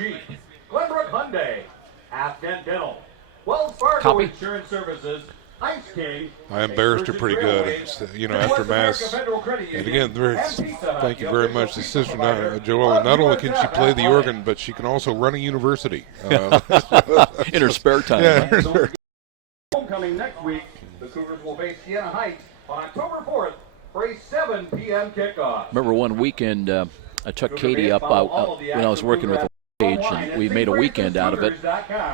Jeep, Glenbrook Hyundai, Half Dent Dental, Wells Fargo Copy. Insurance Services, Ice King. I embarrassed her pretty good, after Mass. And again, thank you very much to Sister Joella. Not only can she play the organ, but she can also run a university. In her spare time. Yeah. Homecoming next week, the Cougars will face Siena Heights on October 4th for a 7 p.m. kickoff. Remember one weekend I took Katie up when I was working with Page, and we made a weekend out of it.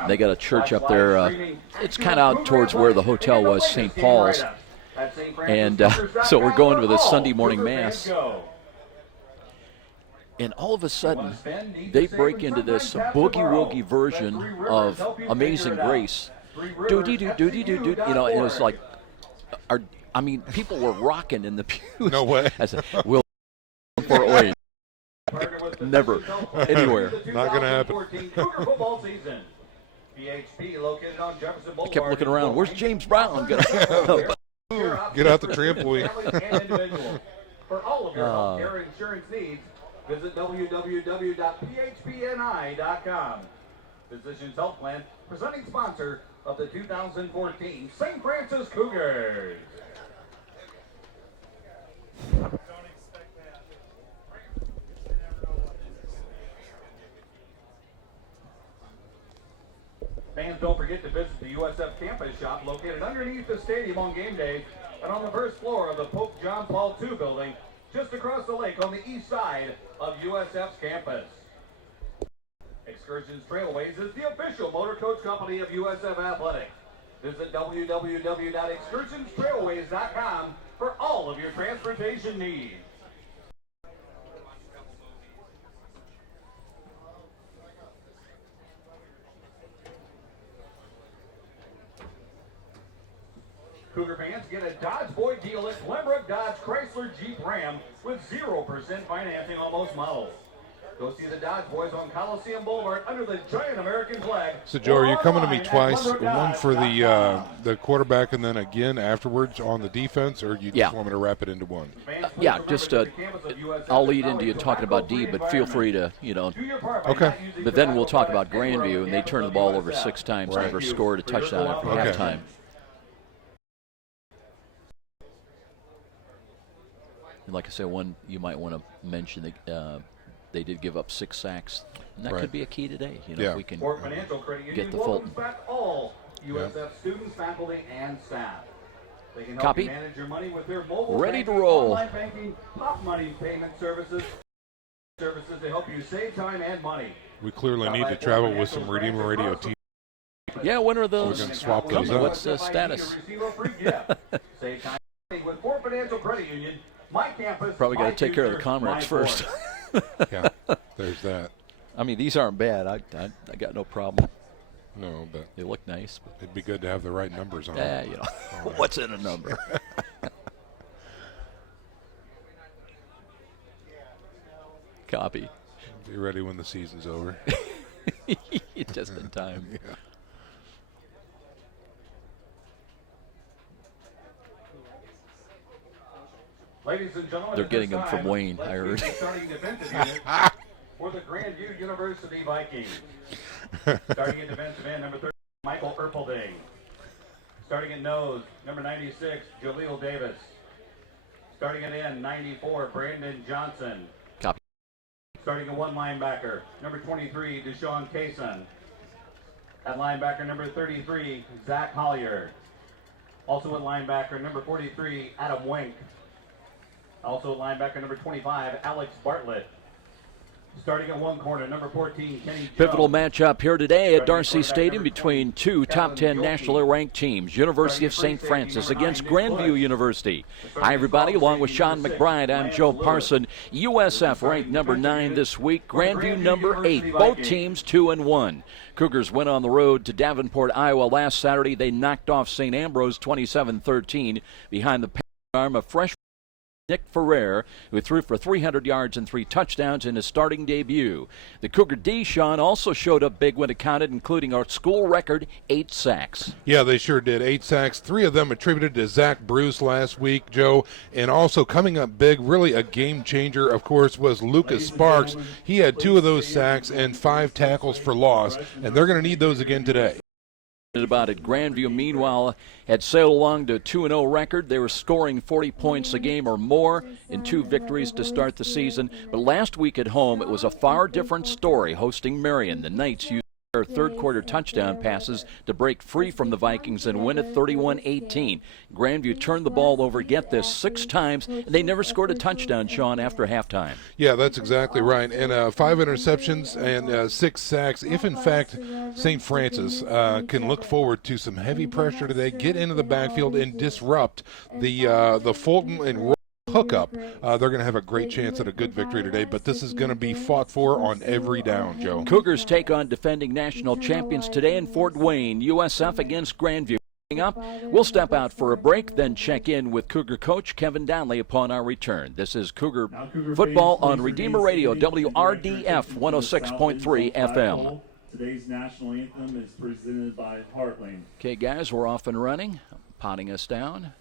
They got a church up there. It's kind of out towards where the hotel was, St. Paul's. And so we're going to the Sunday morning Mass. And all of a sudden, they break into this boogie-woogie version of Amazing Grace. Do-dee-doo-doo-doo-doo. You know, it was like, people were rocking in the pews. No way. I said, we'll for wait. Never. Anywhere. Not going to happen. I kept looking around. Where's James Brown? Get out the trampoline. For all of your healthcare insurance needs, visit www.phpni.com. Physicians Health Plan, presenting sponsor of the 2014 St. Francis Cougars. Fans, don't forget to visit the USF campus shop located underneath the stadium on game days and on the first floor of the Pope John Paul II building, just across the lake on the east side of USF's campus. Excursions Trailways is the official motor coach company of USF Athletics. Visit www.excursionstrailways.com for all of your transportation needs. Cougar fans, get a Dodge Boy deal at Glenbrook Dodge Chrysler Jeep Ram with 0% financing on most models. Go see the Dodge Boys on Coliseum Boulevard under the giant American flag. So, Joe, are you coming to me twice? One for the quarterback and then again afterwards on the defense, or you just want me to wrap it into one? I'll lead into you talking about D, but feel free to, Okay. But then we'll talk about Grandview, and they turned the ball over 6 times, never scored a touchdown after halftime. And like I said, one you might want to mention that they did give up 6 sacks. And that could be a key today. If we can get the Fulton. All USF students, faculty, and staff. They can help Copy. you manage your money with their mobile Ready to banking, roll. online banking, Pop Money payment services to help you save time and money. We clearly need to travel with some Redeemer Radio TV. Yeah, when are those? We're going to swap those out. What's the status? Save time with Fort Financial Credit Union. My campus, probably got to take care of the Comrades first. Yeah, there's that. I mean, these aren't bad. I got no problem. No, but they look nice. But it'd be good to have the right numbers on them. Yeah, what's in a number? Copy. Be ready when the season's over. Just in time. Yeah. Ladies and gentlemen, they're getting them from Wayne, I heard. For the Grandview University Vikings. Starting at defensive end, number 30, Michael Erpelding. Starting at nose, number 96, Jaleel Davis. Starting at end, 94, Brandon Johnson. Copy. Starting at one linebacker, number 23, Deshaun Kaysen. At linebacker, number 33, Zach Hollier. Also at linebacker, number 43, Adam Wink. Also at linebacker, number 25, Alex Bartlett. Starting at one corner, number 14, Kenny Jones. Pivotal matchup here today at Darcy Stadium between 2 top 10 nationally ranked teams. University of St. Francis against Grandview University. Hi, everybody. Along with Sean McBride, I'm Joe Parson. USF ranked number 9 this week. Grandview number 8. Both teams 2-1. Cougars went on the road to Davenport, Iowa last Saturday. They knocked off St. Ambrose 27-13 behind the arm of freshman Nick Ferrer, who threw for 300 yards and 3 touchdowns in his starting debut. The Cougar D, Sean, also showed up big when it counted, including our school record 8 sacks. Yeah, they sure did. 8 sacks, 3 of them attributed to Zach Bruce last week, Joe. And also coming up big, really a game changer, of course, was Lucas Sparks. He had 2 of those sacks and 5 tackles for loss, and they're going to need those again today. About it. Grandview, meanwhile, had sailed along to a 2-0 record. They were scoring 40 points a game or more in 2 victories to start the season. But last week at home, it was a far different story hosting Marian. The Knights used their third-quarter touchdown passes to break free from the Vikings and win it 31-18. Grandview turned the ball over, get this, 6 times, and they never scored a touchdown, Sean, after halftime. Yeah, that's exactly right. And 5 interceptions and 6 sacks. If, in fact, St. Francis can look forward to some heavy pressure today, get into the backfield and disrupt the Fulton and hookup, they're going to have a great chance at a good victory today, but this is going to be fought for on every down, Joe. Cougars take on defending national champions today in Fort Wayne. USF against Grandview. Coming up, we'll step out for a break, then check in with Cougar coach Kevin Donnelly upon our return. This is Cougar football on Redeemer Radio, WRDF 106.3 FM. Today's national anthem is presented by Heartland. Okay, guys, we're off and running. Potting us down.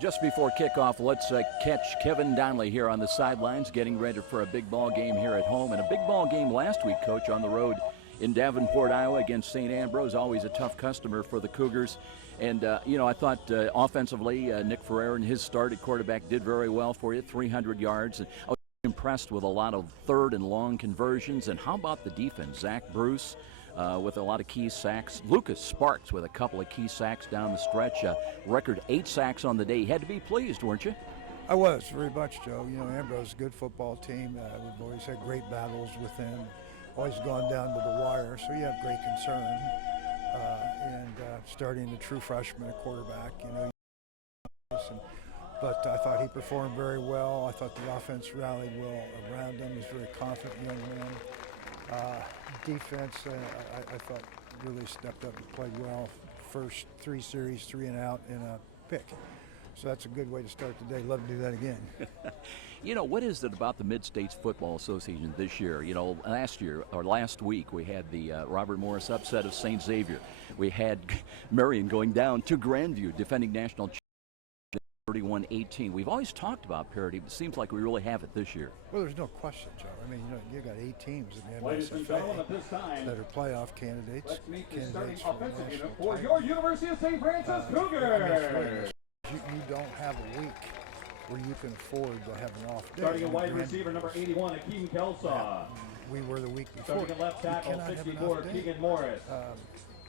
Just before kickoff, let's catch Kevin Donnelly here on the sidelines, getting ready for a big ball game here at home. And a big ball game last week, Coach, on the road in Davenport, Iowa against St. Ambrose. Always a tough customer for the Cougars. And, I thought offensively, Nick Ferrer and his start at quarterback did very well for you, 300 yards. And I was impressed with a lot of third and long conversions. And how about the defense? Zach Bruce with a lot of key sacks. Lucas Sparks with a couple of key sacks down the stretch. Record 8 sacks on the day. You had to be pleased, weren't you? I was, very much, Joe. Ambrose is a good football team. We've always had great battles with them. Always gone down to the wire, so you have great concern. Starting a true freshman at quarterback, but I thought he performed very well. I thought the offense rallied well around him. He's a very confident young man. Defense, I thought really stepped up and played well. First 3 series, 3 and out, and a pick. So that's a good way to start the day. Love to do that again. What is it about the Mid-States Football Association this year? Last week we had the Robert Morris upset of St. Xavier. We had Marian going down to Grandview, defending national champion 31-18. We've always talked about parity, but it seems like we really have it this year. Well, there's no question, Joe. I mean, you got 8 teams in the MSFA that are playoff candidates. Let's meet the starting offensive unit for your University of St. Francis Cougars. You don't have a week where you can afford to have an off day. Starting at wide receiver number 81, Akeem Kelsaw. We were the week before. Starting at left tackle, 64, Keegan Morris.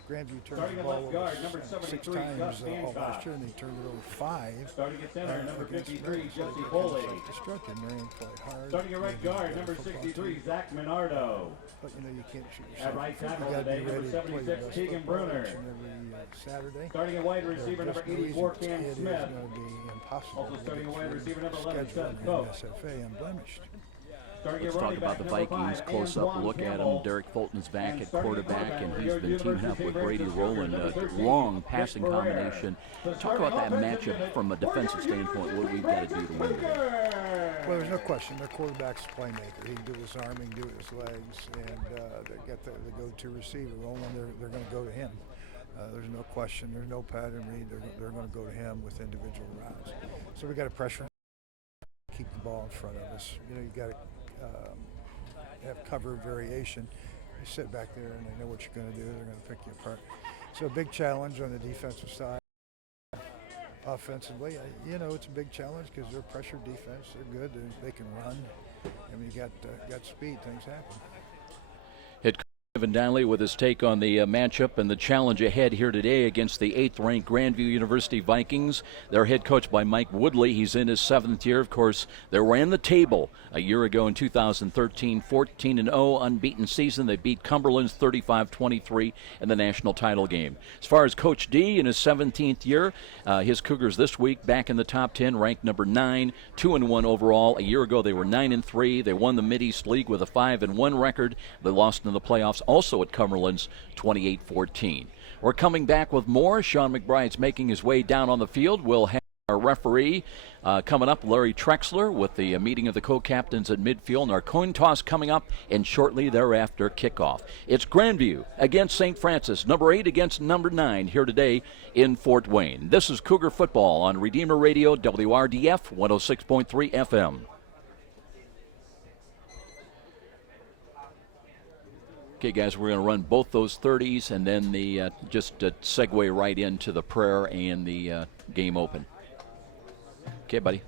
Grandview turned Starting the at ball left guard, over number 6 73, times Gus all Hancock. last year, and they turned it over 5. Starting at center, number against 53, Marian. Jesse So Foley. destructive. Marian played hard. Starting at right guard, number 63, Zach Minardo. But you can't shoot yourself. At right You tackle gotta be today, number ready to play 76, your best Keegan football Bruner. each and every Saturday. Starting at wide receiver, number 84, Cam It is Smith. going to be impossible. Also to starting get at wide through receiver, number the 11, schedule Seth in Cope. the MSFA unblemished. Starting Let's at talk running about back, the number Vikings. 5, Close-up Antoine look at him. Campbell. Derek Fulton's back And at starting at quarterback, linebacker, and your he's been teaming University up with of Brady St. Rowland. Francis Cougars, number Long 13, passing Nick Ferrer. combination. The Talk starting about that offensive matchup unit from a for your defensive standpoint. What do we got to do to win today? Well, there's no question. Their quarterback's a playmaker. He can do his arm, he can do his legs, and they got the go-to receiver. Roland, they're going to go to him. There's no question. There's no pattern read. They're going to go to him with individual routes. So we got to pressure him, keep the ball in front of us. You got to have cover variation. you sit back there and they know what you're going to do. They're going to pick you apart. So a big challenge on the defensive side. Offensively, it's a big challenge because they're a pressure defense. They're good. They can run. And when you got speed, things happen. Head coach Evan Donnelly with his take on the matchup and the challenge ahead here today against the 8th-ranked Grandview University Vikings. They're head coached by Mike Woodley. He's in his 7th year. Of course, they ran the table a year ago in 2013, 14-0 unbeaten season. They beat Cumberland's 35-23 in the national title game. As far as Coach D in his 17th year, his Cougars this week back in the top 10, ranked number 9, 2-1 overall. A year ago they were 9-3. They won the Mid-East League with a 5-1 record. They lost in the playoffs also at Cumberland's 28-14. We're coming back with more. Sean McBride's making his way down on the field. We'll have our referee coming up, Larry Trexler, with the meeting of the co-captains at midfield, and our coin toss coming up, and shortly thereafter kickoff. It's Grandview against St. Francis, number 8 against number 9 here today in Fort Wayne. This is Cougar Football on Redeemer Radio, WRDF 106.3 FM. Okay, guys, we're going to run both those 30s and then the just segue right into the prayer and the game open. Okay, buddy.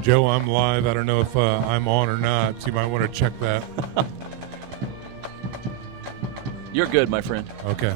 Joe, I'm live. I don't know if I'm on or not, so you might want to check that. You're good, my friend. Okay.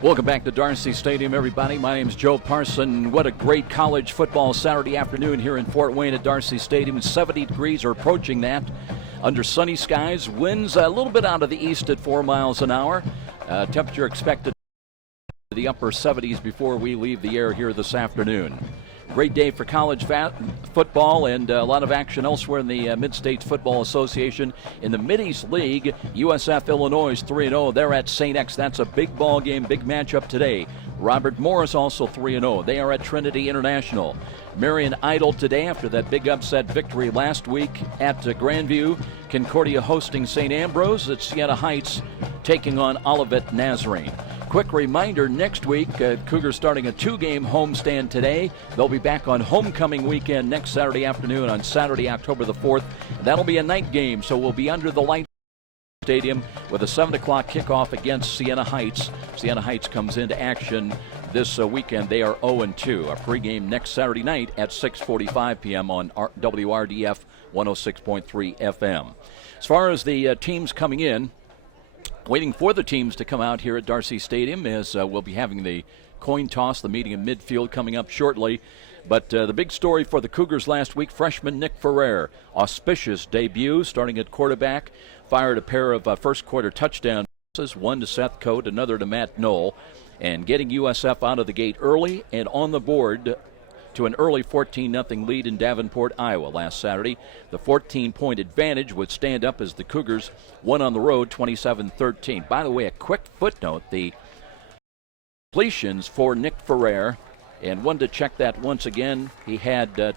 Welcome back to Darcy Stadium, everybody. My name is Joe Parson. What a great college football Saturday afternoon here in Fort Wayne at Darcy Stadium. 70 degrees or approaching that under sunny skies. Winds a little bit out of the east at 4 miles an hour. Temperature expected to the upper 70s before we leave the air here this afternoon. Great day for college football and a lot of action elsewhere in the Mid-States Football Association. In the Mid-East League, USF Illinois is 3-0. They're at St. X. That's a big ball game, big matchup today. Robert Morris also 3-0. They are at Trinity International. Marian idle today after that big upset victory last week at Grandview. Concordia hosting St. Ambrose. At Siena Heights taking on Olivet Nazarene. Quick reminder, next week, Cougars starting a 2-game homestand today. They'll be back on homecoming weekend next Saturday afternoon on Saturday, October the 4th. That'll be a night game, so we'll be under the light stadium with a 7 o'clock kickoff against Siena Heights. Siena Heights comes into action this weekend. They are 0-2. A pregame next Saturday night at 6:45 p.m. on WRDF 106.3 FM. As far as the teams coming in, waiting for the teams to come out here at Darcy Stadium as we'll be having the coin toss, the meeting in midfield coming up shortly. But the big story for the Cougars last week, freshman Nick Ferrer, auspicious debut starting at quarterback, fired a pair of first quarter touchdown passes, one to Seth Coate, another to Matt Knoll, and getting USF out of the gate early and on the board to an early 14-0 lead in Davenport, Iowa last Saturday. The 14-point advantage would stand up as the Cougars won on the road 27-13. By the way, a quick footnote, the completions for Nick Ferrer, and wanted to check that once again. He had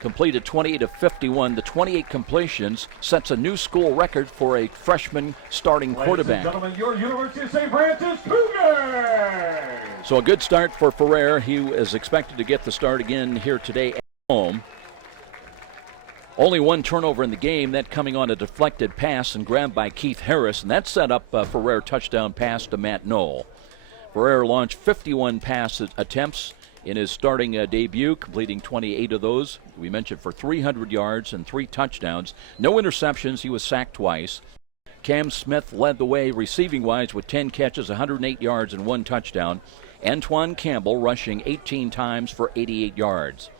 completed 28 of 51. The 28 completions sets a new school record for a freshman starting quarterback. Ladies and gentlemen, your University of St. Francis Cougars! So a good start for Ferrer. He is expected to get the start again here today at home. Only one turnover in the game, that coming on a deflected pass and grabbed by Keith Harris, and that set up a Ferrer touchdown pass to Matt Knoll. Ferrer launched 51 pass attempts in his starting debut, completing 28 of those. We mentioned for 300 yards and 3 touchdowns. No interceptions. He was sacked twice. Cam Smith led the way receiving-wise with 10 catches, 108 yards, and 1 touchdown. Antoine Campbell rushing 18 times for 88 yards.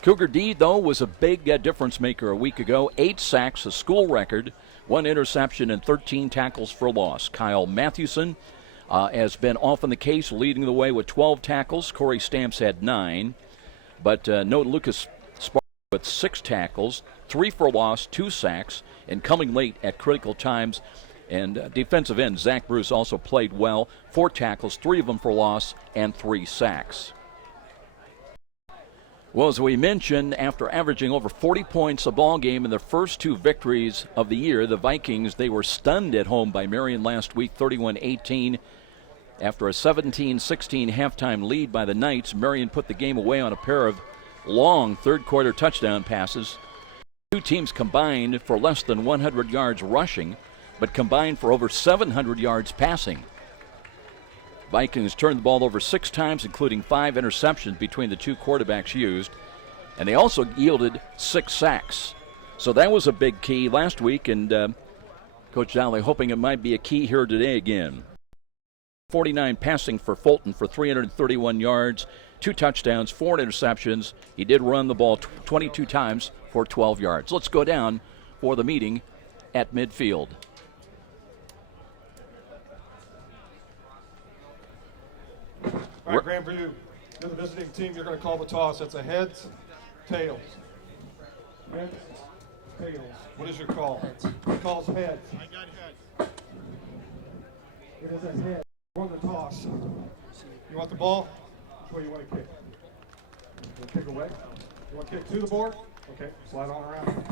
Cougar D, though, was a big difference maker a week ago. 8 sacks, a school record, 1 interception, and 13 tackles for loss. Kyle Mathewson has been often the case, leading the way with 12 tackles. Corey Stamps had 9. But note Lucas Sparks with 6 tackles, 3 for loss, 2 sacks, and coming late at critical times. And defensive end Zach Bruce also played well. 4 tackles, 3 of them for loss, and 3 sacks. Well, as we mentioned, after averaging over 40 points a ball game in their first 2 victories of the year, the Vikings, they were stunned at home by Marian last week, 31-18. After a 17-16 halftime lead by the Knights, Marian put the game away on a pair of long third-quarter touchdown passes. 2 teams combined for less than 100 yards rushing, but combined for over 700 yards passing. Vikings turned the ball over 6 times, including 5 interceptions between the 2 quarterbacks used, and they also yielded 6 sacks. So that was a big key last week, and Coach Dowley hoping it might be a key here today again. 49 passing for Fulton for 331 yards, 2 touchdowns, 4 interceptions. He did run the ball 22 times for 12 yards. Let's go down for the meeting at midfield. All right, Grandview, you're the visiting team. You're going to call the toss. It's a heads, tails. Heads, tails. What is your call? It calls heads. I got heads. It is a head. Run the toss. You want the ball? Which way you want to kick? You want to kick away? You want to kick to the board? Okay, slide on around.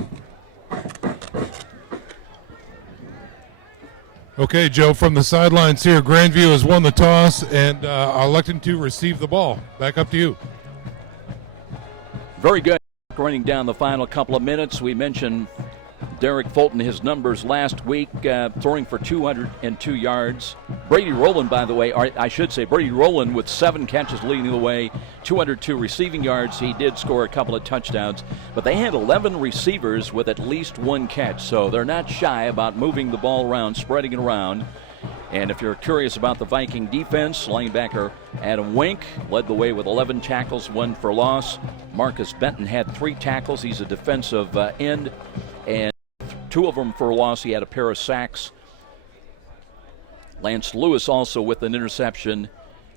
Okay, Joe, from the sidelines here, Grandview has won the toss and electing to receive the ball. Back up to you. Very good. Running down the final couple of minutes, we mentioned Derek Fulton, his numbers last week, throwing for 202 yards. Brady Rowland, by the way, or I should say Brady Rowland with 7 catches leading the way, 202 receiving yards. He did score a couple of touchdowns, but they had 11 receivers with at least 1 catch, so they're not shy about moving the ball around, spreading it around. And if you're curious about the Viking defense, linebacker Adam Wink led the way with 11 tackles, 1 for loss. Marcus Benton had 3 tackles. He's a defensive end, and 2 of them for loss. He had a pair of sacks. Lance Lewis also with an interception,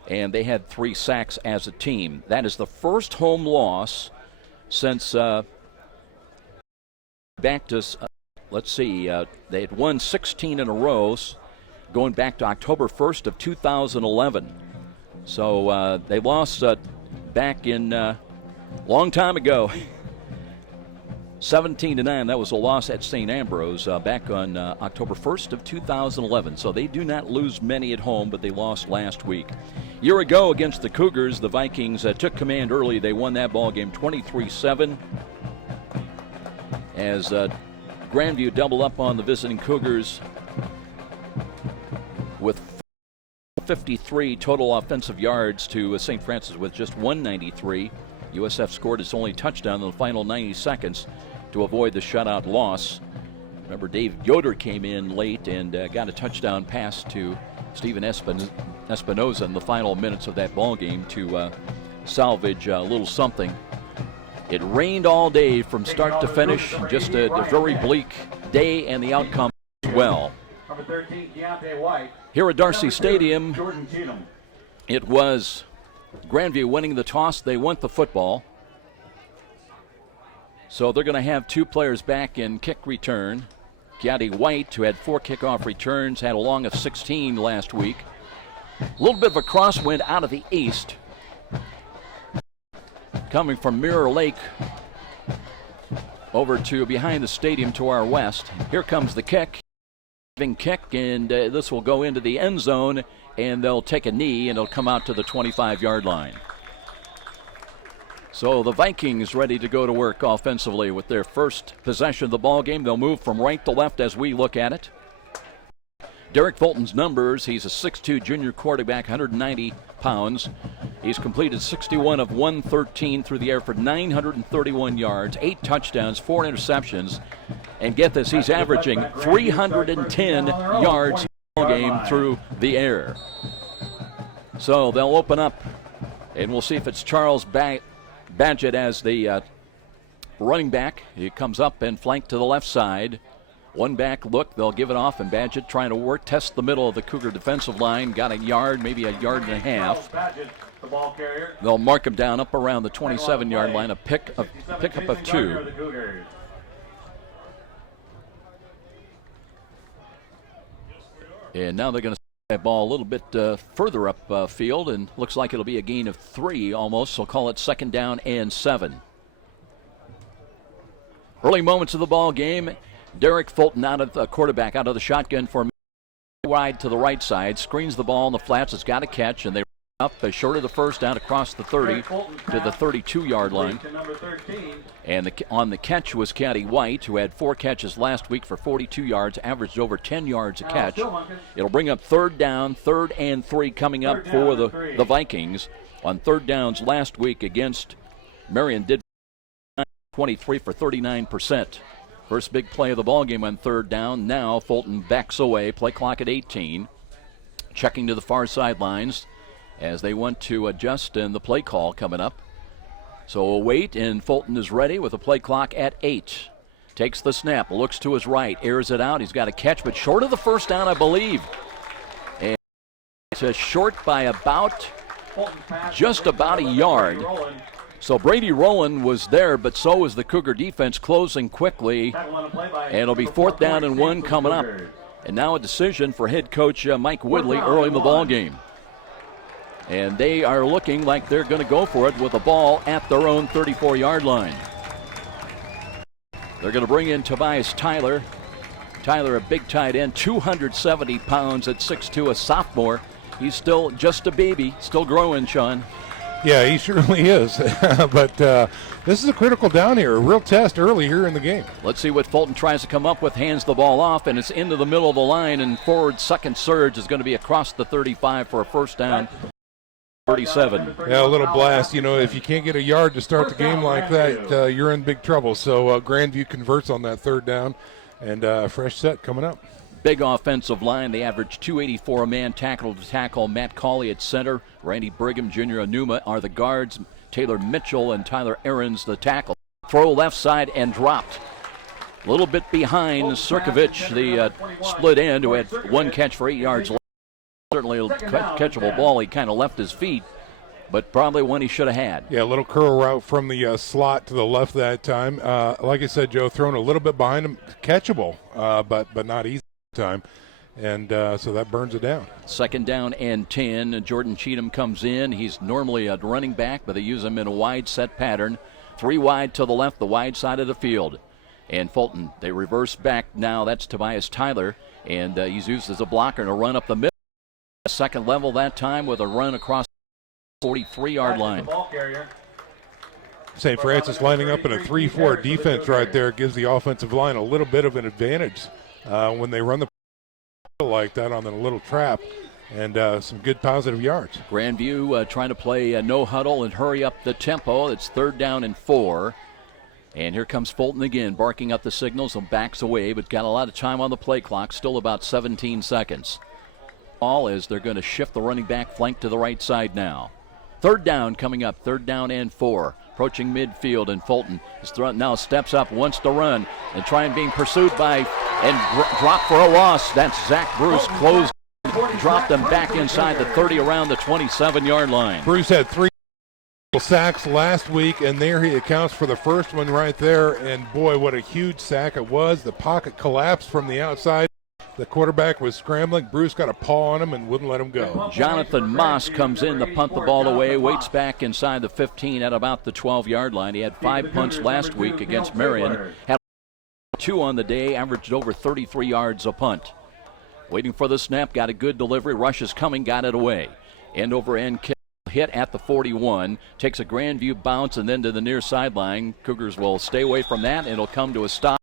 and they had 3 sacks as a team. That is the first home loss since back to, let's see, they had won 16 in a row going back to October 1st of 2011. So they lost back in long time ago. 17-9, that was a loss at St. Ambrose back on October 1st of 2011. So they do not lose many at home, but they lost last week. A year ago against the Cougars, the Vikings took command early. They won that ball game 23-7 as Grandview doubled up on the visiting Cougars with 53 total offensive yards to St. Francis with just 193. USF scored its only touchdown in the final 90 seconds to avoid the shutout loss. Remember, Dave Yoder came in late and got a touchdown pass to Stephen Espinoza in the final minutes of that ball game to salvage a little something. It rained all day from start to finish, just a very bleak day, and the outcome as well. Number 13, Deontay White. Here at Darcy Stadium, Jordan Cheatham. it was Grandview winning the toss. They want the football. So they're going to have two players back in kick return. Gatti White, who had 4 kickoff returns, had a long of 16 last week. A little bit of a crosswind out of the east, coming from Mirror Lake over to behind the stadium to our west. Here comes the kick. Kick, and this will go into the end zone, and they'll take a knee, and it'll come out to the 25-yard line. So the Vikings ready to go to work offensively with their first possession of the ball game. They'll move from right to left as we look at it. Derek Fulton's numbers: he's a 6'2 junior quarterback, 190 pounds. He's completed 61 of 113 through the air for 931 yards, 8 touchdowns, 4 interceptions. And get this, he's averaging 310 yards a game through the air. So they'll open up, and we'll see if it's Charles Badgett as the running back. He comes up and flanked to the left side. One back look, they'll give it off, and Badgett trying to test the middle of the Cougar defensive line. Got a yard, maybe a yard and a half. They'll mark him down up around the 27-yard line, a pickup of 2. And now they're going to that ball a little bit further up field, and looks like it'll be a gain of 3 almost, so call it 2nd down and 7. Early moments of the ball game. Derek Fulton out of the quarterback, out of the shotgun for wide to the right side, screens the ball in the flats. It's got a catch, and they up short of the first down across the 30 to the 32-yard line. And on the catch was Gatti White, who had 4 catches last week for 42 yards, averaged over 10 yards a catch. It'll bring up 3rd down, 3rd and 3 coming up for the Vikings. On 3rd downs last week against Marian, did 23 for 39%. First big play of the ball game on 3rd down. Now Fulton backs away. Play clock at 18. Checking to the far sidelines as they want to adjust, and the play call coming up. So a wait, and Fulton is ready with a play clock at 8. Takes the snap, looks to his right, airs it out. He's got a catch, but short of the first down, I believe. And it's short by just about a yard. So Brady Rowland was there, but so was the Cougar defense closing quickly. And it'll be 4th down and 1 coming up. And now a decision for head coach Mike Woodley early in the ball game. And they are looking like they're going to go for it with a ball at their own 34-yard line. They're going to bring in Tobias Tyler. Tyler, a big tight end, 270 pounds at 6'2", a sophomore. He's still just a baby, still growing, Sean. Yeah, he surely is. But this is a critical down here, a real test early here in the game. Let's see what Fulton tries to come up with. Hands the ball off, and it's into the middle of the line, and forward second surge is going to be across the 35 for a first down. 37. Yeah, a little blast. You know, if you can't get a yard to start the game like that, you're in big trouble. So Grandview converts on that 3rd down, and a fresh set coming up. Big offensive line. They average 284 a man tackle to tackle. Matt Cawley at center. Randy Brigham, Junior Anuma are the guards. Taylor Mitchell and Tyler Ahrens the tackle. Throw left side and dropped. A little bit behind Sirkovich, the split end, who had 1 catch for 8 yards. Certainly a catchable ball. He kind of left his feet, but probably one he should have had. Yeah, a little curl route from the slot to the left that time. Like I said, Joe, thrown a little bit behind him. Catchable, but not easy time. And so that burns it down. 2nd down and 10. Jordan Cheatham comes in. He's normally a running back, but they use him in a wide set pattern. 3 wide to the left, the wide side of the field. And Fulton, they reverse back now. That's Tobias Tyler, and he's used as a blocker to run up the middle. Second level that time with a run across the 43-yard line. St. Francis lining up in a 3-4 defense right there gives the offensive line a little bit of an advantage when they run the like that on a little trap, and some good positive yards. Grandview trying to play no huddle and hurry up the tempo. It's 3rd down and 4. And here comes Fulton again, barking up the signals and backs away, but got a lot of time on the play clock, still about 17 seconds. All is they're going to shift the running back flank to the right side now. 3rd down coming up, 3rd down and 4. Approaching midfield, and Fulton is now steps up, wants to run, and trying being pursued by, and drop for a loss. That's Zach Bruce, closed, dropped them back inside the 30 around the 27-yard line. Bruce had 3 sacks last week, and there he accounts for the first one right there. And boy, what a huge sack it was. The pocket collapsed from the outside. The quarterback was scrambling. Bruce got a paw on him and wouldn't let him go. Jonathan Moss comes in to punt the ball away, waits back inside the 15 at about the 12-yard line. He had 5 punts last week against Marian. Had 2 on the day, averaged over 33 yards a punt. Waiting for the snap, got a good delivery. Rush is coming, got it away. End over end kick. Hit at the 41, takes a Grandview bounce and then to the near sideline. Cougars will stay away from that, and it'll come to a stop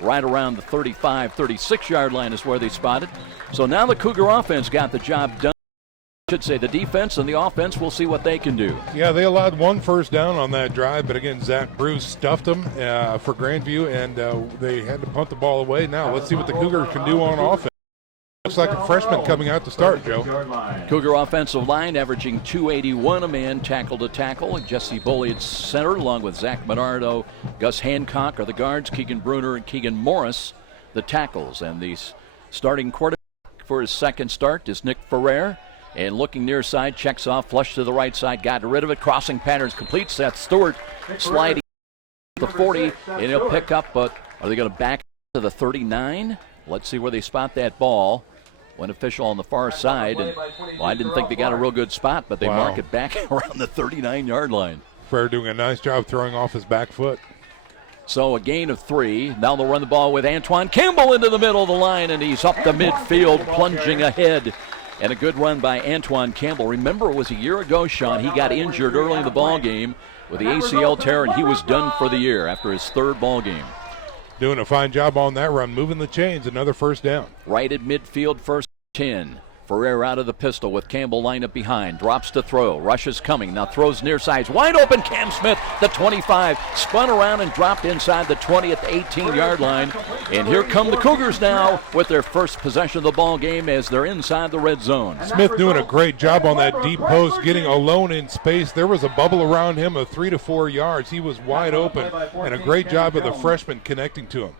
right around the 35, 36-yard line is where they spotted. So now the Cougar offense got the job done. I should say the defense and the offense, we'll see what they can do. Yeah, they allowed 1 first down on that drive, but again, Zach Bruce stuffed them for Grandview, and they had to punt the ball away. Now let's see what the Cougars can do on offense. Looks like a freshman coming out to start, Joe. Cougar offensive line averaging 281 a man, tackle to tackle. Jesse Boley at center, along with Zach Menardo, Gus Hancock are the guards, Keegan Bruner and Keegan Morris the tackles. And the starting quarterback for his second start is Nick Ferrer. And looking near side, checks off, flush to the right side, got rid of it. Crossing patterns complete. Seth Stewart sliding the 40, and he'll pick up, but are they going to back to the 39? Let's see where they spot that ball. One official on the far side, and well, I didn't think they got a real good spot, but they mark it back around the 39-yard line. Fair doing a nice job throwing off his back foot. So a gain of 3. Now they'll run the ball with Antoine Campbell into the middle of the line, and he's up the midfield, plunging ahead. And a good run by Antoine Campbell. Remember, it was a year ago, Sean. He got injured early in the ball game with the ACL tear, and he was done for the year after his 3rd ball game. Doing a fine job on that run, moving the chains, another first down. Right at midfield, first 10. Ferrer out of the pistol with Campbell lined up behind. Drops to throw. Rush is coming. Now throws near sides. Wide open. Cam Smith, the 25. Spun around and dropped inside the 20 at the 18-yard line. And here come the Cougars now with their first possession of the ball game as they're inside the red zone. Smith doing a great job on that deep post, getting alone in space. There was a bubble around him of 3 to 4 yards. He was wide open, and a great job of the freshman connecting to him.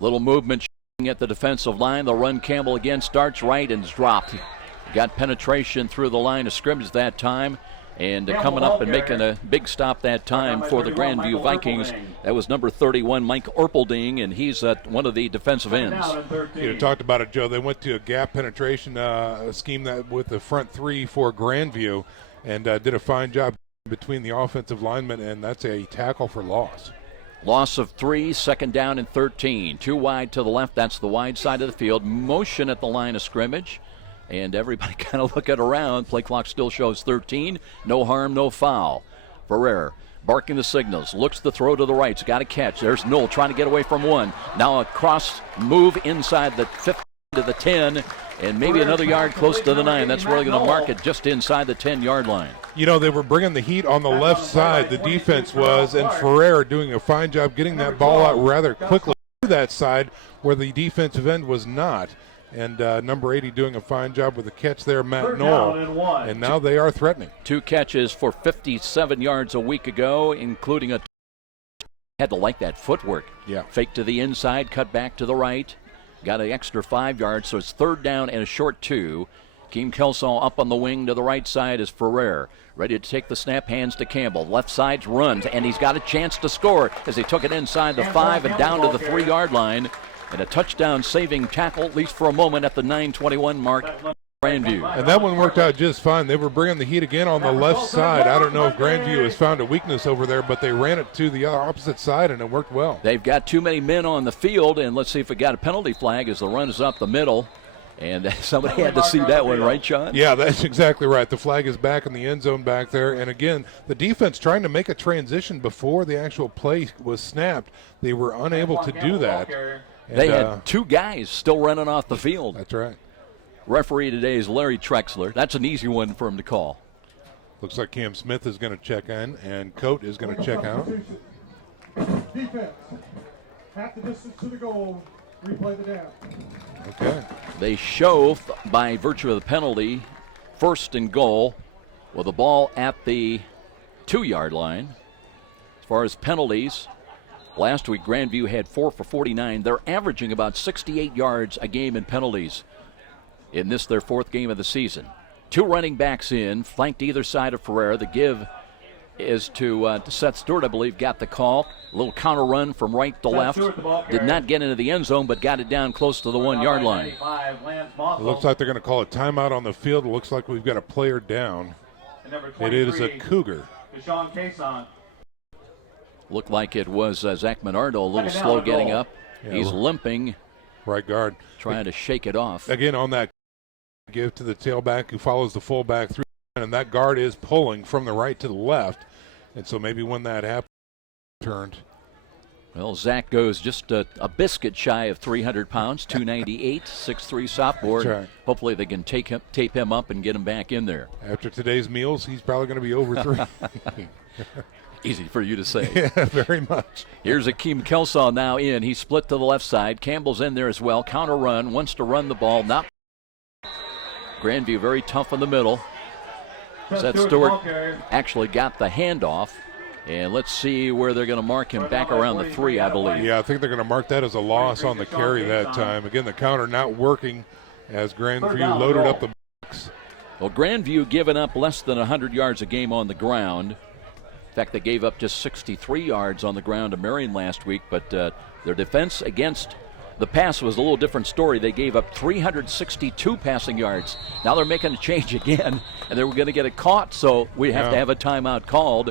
Little movement at the defensive line. They'll run Campbell again, starts right and is dropped. Got penetration through the line of scrimmage that time, and coming up and making a big stop that time for the Grandview Vikings. That was number 31, Mike Orpelding, and he's one of the defensive ends. You talked about it, Joe. They went to a gap penetration scheme that with the front 3 for Grandview, and did a fine job between the offensive linemen, and that's a tackle for loss. Loss of 3, second down and 13. 2 wide to the left, that's the wide side of the field. Motion at the line of scrimmage, and everybody kind of looking around. Play clock still shows 13. No harm, no foul. Ferrer barking the signals, looks the throw to the right, got a catch. There's Knoll trying to get away from one. Now a cross move inside the 15 to the 10, and maybe another yard close to the 9. That's really going to mark it just inside the 10-yard line. You know, they were bringing the heat on the left side, the defense was, and Ferrer doing a fine job getting that ball out rather quickly to that side where the defensive end was not. And number 80 doing a fine job with the catch there, Matt Knoll. And now they are threatening. 2 catches for 57 yards a week ago, including a had to like that footwork. Yeah. Fake to the inside, cut back to the right. Got an extra 5 yards, so it's 3rd down and a short 2. Keem Kelsall up on the wing to the right side is Ferrer. Ready to take the snap, hands to Campbell. Left side runs, and he's got a chance to score as he took it inside the 5 and down to the 3-yard line. And a touchdown-saving tackle, at least for a moment, at the 9:21 mark. Grandview. And that one worked out just fine. They were bringing the heat again on the left side. I don't know if Grandview has found a weakness over there, but they ran it to the opposite side, and it worked well. They've got too many men on the field, and let's see if we got a penalty flag as the run is up the middle. And somebody had to see that one, right, Sean? Yeah, that's exactly right. The flag is back in the end zone back there. And again, the defense trying to make a transition before the actual play was snapped. They were unable to do that. And they had 2 guys still running off the field. That's right. Referee today is Larry Trexler. That's an easy one for him to call. Looks like Cam Smith is going to check in, and Coate is going to check out. Defense, half the distance to the goal, replay the down. Okay. They show, by virtue of the penalty, 1st and goal with the ball at the 2-yard line. As far as penalties, last week Grandview had 4 for 49. They're averaging about 68 yards a game in penalties in this, their 4th game of the season. Two running backs in, flanked either side of Ferreira. The give is to Seth Stewart, I believe, got the call. A little counter run from right to left. Did not get into the end zone, but got it down close to the 1 yard line. It looks like they're going to call a timeout on the field. It looks like we've got a player down. It is a Cougar. Deshaun Cason. Looked like it was Zach Menardo, a little slow getting up. Yeah, He's limping, right guard. trying to shake it off. Again, on that give to the tailback who follows the fullback through, and that guard is pulling from the right to the left. And so maybe when that happens, turned. Well, Zach goes just a biscuit shy of 300 pounds, 298, 6'3" sophomore. That's right. Hopefully they can tape him up and get him back in there. After today's meals, he's probably going to be over 3. Easy for you to say. Yeah, very much. Here's Akeem Kelsaw now in. He's split to the left side. Campbell's in there as well. Counter run, wants to run the ball. Not Grandview very tough in the middle. Seth Stewart actually got the handoff. And let's see where they're going to mark him back around the 3, I believe. Yeah, I think they're going to mark that as a loss on the carry that time. Again, the counter not working as Grandview loaded up the box. Well, Grandview giving up less than 100 yards a game on the ground. In fact, they gave up just 63 yards on the ground to Marian last week, but their defense against the pass was a little different story. They gave up 362 passing yards. Now they're making a change again, and they were going to get it caught, so we have to have a timeout called.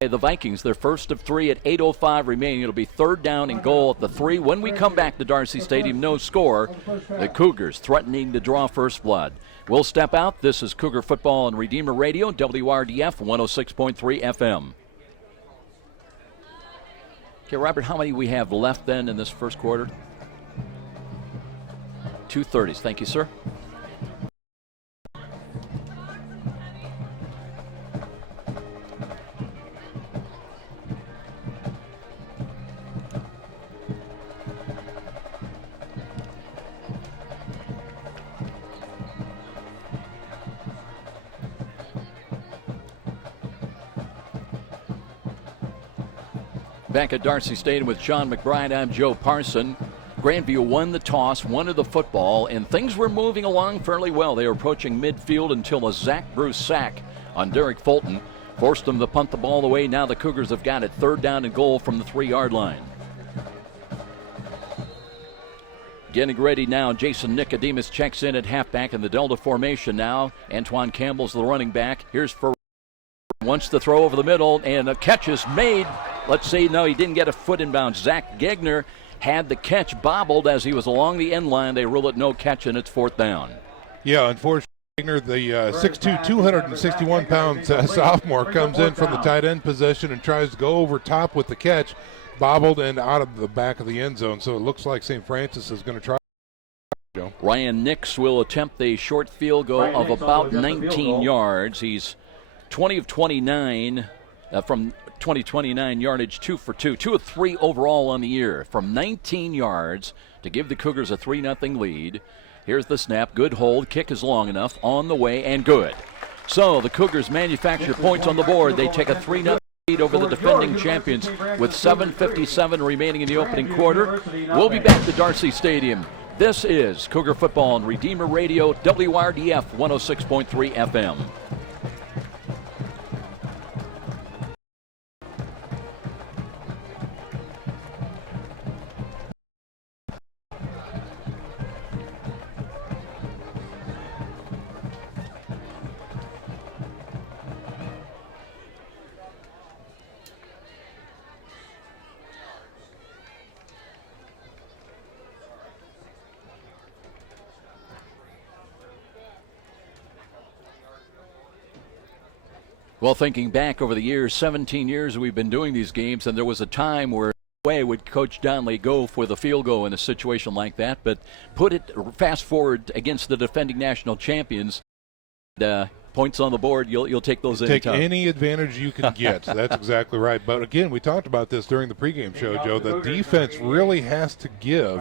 The Vikings, their first of 3 at 8:05 remaining. It'll be 3rd down and goal at the 3. When we come back to Darcy Stadium, no score. The Cougars threatening to draw first blood. We'll step out. This is Cougar Football on Redeemer Radio, WRDF 106.3 FM. Okay, Robert, how many we have left then in this first quarter? 2 30s. Thank you, sir. Back at Darcy Stadium with Sean McBride, I'm Joe Parson. Grandview won the toss, wanted the football, and things were moving along fairly well. They were approaching midfield until a Zach Bruce sack on Derek Fulton forced them to punt the ball away. Now the Cougars have got it 3rd down and goal from the 3 yard line. Getting ready now, Jason Nicodemus checks in at halfback in the Delta formation now. Antoine Campbell's the running back. Here's for wants to throw over the middle, and a catch is made. Let's see, no, he didn't get a foot inbound. Zach Gegner had the catch bobbled as he was along the end line. They rule it no catch, and it's 4th down. Yeah, unfortunately, Gegner, the 6'2", 261-pound sophomore, comes in from the tight end position and tries to go over top with the catch, bobbled and out of the back of the end zone. So it looks like St. Francis is going to try. Ryan Nix will attempt a short field goal of about 19 yards. He's 20 of 29 from 29 yardage, 2 for 2. 2 of 3 overall on the year from 19 yards to give the Cougars a 3-0 lead. Here's the snap. Good hold. Kick is long enough. On the way and good. So the Cougars manufacture points on the board. They take a 3-0 lead over the defending champions with 7:57 remaining in the opening quarter. We'll be back to Darcy Stadium. This is Cougar Football on Redeemer Radio, WRDF 106.3 FM. Well, thinking back over the years, 17 years we've been doing these games, and there was a time where way would Coach Donnelly go for the field goal in a situation like that, but fast forward against the defending national champions, points on the board, you'll take those anytime. Take any advantage you can get. That's exactly right. But again, we talked about this during the pregame show, Joe. The defense really has to give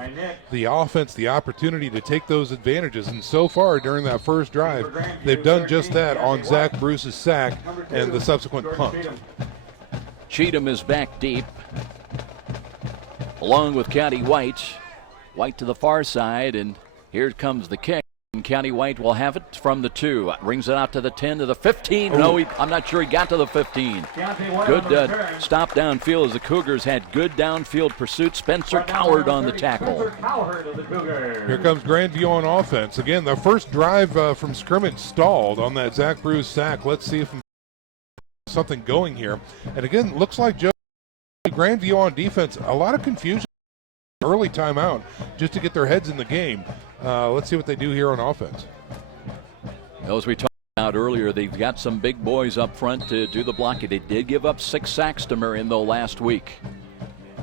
the offense the opportunity to take those advantages. And so far during that first drive, they've done just that on Zach Bruce's sack and the subsequent punt. Cheatham is back deep, along with Caddy White. White to the far side, and here comes the kick. County White will have it from the 2. Brings it out to the 10, to the 15. No, I'm not sure he got to the 15. Good stop downfield as the Cougars had good downfield pursuit. Spencer Coward on the tackle. Here comes Grandview on offense. Again, the first drive from scrimmage stalled on that Zach Bruce sack. Let's see if something going here. And again, looks like Joe Grandview on defense. A lot of confusion. Early timeout just to get their heads in the game. Let's see what they do here on offense. As we talked about earlier, they've got some big boys up front to do the blocking. They did give up 6 sacks to Marian, though, last week.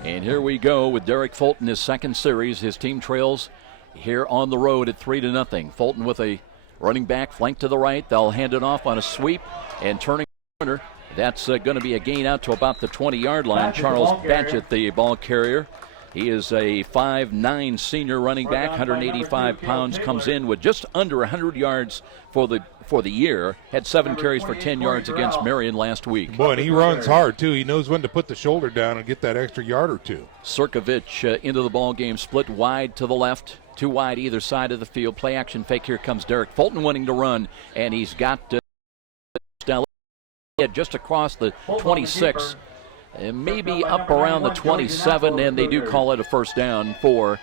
And here we go with Derek Fulton, his second series. His team trails here on the road at 3-0. Fulton with a running back flank to the right. They'll hand it off on a sweep and turning corner. That's going to be a gain out to about the 20-yard line. Charles Badgett, the ball carrier. He is a 5'9" senior running back, 185 pounds, comes in with just under 100 yards for the year. Had 7 carries for 10 yards against Marian last week. Boy, and he runs hard, too. He knows when to put the shoulder down and get that extra yard or two. Sirkovich into the ball game, split wide to the left, 2 wide either side of the field. Play action fake. Here comes Derek Fulton wanting to run, and he's got just across the 26. Maybe up around the 27, and they do call it a first down for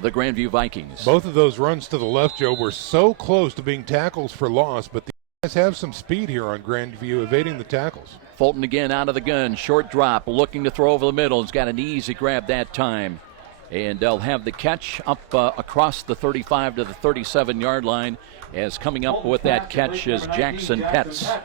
the Grandview Vikings. Both of those runs to the left, Joe, were so close to being tackles for loss, but the guys have some speed here on Grandview, evading the tackles. Fulton again out of the gun, short drop, looking to throw over the middle. He's got an easy grab that time. And they'll have the catch up across the 35 to the 37-yard line, as coming up with that catch is Jackson Petz.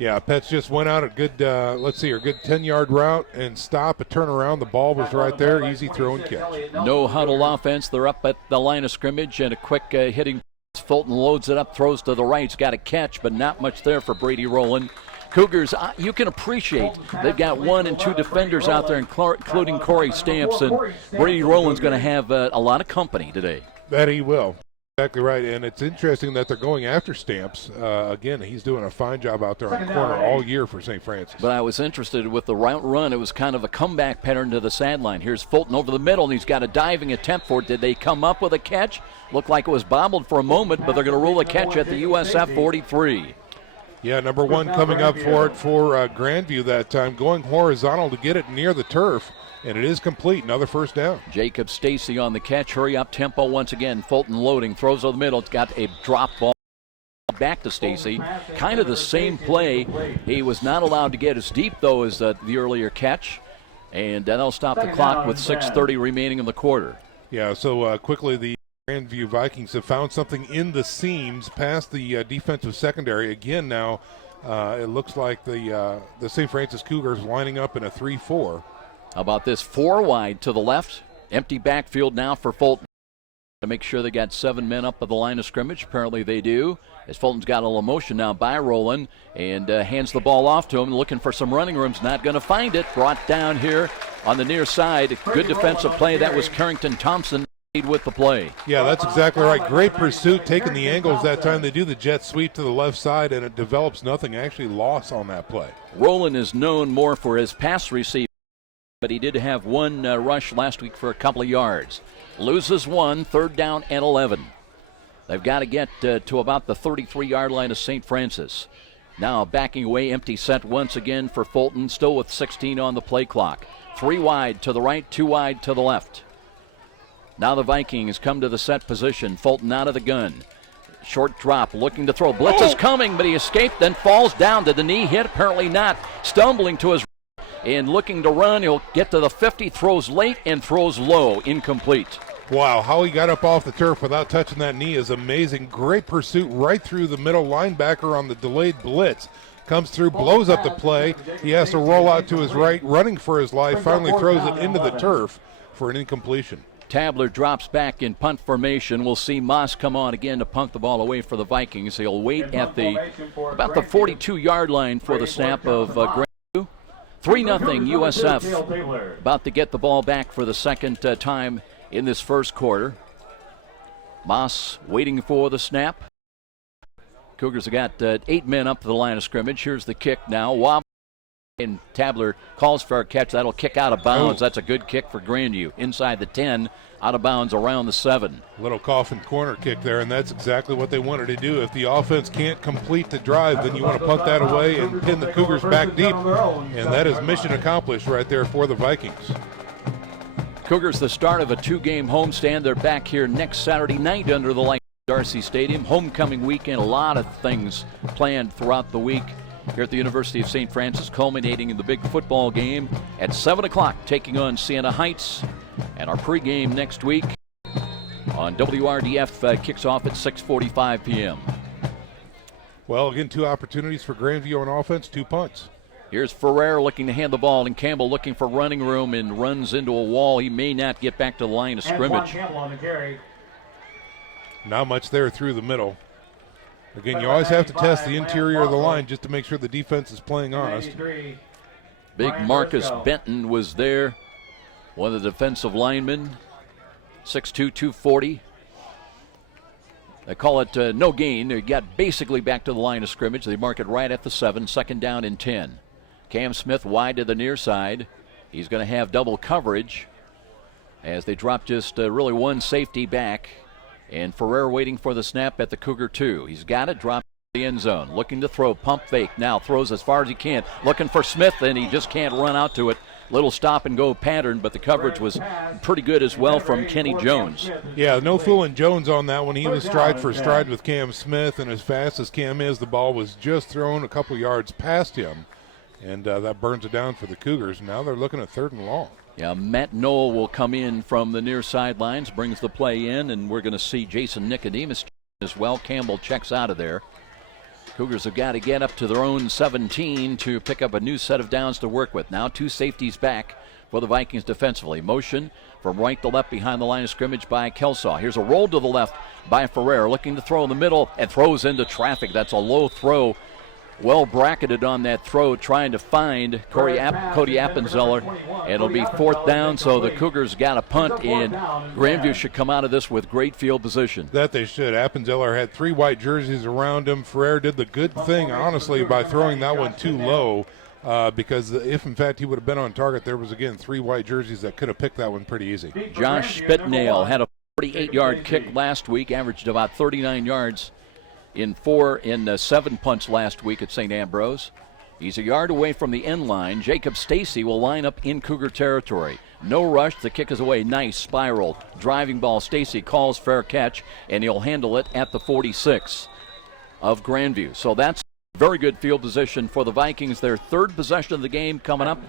Yeah, Petz just went out a good, let's see, a good 10-yard route and stop, a turnaround. The ball was right there, easy throw and catch. No huddle offense. They're up at the line of scrimmage and a quick hitting. Fulton loads it up, throws to the right. He's got a catch, but not much there for Brady Rowland. Cougars, you can appreciate they've got 1 and 2 defenders out there, including Corey Stamps, and Brady Rowland's going to have a lot of company today. That he will. Exactly right, and it's interesting that they're going after Stamps. Again, he's doing a fine job out there on the corner all year for St. Francis. But I was interested with the route run. It was kind of a comeback pattern to the sideline. Here's Fulton over the middle, and he's got a diving attempt for it. Did they come up with a catch? Looked like it was bobbled for a moment, but they're going to rule a catch at the USF 43. Yeah, number 1 coming up for it for Grandview that time, going horizontal to get it near the turf. And it is complete. Another first down. Jacob Stacy on the catch. Hurry up tempo once again. Fulton loading. Throws over the middle. It's got a drop ball back to Stacy. Kind of the same play. He was not allowed to get as deep, though, as the earlier catch. And that'll stop the clock with 6:30 remaining in the quarter. Yeah, so quickly the Grandview Vikings have found something in the seams past the defensive secondary. Again now, it looks like the St. Francis Cougars lining up in a 3-4. How about this? 4 wide to the left. Empty backfield now for Fulton. To make sure they got 7 men up at the line of scrimmage. Apparently they do. As Fulton's got a little motion now by Rowland and hands the ball off to him, looking for some running rooms. Not going to find it. Brought down here on the near side. Good defensive play. That was Carrington Thompson with the play. Yeah, that's exactly right. Great pursuit, taking the angles that time. They do the jet sweep to the left side, and it develops nothing. Actually loss on that play. Rowland is known more for his pass receiving, but he did have 1 rush last week for a couple of yards. Loses 1, 3rd down and 11. They've got to get to about the 33-yard line of St. Francis. Now backing away, empty set once again for Fulton, still with 16 on the play clock. 3 wide to the right, 2 wide to the left. Now the Vikings come to the set position. Fulton out of the gun. Short drop, looking to throw. Blitz is coming, but he escaped, then falls down. Did the knee hit? Apparently not. Stumbling to his and looking to run. He'll get to the 50, throws late and throws low, incomplete. Wow, how he got up off the turf without touching that knee is amazing. Great pursuit right through the middle. Linebacker on the delayed blitz comes through, blows up the play. He has to roll out to his right, running for his life, finally throws it into the turf for an incompletion. Tabler drops back in punt formation. We'll see Moss come on again to punt the ball away for the Vikings. He'll wait at about the 42-yard line for the snap of Grandview. 3-0 USF. About to get the ball back for the second time in this first quarter. Moss waiting for the snap. Cougars have got 8 men up to the line of scrimmage. Here's the kick now. And Tabler calls for a catch. That'll kick out of bounds. That's a good kick for Grandview. Inside the 10, out of bounds around the 7. Little coffin corner kick there, and that's exactly what they wanted to do. If the offense can't complete the drive, then you want to punt that away and pin the Cougars back deep. And that is mission accomplished right there for the Vikings. Cougars, the start of a 2-game homestand. They're back here next Saturday night under the lights at Darcy Stadium. Homecoming weekend, a lot of things planned throughout the week here at the University of St. Francis, culminating in the big football game at 7 o'clock, taking on Siena Heights. And our pregame next week on WRDF kicks off at 6:45 p.m. Well, again, 2 opportunities for Grandview on offense, 2 punts. Here's Ferrer looking to hand the ball, and Campbell looking for running room and runs into a wall. He may not get back to the line of scrimmage. Not much there through the middle. Again, you always have to test the interior of the line just to make sure the defense is playing honest. Big Marcus Benton was there, one of the defensive linemen, 6'2", 240. They call it no gain. They got basically back to the line of scrimmage. They mark it right at the 7, 2nd down and 10. Cam Smith wide to the near side. He's going to have double coverage as they drop just really one safety back. And Ferrer waiting for the snap at the Cougar 2. He's got it, dropped the end zone. Looking to throw, pump fake. Now throws as far as he can. Looking for Smith, and he just can't run out to it. Little stop and go pattern, but the coverage was pretty good as well from Kenny Jones. Yeah, no fooling Jones on that one. He was stride for stride with Cam Smith, and as fast as Cam is, the ball was just thrown a couple yards past him. And that burns it down for the Cougars. Now they're looking at 3rd and long. Yeah, Matt Noel will come in from the near sidelines, brings the play in, and we're going to see Jason Nicodemus as well. Campbell checks out of there. Cougars have got to get up to their own 17 to pick up a new set of downs to work with. Now 2 safeties back for the Vikings defensively. Motion from right to left behind the line of scrimmage by Kelsaw. Here's a roll to the left by Ferrer, looking to throw in the middle and throws into traffic. That's a low throw. Well bracketed on that throw, trying to find Cody Appenzeller. It'll be 4th down, so the Cougars got a punt, and Grandview should come out of this with great field position. That they should. Appenzeller had 3 white jerseys around him. Ferrer did the good thing, honestly, by throwing that one too low, because if, in fact, he would have been on target, there was, again, 3 white jerseys that could have picked that one pretty easy. Josh Spitnail had a 48-yard kick last week, averaged about 39 yards. In 7 punts last week at St. Ambrose. He's a yard away from the end line. Jacob Stacy will line up in Cougar territory. No rush. The kick is away. Nice spiral. Driving ball. Stacy calls fair catch, and he'll handle it at the 46 of Grandview. So that's very good field position for the Vikings. Their 3rd possession of the game coming up.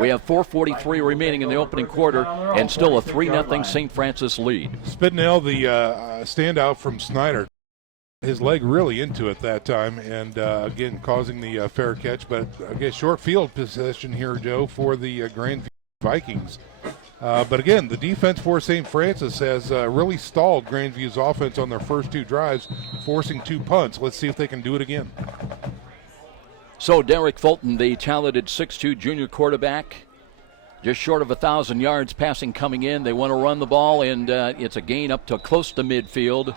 We have 4:43 remaining in the opening quarter, and still a 3-0 St. Francis lead. Spitnail, the standout from Snyder. His leg really into it that time, and again causing the fair catch. But I guess short field possession here, Joe, for the Grandview Vikings. But again, the defense for St. Francis has really stalled Grandview's offense on their first 2 drives, forcing 2 punts. Let's see if they can do it again. So Derek Fulton, the talented 6'2 junior quarterback, just short of 1,000 yards passing coming in. They want to run the ball, and it's a gain up to close to midfield.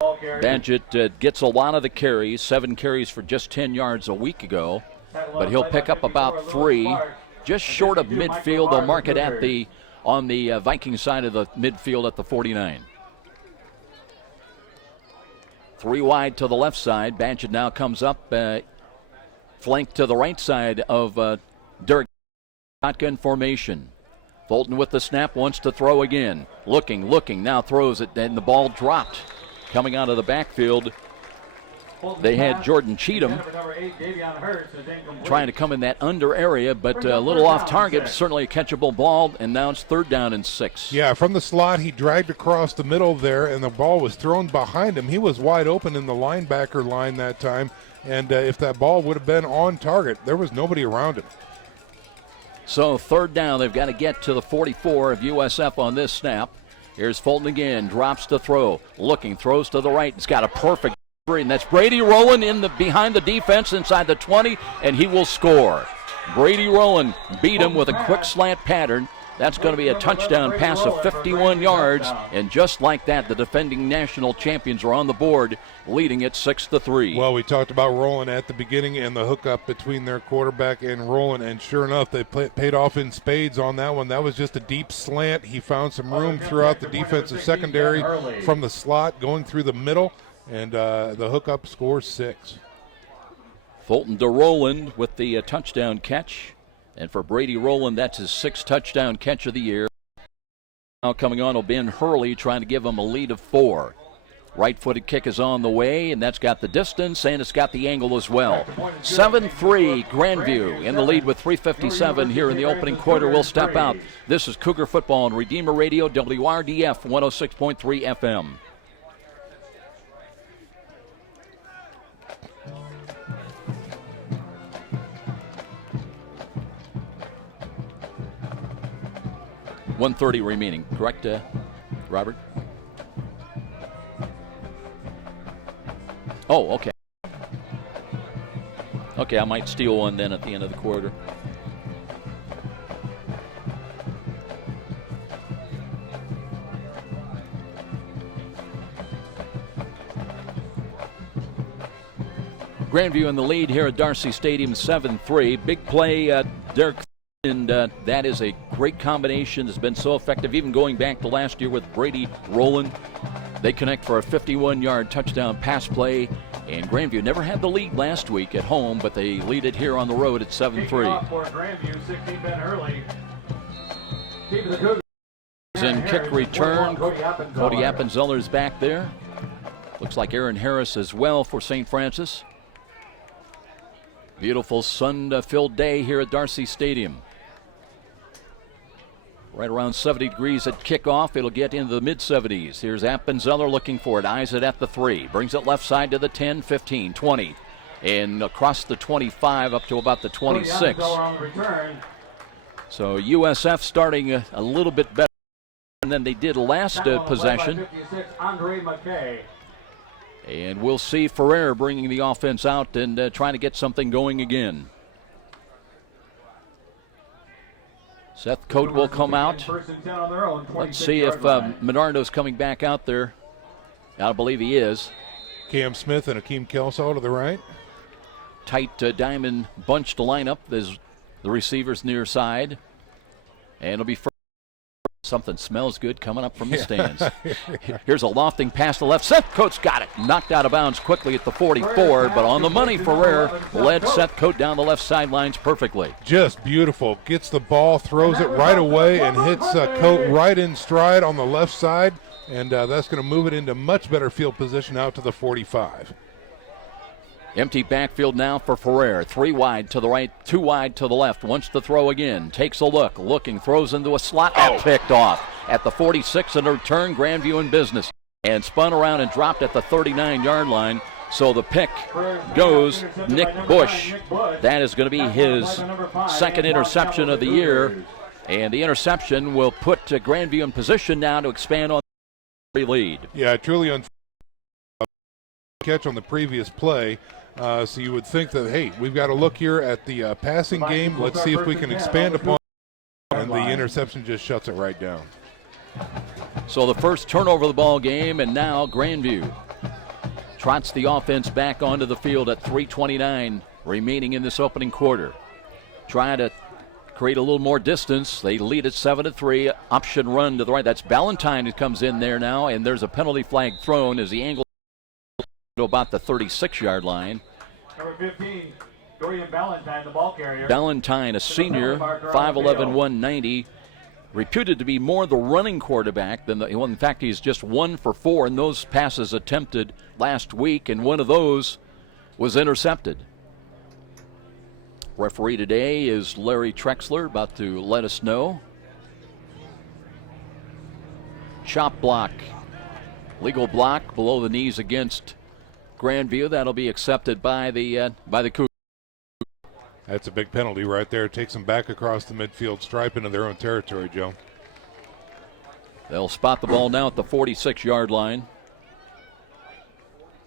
Badgett gets a lot of the carries, 7 carries for just 10 yards a week ago, but he'll pick up about 3, just short of midfield. They'll mark it at on the Viking side of the midfield at the 49. 3 wide to the left side. Badgett now comes up, flanked to the right side of Derek. Shotgun formation. Fulton with the snap, wants to throw again. Looking, now throws it, and the ball dropped. Coming out of the backfield, they had Jordan Cheatham trying to come in that under area, but a little off target. Certainly a catchable ball, and now it's 3rd down and 6. Yeah, from the slot, he dragged across the middle there, and the ball was thrown behind him. He was wide open in the linebacker line that time, and if that ball would have been on target, there was nobody around him. So 3rd down, they've got to get to the 44 of USF on this snap. Here's Fulton again, drops to throw, looking, throws to the right. It's got a perfect and that's Brady Rowland behind the defense inside the 20, and he will score. Brady Rowland beat him with a quick slant pattern, That's going to be a touchdown pass of 51 yards, and just like that, the defending national champions are on the board, leading it 6-3. Well, we talked about Roland at the beginning and the hookup between their quarterback and Roland, and sure enough, they paid off in spades on that one. That was just a deep slant. He found some room throughout the defensive secondary from the slot, going through the middle, and the hookup scores 6. Fulton to Roland with the touchdown catch. And for Brady Rowland, that's his 6th touchdown catch of the year. Now coming on will Ben Hurley, trying to give him a lead of 4. Right-footed kick is on the way, and that's got the distance, and it's got the angle as well. 7-3, Grandview in the lead with 3:57 here in the opening quarter. We'll step out. This is Cougar Football on Redeemer Radio, WRDF 106.3 FM. .130 remaining, correct, Robert? Oh, okay. Okay, I might steal one then at the end of the quarter. Grandview in the lead here at Darcy Stadium, 7-3. Big play, Derek. And that is a great combination. It's been so effective, even going back to last year with Brady Rowland. They connect for a 51-yard touchdown pass play. And Grandview never had the lead last week at home, but they lead it here on the road at 7-3. For Grandview, 16 Ben Hurley. Keep the Cougars. In kick return, Cody Appenzeller's back there. Looks like Aaron Harris as well for St. Francis. Beautiful sun-filled day here at Darcy Stadium. Right around 70 degrees at kickoff. It'll get into the mid-70s. Here's Appenzeller looking for it. Eyes it at the 3. Brings it left side to the 10, 15, 20. And across the 25 up to about the 26. So USF starting a little bit better than they did last possession. And we'll see Ferrer bringing the offense out and trying to get something going again. Seth Coate will come out. Let's see if Menardo's coming back out there. I believe he is. Cam Smith and Akeem Kelso to the right. Tight diamond bunched lineup. There's the receivers near side. And it'll be something smells good coming up from the stands. Here's a lofting pass to the left. Seth Coates got it. Knocked out of bounds quickly at the 44, but on the money, Ferrer led Seth Coate down the left sidelines perfectly. Just beautiful. Gets the ball, throws it right away, and hits Coate right in stride on the left side, and that's going to move it into much better field position out to the 45. Empty backfield now for Ferrer. 3 wide to the right, 2 wide to the left. Wants to throw again. Takes a look. Looking. Throws into a slot. And picked off at the 46 and a return. Grandview in business. And spun around and dropped at the 39-yard line. So the pick goes Nick Bush. That is going to be his 2nd interception of the year. And the interception will put Grandview in position now to expand on the lead. Yeah, truly unfortunate catch on the previous play. So you would think that, hey, we've got to look here at the passing game. Let's see if we can expand upon it. And the interception just shuts it right down. So the first turnover of the ball game, and now Grandview trots the offense back onto the field at 3:29 remaining in this opening quarter. Trying to create a little more distance. They lead at 7-3. Option run to the right. That's Ballantyne who comes in there now, and there's a penalty flag thrown as the angle to about the 36-yard line. Number 15, Dorian Ballantyne, the ball carrier. Ballantyne, a senior, 5'11", 190, reputed to be more the running quarterback than the. Well, in fact, he's just 1 for 4 in those passes attempted last week, and one of those was intercepted. Referee today is Larry Trexler, about to let us know. Chop block, legal block below the knees against Grandview. That'll be accepted by the Cougars. That's a big penalty right there. Takes them back across the midfield stripe into their own territory, Joe. They'll spot the ball now at the 46-yard line.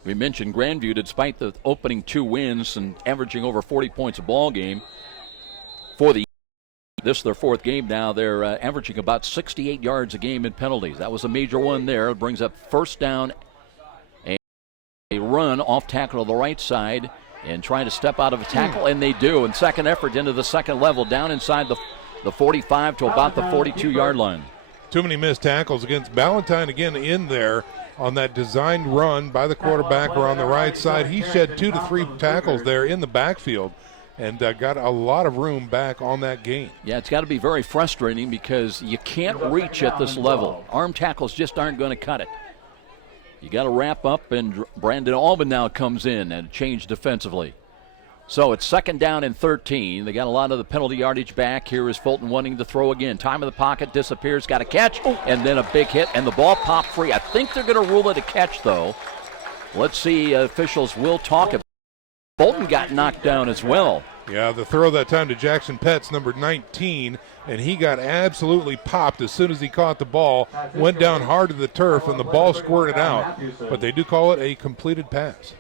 We mentioned Grandview, despite the opening 2 wins and averaging over 40 points a ball game, for the This is their fourth game now. They're averaging about 68 yards a game in penalties. That was a major one there. It brings up first down, a run off tackle to the right side, and trying to step out of a tackle, and they do. And second effort into the second level, down inside the 45 to about the 42-yard line. Too many missed tackles against Ballantyne again in there on that designed run by the quarterback or on the right side. He shed 2 to 3 tackles there in the backfield and got a lot of room back on that gain. Yeah, it's got to be very frustrating because you can't reach at this level. Arm tackles just aren't going to cut it. You got to wrap up, and Brandon Albin now comes in and change defensively. So it's second down and 13. They got a lot of the penalty yardage back. Here is Fulton wanting to throw again. Time of the pocket disappears. Got a catch, and then a big hit, and the ball popped free. I think they're going to rule it a catch, though. Let's see. Officials will talk about it. Fulton got knocked down as well. Yeah, the throw that time to Jackson Petts, number 19, and he got absolutely popped as soon as he caught the ball, went down hard to the turf, and the ball squirted out. But they do call it a completed pass.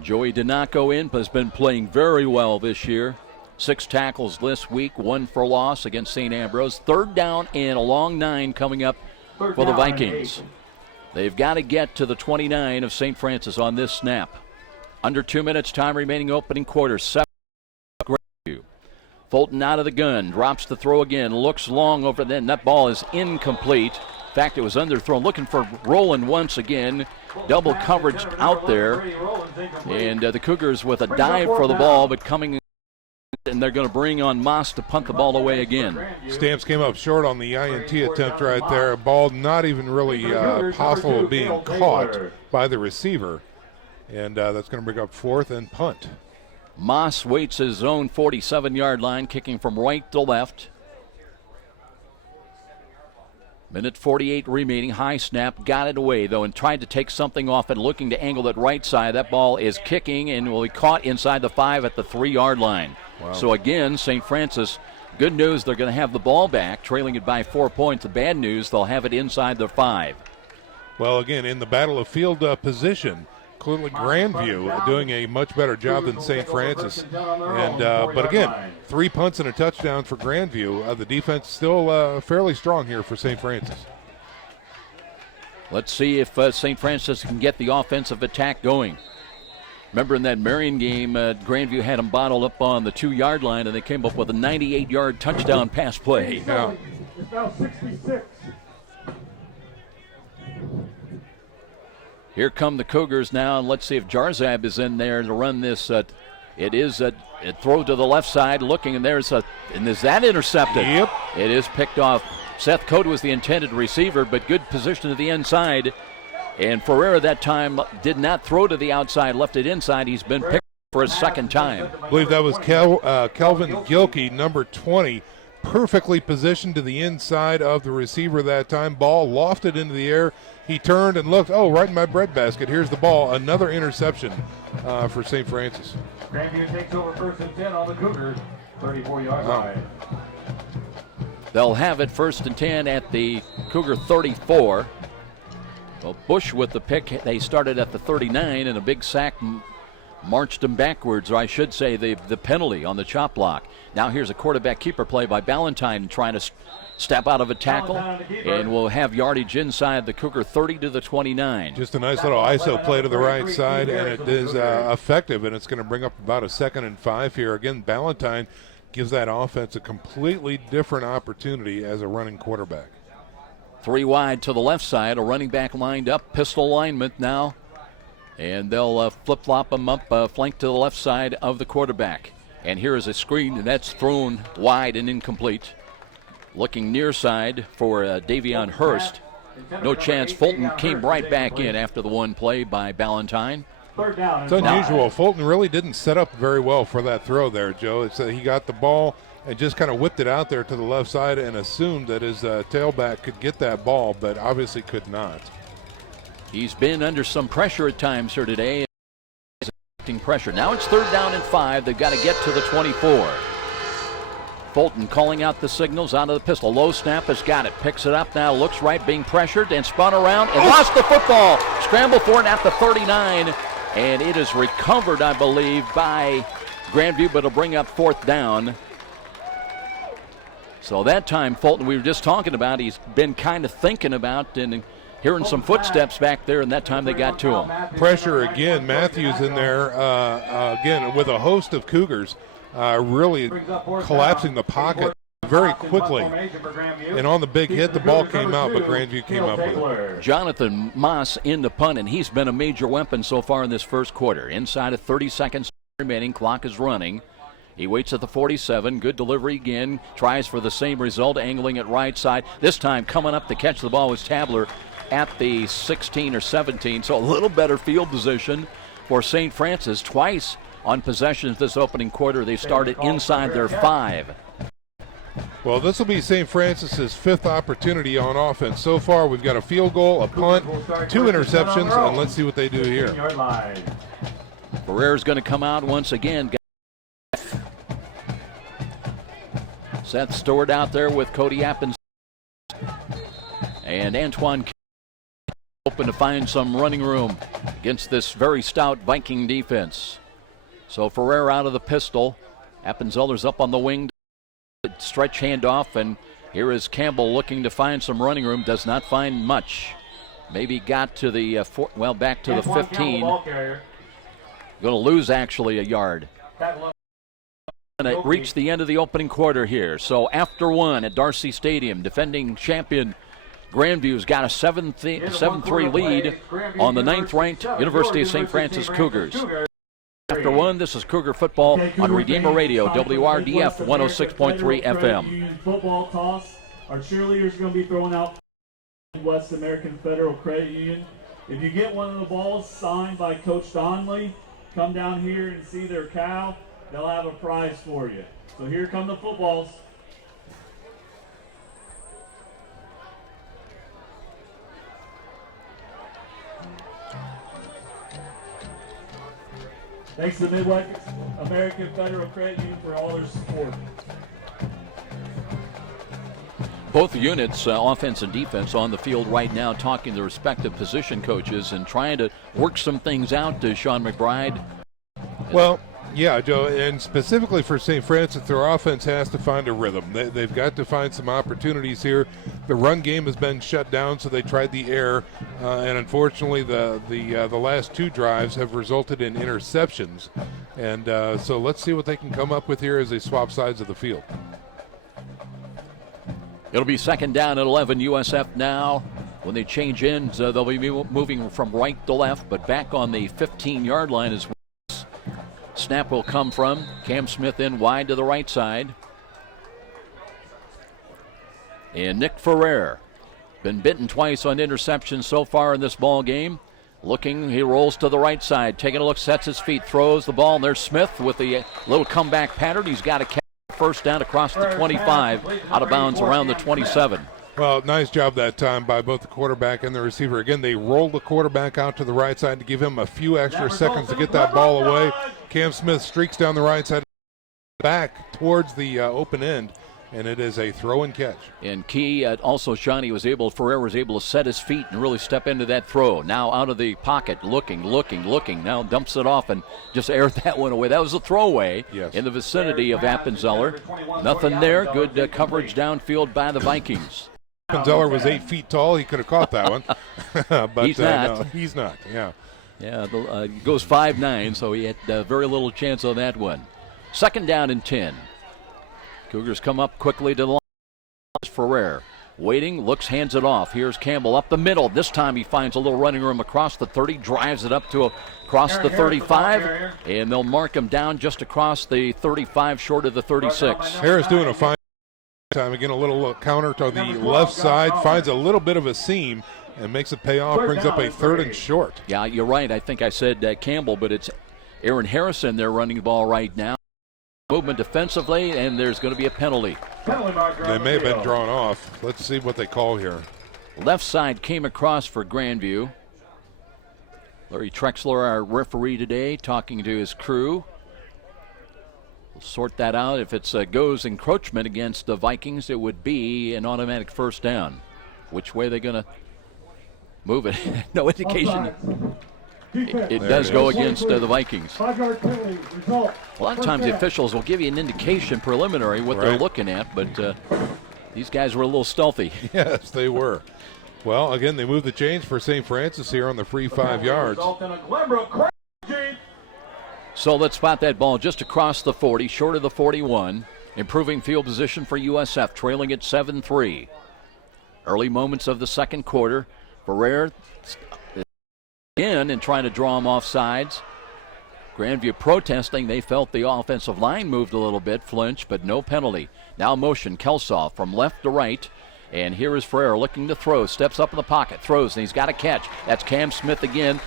Joey did not go in, but has been playing very well this year. 6 tackles this week, 1 for loss against St. Ambrose. Third down and a long 9 coming up for the Vikings. They've got to get to the 29 of St. Francis on this snap. Under 2 minutes time remaining opening quarter. 7. Fulton out of the gun, drops the throw again, looks long over then. That ball is incomplete. In fact, it was underthrown. Looking for Rowland once again. Double coverage out there. And the Cougars with a dive for the ball, but coming, and they're going to bring on Moss to punt the ball away again. Stamps came up short on the INT attempt right there. A ball not even really possible of being caught by the receiver. And that's going to bring up 4th and punt. Moss waits his own 47-yard line, kicking from right to left. Minute 48 remaining. High snap, got it away though, and tried to take something off and looking to angle it right side. That ball is kicking and will be caught inside the 5 at the 3-yard line. Wow. So again, St. Francis, good news, they're going to have the ball back, trailing it by 4 points. The bad news, they'll have it inside the 5. Well, again, in the battle of field position, clearly Grandview doing a much better job than St. Francis. And but again, 3 punts and a touchdown for Grandview. The defense still fairly strong here for St. Francis. Let's see if St. Francis can get the offensive attack going. Remember in that Marian game, Grandview had them bottled up on the 2-yard line, and they came up with a 98-yard touchdown pass play. Yeah. It's now 66. Here come the Cougars now, and let's see if Jarzab is in there to run this. It is a throw to the left side, looking, and is that intercepted? Yep. It is picked off. Seth Cote was the intended receiver, but good position to the inside. And Ferreira that time did not throw to the outside, left it inside. He's been picked for his second time. I believe that was Kelvin Gilkey, number 20, perfectly positioned to the inside of the receiver that time. Ball lofted into the air. He turned and looked, right in my breadbasket. Here's the ball. Another interception for St. Francis. Grandview takes over 1st and 10 on the Cougars, 34-yard line. They'll have it 1st and 10 at the Cougar 34. Well, Bush with the pick. They started at the 39, and a big sack marched them backwards, or I should say the penalty on the chop block. Now here's a quarterback keeper play by Ballantyne trying to step out of a tackle, and we'll have yardage inside the Cougar 30 to the 29. Just a nice little ISO play to the right side, and it is effective, and it's going to bring up about a 2nd and 5 here. Again, Ballantyne gives that offense a completely different opportunity as a running quarterback. 3 wide to the left side, a running back lined up, pistol alignment now, and they'll flip-flop them up, flank to the left side of the quarterback. And here is a screen, and that's thrown wide and incomplete. Looking near side for Davion Hurst. No chance. Fulton came right back in after the one play by Ballantyne. It's unusual. Fulton really didn't set up very well for that throw there, Joe. He got the ball and just kind of whipped it out there to the left side and assumed that his tailback could get that ball, but obviously could not. He's been under some pressure at times here today. Pressure. Now it's 3rd down and 5. They've got to get to the 24. Fulton calling out the signals out of the pistol. Low snap has got it. Picks it up now. Looks right. Being pressured and spun around and lost the football. Scramble for it at the 39. And it is recovered, I believe, by Grandview, but it'll bring up 4th down. So that time, Fulton, we were just talking about, he's been kind of thinking about and hearing some footsteps back there, and that time they got to him. Pressure again. Matthews in there again with a host of Cougars really collapsing the pocket very quickly. And on the big hit, the ball came out, but Grandview came up with it. Jonathan Moss in the punt, and he's been a major weapon so far in this first quarter. Inside of 30 seconds remaining, clock is running. He waits at the 47. Good delivery again. Tries for the same result, angling it right side. This time coming up to catch the ball was Tabler at the 16 or 17. So a little better field position for St. Francis. Twice on possessions this opening quarter, they started inside their 5. Well, this will be St. Francis's 5th opportunity on offense. So far, we've got a field goal, a punt, 2 interceptions, and let's see what they do here. Ferrer's going to come out once again. Seth Stewart out there with Cody Appens. And Antoine open to find some running room against this very stout Viking defense. So Ferrer out of the pistol. Appenzellers up on the wing. Stretch handoff, and here is Campbell looking to find some running room. Does not find much. Maybe got to the, back to the 15. Going to lose actually a yard. And it reached the end of the opening quarter here. So after 1 at Darcy Stadium, defending champion Grandview's got a 7-3 lead on the 9th-ranked University of St. Francis Cougars. After 1, this is Cougar football on Redeemer Radio, WRDF 106.3 FM. Football toss. Our cheerleaders are going to be throwing out West American Federal Credit Union. If you get one of the balls signed by Coach Donnelly, come down here and see their cow. They'll have a prize for you. So here come the footballs. Thanks to Midwest American Federal Credit Union for all their support. Both units, offense and defense, on the field right now talking to their respective position coaches and trying to work some things out to Sean McBride. Well, yeah, Joe, and specifically for St. Francis, their offense has to find a rhythm. They've got to find some opportunities here. The run game has been shut down, so they tried the air, and unfortunately the last 2 drives have resulted in interceptions. And so let's see what they can come up with here as they swap sides of the field. It'll be 2nd down at 11, USF now. When they change ends, they'll be moving from right to left, but back on the 15-yard line is snap will come from Cam Smith in wide to the right side. And Nick Ferrer, been bitten twice on interceptions so far in this ball game. Looking, he rolls to the right side, taking a look, sets his feet, throws the ball, and there's Smith with the little comeback pattern. He's got a first down across the 25, out of bounds around the 27. Well, nice job that time by both the quarterback and the receiver. Again, they rolled the quarterback out to the right side to give him a few extra seconds to get that ball away. Cam Smith streaks down the right side, back towards the open end, and it is a throw and catch. And key, also Shawnee Ferrer was able to set his feet and really step into that throw. Now out of the pocket, looking. Now dumps it off and just aired that one away. That was a throwaway in the vicinity of Appenzeller. Nothing there. Good coverage downfield by the Vikings. Appenzeller was 8 feet tall. He could have caught that one. But he's not. No, he's not, yeah. Yeah, he goes 5'9", so he had very little chance on that one. 2nd down and 10. Cougars come up quickly to the line. Ferrer waiting, looks, hands it off. Here's Campbell up the middle. This time he finds a little running room across the 30, drives it up to across the 35, and they'll mark him down just across the 35, short of the 36. Harris doing a fine time. Again, a little counter to the left side, finds a little bit of a seam and makes it pay off, brings up a 3rd and short. Yeah, you're right. I think I said Campbell, but it's Aaron Harrison there running the ball right now. Movement defensively, and there's going to be a penalty. They may have been drawn off. Let's see what they call here. Left side came across for Grandview. Larry Trexler, our referee today, talking to his crew. We'll sort that out. If it goes encroachment against the Vikings, it would be an automatic 1st down. Which way are they going to move it? No indication. It does go against the Vikings. A lot of times the officials will give you an indication preliminary what they're looking at, but These guys were a little stealthy. Yes, they were. Well, again, they moved the chains for St. Francis here on the free 5 yards. So let's spot that ball just across the 40, short of the 41. Improving field position for USF, trailing at 7-3. Early moments of the second quarter. Ferrer in and trying to draw him off sides. Grandview protesting. They felt the offensive line moved a little bit, flinch, but no penalty. Now motion, Kelsoff from left to right. And here is Ferrer looking to throw. Steps up in the pocket, throws, and he's got a catch. That's Cam Smith again.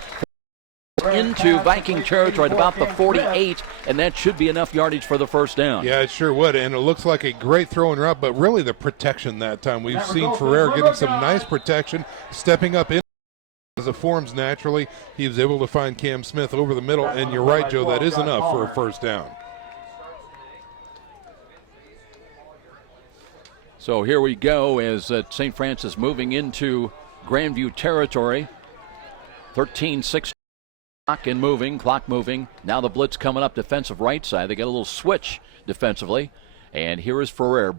Into Viking territory at about the 48, and that should be enough yardage for the first down. Yeah, it sure would, and it looks like a great throw and route, but really the protection that time. We've seen Ferrer getting some nice protection, stepping up in as it forms naturally. He was able to find Cam Smith over the middle, and you're right, Joe, that is enough for a first down. So here we go as St. Francis moving into Grandview territory. 13-6 clock moving. Now the blitz coming up defensive right side. They get a little switch defensively. And here is Ferrer.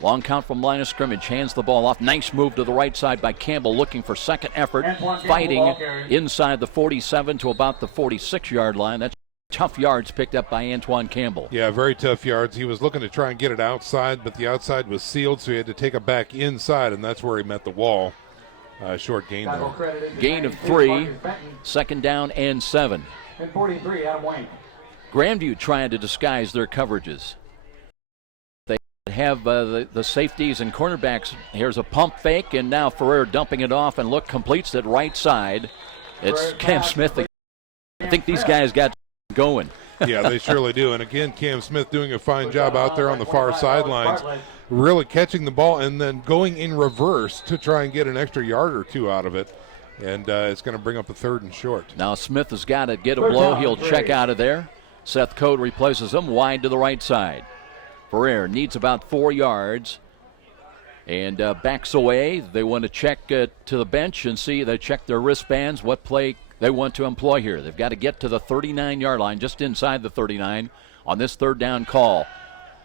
Long count from line of scrimmage. Hands the ball off. Nice move to the right side by Campbell, looking for second effort. Fighting inside the 47 to about the 46-yard line. That's tough yards picked up by Antoine Campbell. Yeah, very tough yards. He was looking to try and get it outside, but the outside was sealed, so he had to take it back inside, and that's where he met the wall. Short gain there. Gain of 3, second down and 7. And 43, Adam Wayne. Grandview trying to disguise their coverages. They have the safeties and cornerbacks. Here's a pump fake, and now Ferrer dumping it off, and look, completes it right side. It's Cam Smith. I think these guys got going. Yeah, they surely do. And again, Cam Smith doing a fine job out there on the far sidelines, really catching the ball and then going in reverse to try and get an extra yard or two out of it. And it's going to bring up a 3rd and short. Now Smith has got to get a blow. He'll check out of there. Seth Code replaces him wide to the right side. Ferrer needs about 4 yards and backs away. They want to check to the bench and see. They check their wristbands, what play they want to employ here. They've got to get to the 39-yard line, just inside the 39 on this 3rd down call.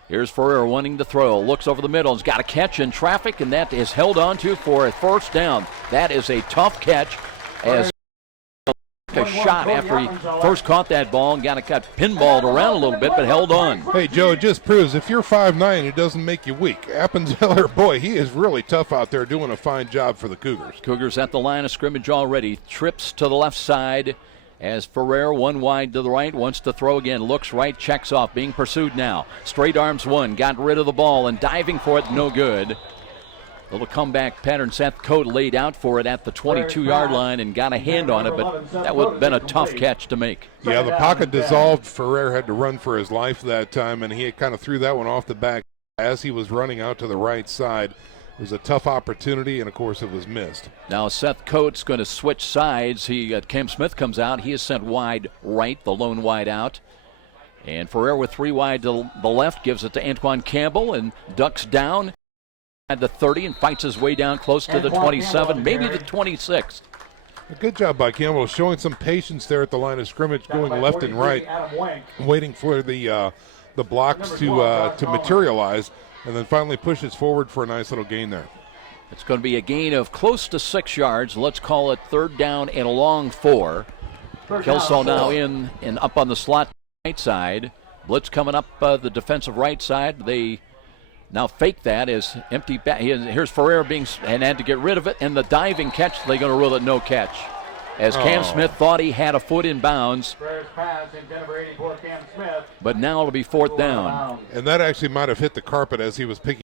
Here's Ferrer wanting to throw. Looks over the middle. He's got a catch in traffic, and that is held on to for a first down. That is a tough catch as a shot after he first caught that ball and got pinballed around a little bit, but held on. Hey, Joe, it just proves if you're 5'9", it doesn't make you weak. Appenzeller, boy, he is really tough out there doing a fine job for the Cougars. Cougars at the line of scrimmage already. Trips to the left side as Ferrer, one wide to the right, wants to throw again. Looks right, checks off, being pursued now. Straight arms one, got rid of the ball and diving for it, no good. Little comeback pattern. Seth Code laid out for it at the 22-yard line and got a hand on it, but that would have been a tough catch to make. Yeah, the pocket dissolved. Ferrer had to run for his life that time, and he kind of threw that one off the back as he was running out to the right side. It was a tough opportunity, and, of course, it was missed. Now Seth Coates going to switch sides. Cam Smith comes out. He is sent wide right, the lone wide out. And Ferrer with 3 wide to the left gives it to Antoine Campbell and ducks down at the 30 and fights his way down close to the 27, maybe the 26. A good job by Campbell, showing some patience there at the line of scrimmage, going left and right, waiting for the blocks to materialize, and then finally pushes forward for a nice little gain there. It's going to be a gain of close to 6 yards. Let's call it 3rd down and a long 4. Kelso now in and up on the slot right side. Blitz coming up the defensive right side. They now fake that as empty back. Here's Ferrer and had to get rid of it, and the diving catch, they're going to rule it no catch. As Cam Smith thought he had a foot in bounds. But now it'll be 4th down. And that actually might have hit the carpet as he was picking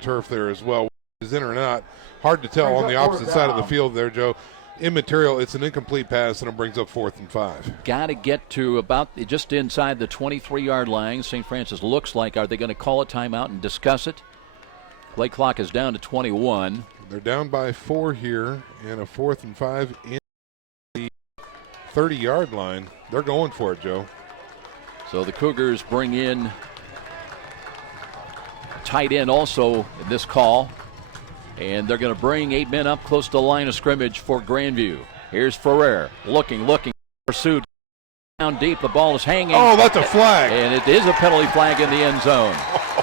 turf there as well. Is in or not, hard to tell on the opposite side of the field there, Joe. Immaterial, it's an incomplete pass, and it brings up 4th and 5. Got to get to about just inside the 23-yard line. St. Francis looks like, are they going to call a timeout and discuss it? Play clock is down to 21. They're down by 4 here, and a 4th and 5 in the 30-yard line. They're going for it, Joe. So the Cougars bring in tight end also in this call. And they're going to bring 8 men up close to the line of scrimmage for Grandview. Here's Ferrer, looking, pursued down deep. The ball is hanging. Oh, that's a flag. And it is a penalty flag in the end zone.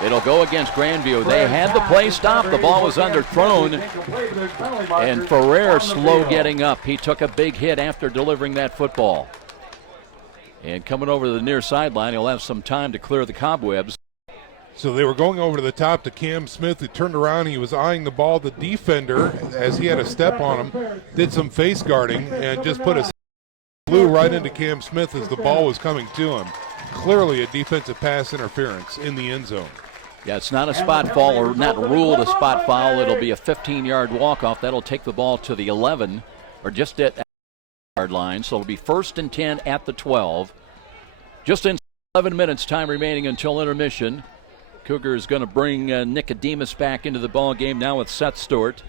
It'll go against Grandview. They had the play stopped. The ball was underthrown, and Ferrer slow getting up. He took a big hit after delivering that football. And coming over to the near sideline, he'll have some time to clear the cobwebs. So they were going over to the top to Cam Smith, who turned around. He was eyeing the ball. The defender, as he had a step on him, did some face guarding and just put his flew right into Cam Smith as the ball was coming to him. Clearly a defensive pass interference in the end zone. Yeah, it's not a spot foul, or not ruled a spot foul. It'll be a 15-yard walk-off. That'll take the ball to the 11, or just at the yard line. So it'll be 1st and 10 at the 12. Just in 11 minutes, time remaining until intermission. Cougars going to bring Nicodemus back into the ball game now with Seth Stewart.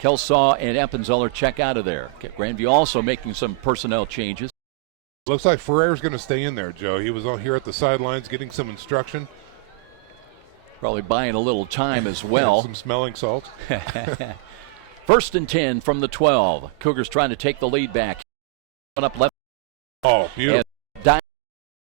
Kelsaw and Eppenzeller check out of there. Grandview also making some personnel changes. Looks like Ferrer's going to stay in there, Joe. He was on here at the sidelines getting some instruction. Probably buying a little time as well. Some smelling salt. 1st and 10 from the 12. Cougars trying to take the lead back. Up left. Oh, beautiful.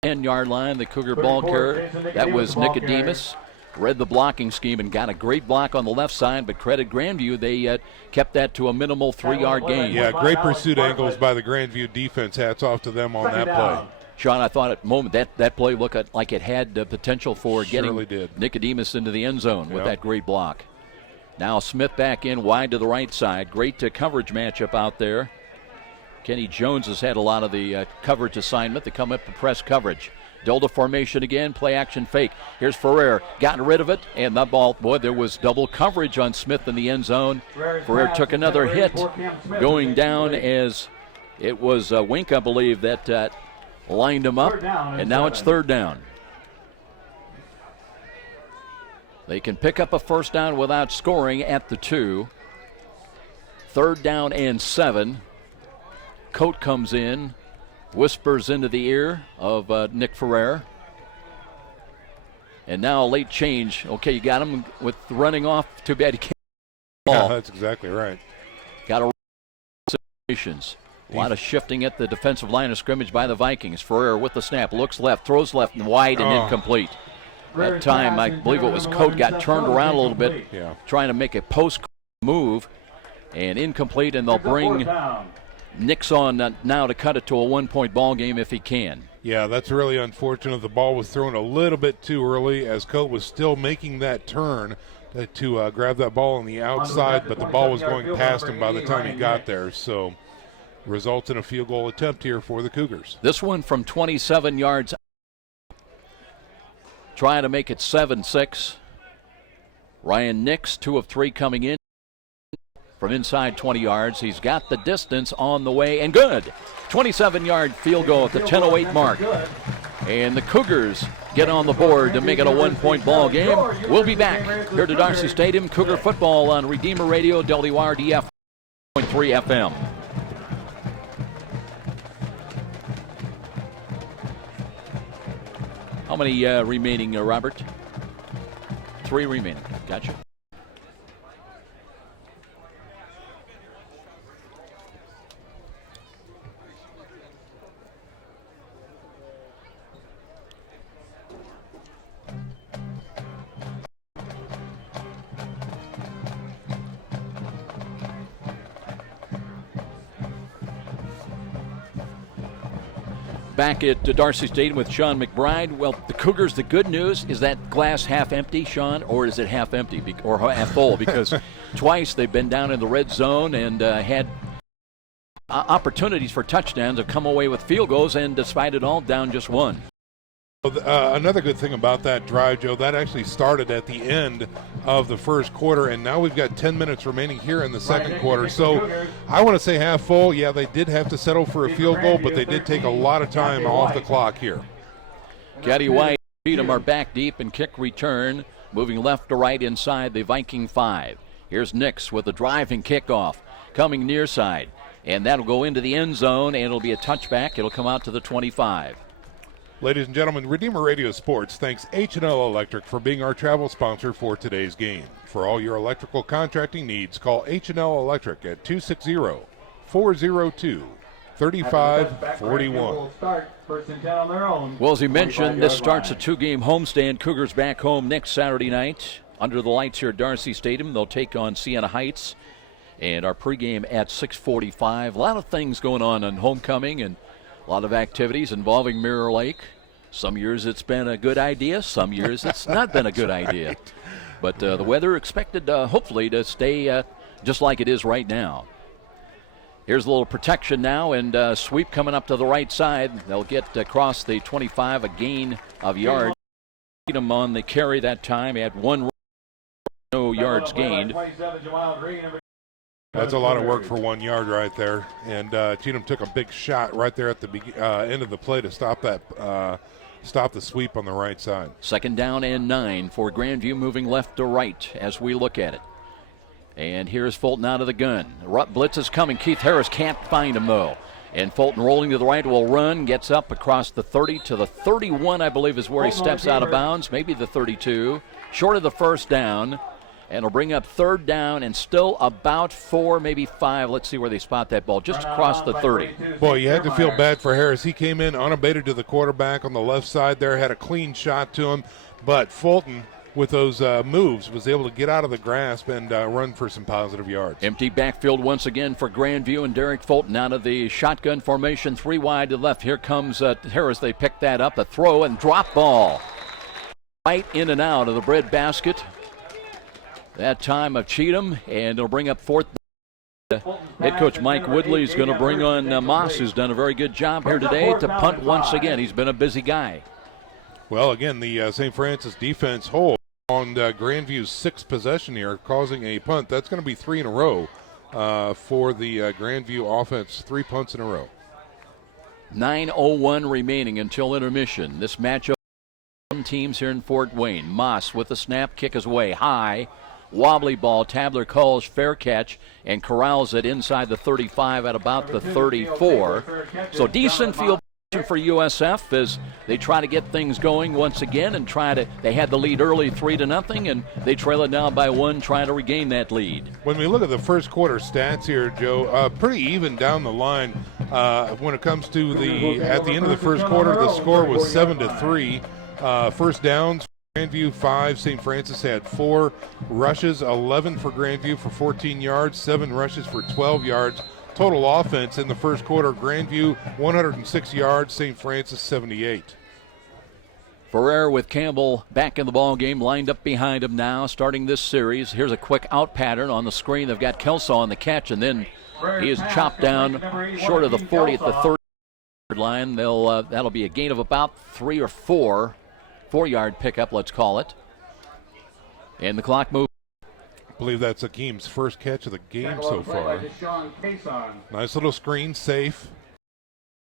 10-yard line, the Cougar ball carrier. That was Nicodemus. Read the blocking scheme and got a great block on the left side, but credit Grandview, they kept that to a minimal 3-yard gain. Yeah, great pursuit angles by the Grandview defense. Hats off to them on that play. Sean, I thought at the moment that play looked like it had the potential for Surely getting did. Nicodemus into the end zone with that great block. Now Smith back in wide to the right side. Great coverage matchup out there. Kenny Jones has had a lot of the coverage assignment. They come up to press coverage. Delta formation again, play action fake. Here's Ferrer, gotten rid of it, and that ball, boy, there was double coverage on Smith in the end zone. Ferrer took another hit going down as it was Wink, I believe, that lined him up, and now it's 3rd down. They can pick up a 1st down without scoring at the 2. 3rd down and 7. Coat comes in, whispers into the ear of Nick Ferrer. And now a late change. Okay, you got him with running off. Too bad he can't. Yeah, that's exactly right. Got a situations. A lot of shifting at the defensive line of scrimmage by the Vikings. Ferrer with the snap, looks left, throws left and wide and incomplete. That time, I believe it was Coat, got turned around a little bit, trying to make a post move, and incomplete, and they'll bring Nix on now to cut it to a 1-point ball game if he can. Yeah, that's really unfortunate. The ball was thrown a little bit too early as Coat was still making that turn to grab that ball on the outside, but the ball was going past him by the time he got there. So results in a field goal attempt here for the Cougars. This one from 27 yards. Trying to make it 7-6. Ryan Nix, 2 of 3 coming in from inside 20 yards. He's got the distance on the way, and good. 27-yard field goal at the 10:08 mark. And the Cougars get on the board to make it a 1-point ball game. We'll be back here to Darcy Stadium. Cougar football on Redeemer Radio, WRDF 1.3 FM. How many remaining, Robert? 3 remaining. Gotcha. Back at Darcy Stadium with Sean McBride. Well, the Cougars, the good news is that glass half empty, Sean, or is it half empty or half full? Because twice they've been down in the red zone and had opportunities for touchdowns, have come away with field goals, and despite it all, down just 1. Another good thing about that drive, Joe, that actually started at the end of the first quarter, and now we've got 10 minutes remaining here in the second quarter. So I want to say half full. Yeah, they did have to settle for a field goal, but they did take a lot of time off the clock here. Caddy White, Cheatham are back deep and kick return, moving left to right inside the Viking 5. Here's Nix with a driving kickoff, coming near side, and that'll go into the end zone, and it'll be a touchback. It'll come out to the 25. Ladies and gentlemen, Redeemer Radio Sports thanks H&L Electric for being our travel sponsor for today's game. For all your electrical contracting needs, call H&L Electric at 260-402-5700. 35-41. Start first and 10 on their own. Well, as he mentioned, this starts a 25-yard two-game homestand. Cougars back home next Saturday night under the lights here at Darcy Stadium. They'll take on Siena Heights. And our pregame at 6:45. A lot of things going on homecoming and a lot of activities involving Mirror Lake. Some years it's been a good idea. Some years it's not been a good idea. But the weather expected, hopefully, to stay just like it is right now. Here's a little protection now, and sweep coming up to the right side. They'll get across the 25, a gain of yards. Beat him on the carry that time. He had no yards gained. 27, Jamal Green, number That's a lot of work for 1 yard right there. And Cheatham took a big shot right there at the end of the play to stop the sweep on the right side. Second down and 9 for Grandview, moving left to right as we look at it. And here's Fulton out of the gun. Blitz is coming. Keith Harris can't find him, though. And Fulton rolling to the right will run, gets up across the 30 to the 31, I believe, is where he steps out of bounds, maybe the 32. Short of the first down. And it'll bring up third down and still about 4, maybe 5. Let's see where they spot that ball, just across the 30. Boy, you had to feel bad for Harris. He came in unabated to the quarterback on the left side there, had a clean shot to him. But Fulton, with those moves, was able to get out of the grasp and run for some positive yards. Empty backfield once again for Grandview, and Derek Fulton out of the shotgun formation, 3 wide to the left. Here comes Harris. They pick that up, a throw and drop ball. Right in and out of the bread basket. That time of Cheatham, and it'll bring up fourth. Head coach Mike Woodley is going to bring on Moss, who's done a very good job here today, to punt once again. He's been a busy guy. Well, again, the St. Francis defense hold on Grandview's 6th possession here, causing a punt. That's going to be 3 in a row for the Grandview offense, 3 punts in a row. 9:01 remaining until intermission. This matchup, teams here in Fort Wayne. Moss with the snap, kick is way high. Wobbly ball, Tabler calls fair catch and corrals it inside the 35 at about the 34. So decent field position for USF as they try to get things going once again and they had the lead early 3-0, and they trail it now by 1, trying to regain that lead. When we look at the first quarter stats here, Joe, pretty even down the line. When it comes to at the end of the first quarter, the score was 7-3. First downs, Grandview 5, St. Francis had 4 rushes, 11 for Grandview for 14 yards, 7 rushes for 12 yards. Total offense in the first quarter, Grandview 106 yards, St. Francis 78. Ferrer with Campbell back in the ball game, lined up behind him now, starting this series. Here's a quick out pattern on the screen. They've got Kelsaw on the catch, and then he is chopped down short of the 40 at the 30-yard line. That'll be a gain of about 3 or 4. 4-yard pickup, let's call it. And the clock moves. I believe that's Akeem's first catch of the game so far. Nice little screen, safe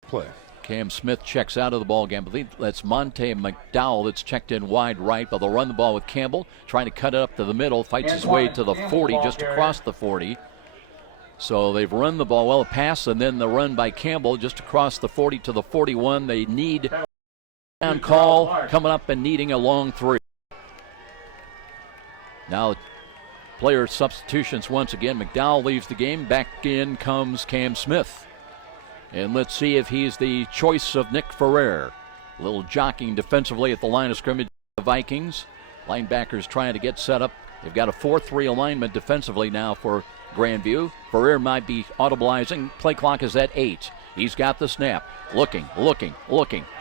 play. Cam Smith checks out of the ball game. I believe that's Monte McDowell that's checked in wide right, but they'll run the ball with Campbell, trying to cut it up to the middle, fights his way to the 40, just across the 40. So they've run the ball, well, a pass, and then the run by Campbell just across the 40 to the 41. They need down call coming up and needing a long 3. Now player substitutions once again. McDowell leaves the game. Back in comes Cam Smith. And let's see if he's the choice of Nick Ferrer. A little jockeying defensively at the line of scrimmage. The Vikings. Linebackers trying to get set up. They've got a 4-3 alignment defensively now for Grandview. Ferrer might be audibilizing. Play clock is at 8. He's got the snap. Looking.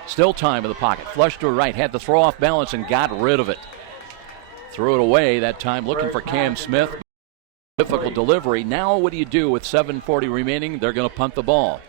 Still time in the pocket. Flush to the right. Had the throw off balance and got rid of it. Threw it away that time, looking for Cam Smith. Difficult delivery. Now what do you do with 7:40 remaining? They're going to punt the ball.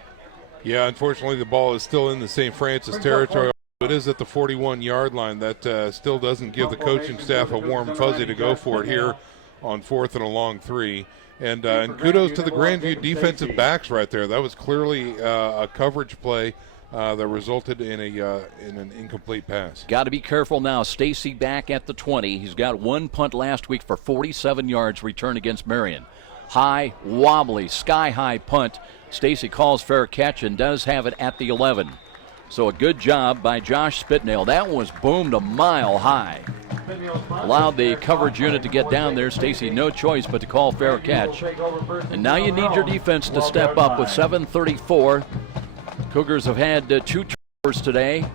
Yeah, unfortunately the ball is still in the St. Francis territory. It is at the 41-yard line. That still doesn't give the coaching staff a warm fuzzy to go for it here on 4th and a long 3. And kudos to the Grandview defensive backs right there. That was clearly a coverage play that resulted in an incomplete pass. Got to be careful now. Stacy back at the 20. He's got 1 punt last week for 47 yards return against Marian. High, wobbly, sky-high punt. Stacy calls fair catch and does have it at the 11. So a good job by Josh Spitnail. That one was boomed a mile high. allowed the coverage unit to get down there. Stacy, no choice but to call fair catch. And now you need your defense to step up with 7:34. Cougars have had 2 turnovers today.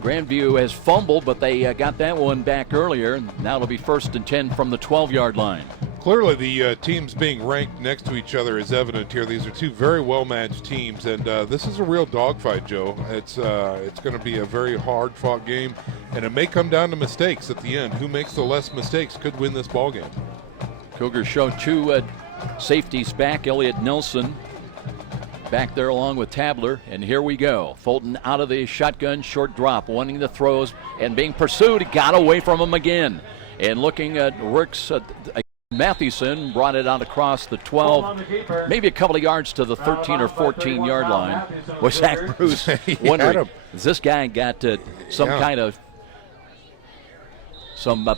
Grandview has fumbled, but they got that one back earlier. Now it'll be 1st and 10 from the 12-yard line. Clearly, the teams being ranked next to each other is evident here. These are 2 very well-matched teams, and this is a real dogfight, Joe. It's going to be a very hard-fought game, and it may come down to mistakes at the end. Who makes the less mistakes could win this ball game. Cougars show 2 safeties back. Elliot Nelson back there along with Tabler, and here we go. Fulton out of the shotgun, short drop, wanting the throws, and being pursued. He got away from him again. And looking at Ricks, Mathewson brought it out across the 12, maybe a couple of yards to the 13 or 14-yard line. Was Zach Bruce wondering, has this guy got some kind of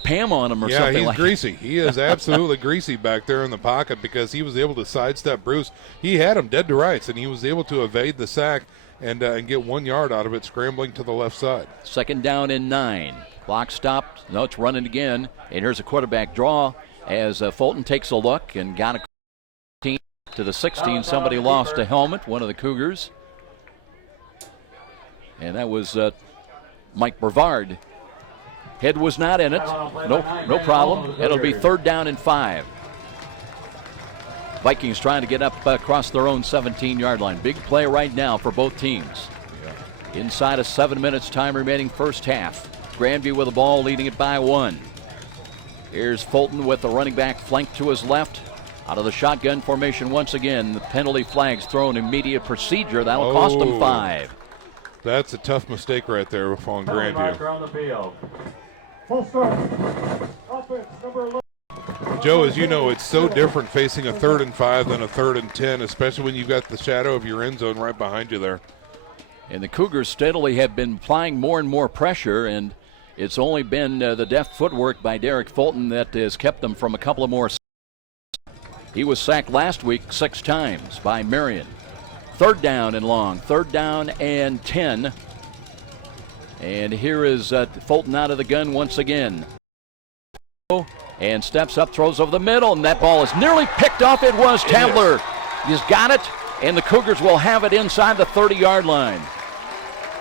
Pam on him or something like that? Yeah, he's greasy. He is absolutely greasy back there in the pocket because he was able to sidestep Bruce. He had him dead to rights, and he was able to evade the sack and get 1 yard out of it, scrambling to the left side. 2nd down and 9. Clock stopped. No, it's running again. And here's a quarterback draw as Fulton takes a look and got a 15 to the 16. Somebody lost a helmet, one of the Cougars. And that was Mike Brevard. Head was not in it. No problem. It'll be 3rd down and 5. Vikings trying to get up across their own 17-yard line. Big play right now for both teams. Inside of 7 minutes, time remaining first half. Grandview with the ball, leading it by 1. Here's Fulton with the running back flanked to his left. Out of the shotgun formation once again. The penalty flag's thrown, immediate procedure. That'll cost them 5. That's a tough mistake right there on Grandview. Full start. Offense, number 11. Joe, as you know, it's so different facing a 3rd and 5 than a 3rd and 10, especially when you've got the shadow of your end zone right behind you there. And the Cougars steadily have been applying more and more pressure, and it's only been the deft footwork by Derek Fulton that has kept them from a couple of more. He was sacked last week 6 times by Marian. 3rd down and long, 3rd down and 10. And here is Fulton out of the gun once again. And steps up, throws over the middle, and that ball is nearly picked off. It was Tabler. He's got it, and the Cougars will have it inside the 30-yard line.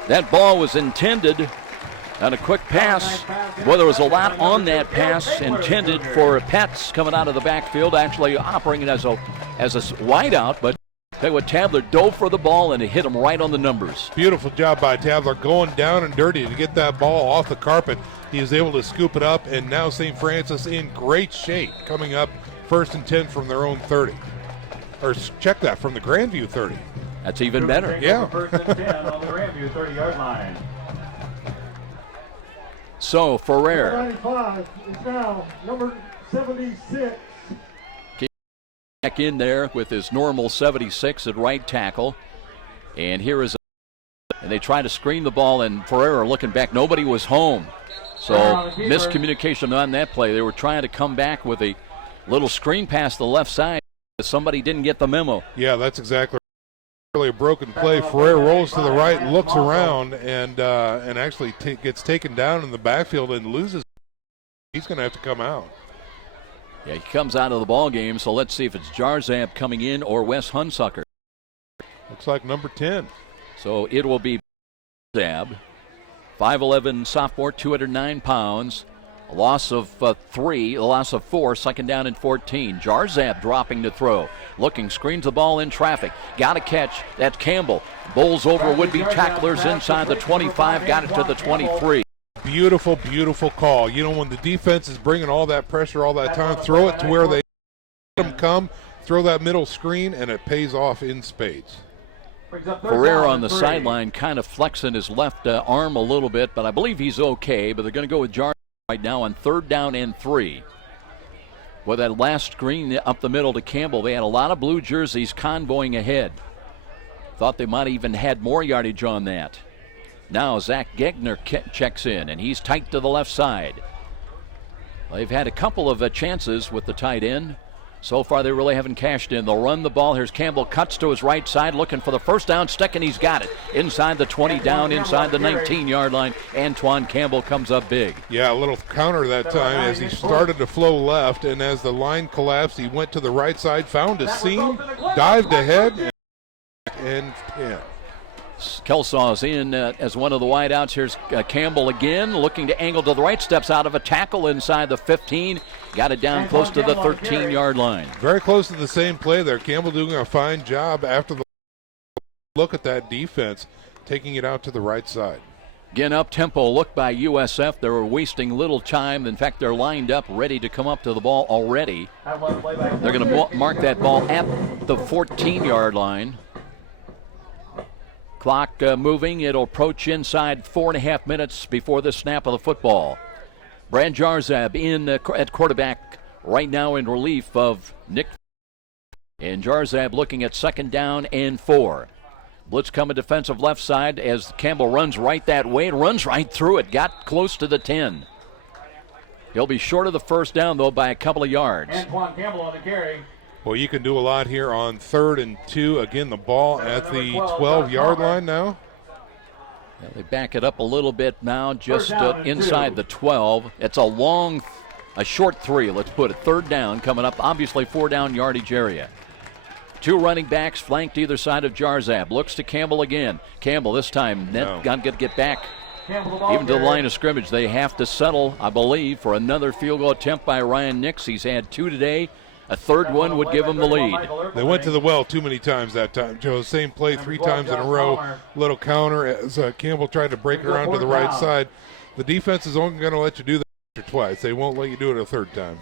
That ball was intended on a quick pass. Well, there was a lot on that pass intended for Pets coming out of the backfield, actually operating as a wideout, but tell you what, Tabler dove for the ball and it hit him right on the numbers. Beautiful job by Tabler, going down and dirty to get that ball off the carpet. He is able to scoop it up, and now St. Francis in great shape, coming up 1st and 10 from their own 30. Or check that, from the Grandview 30. That's even better. Yeah. 1st and 10 on the Grandview 30-yard line. So Ferrer 95 is now number 76. back in there with his normal 76 at right tackle. And here is and they try to screen the ball, and Ferrer looking back. Nobody was home. So miscommunication on that play. They were trying to come back with a little screen pass to the left side. Somebody didn't get the memo. Yeah, that's exactly really a broken play. Ferrer rolls to the right, looks around, and actually gets taken down in the backfield and loses. He's going to have to come out. Yeah, he comes out of the ball game, so let's see if it's Jarzab coming in or Wes Hunsucker. Looks like number 10. So it will be Jarzab, 5'11" sophomore, 209 pounds. A loss of 3, a loss of 4, 2nd down and 14. Jarzab dropping to throw. Looking, screens the ball in traffic. Got a catch. That's Campbell. Bowls over would-be tacklers inside the 25. Got it to the 23. Beautiful, beautiful call. You know, when the defense is bringing all that pressure all that time, throw it to where they let them come, throw that middle screen, and it pays off in spades. Ferrer on the sideline kind of flexing his left arm a little bit, but I believe he's okay. But they're going to go with Jarzab right now on 3rd down and 3. With that last screen up the middle to Campbell, they had a lot of blue jerseys convoying ahead. Thought they might have even had more yardage on that. Now Zach Gegner checks in, and he's tight to the left side. They've had a couple of chances with the tight end. So far, they really haven't cashed in. They'll run the ball. Here's Campbell, cuts to his right side, looking for the first down stick, and he's got it. Inside the 20, down inside the 19-yard line. Antoine Campbell comes up big. Yeah, a little counter that time as he started to flow left, and as the line collapsed, he went to the right side, found a seam, dived ahead, and yeah. Kelsaw's in as one of the wideouts. Here's Campbell again, looking to angle to the right, steps out of a tackle inside the 15, got it down close to the 13-yard line. Very close to the same play there. Campbell doing a fine job after the look at that defense, taking it out to the right side. Again, up-tempo look by USF. They were wasting little time. In fact, they're lined up, ready to come up to the ball already. They're going to mark that ball at the 14-yard line. Clock moving. It'll approach inside 4.5 minutes before the snap of the football. Brad Jarzab in at quarterback right now in relief of Nick. And Jarzab looking at 2nd down and 4. Blitz coming defensive left side as Campbell runs right that way and runs right through it. Got close to the 10. He'll be short of the first down, though, by a couple of yards. Antoine Campbell on the carry. Well, you can do a lot here on 3rd and 2. Again, the ball at the 12-yard line now. Yeah, they back it up a little bit now, just inside the 12. It's a short 3, let's put it. 3rd down coming up, obviously 4-down yardage area. 2 running backs flanked either side of Jarzab. Looks to Campbell again. Campbell this time, got to get back even to the line of scrimmage. They have to settle, I believe, for another field goal attempt by Ryan Nix. He's had 2 today. A 3rd one would give him the lead. They went to the well too many times that time, Joe. Same play 3 times in a row. Little counter as Campbell tried to break around to the right side. The defense is only going to let you do that twice. They won't let you do it a 3rd time.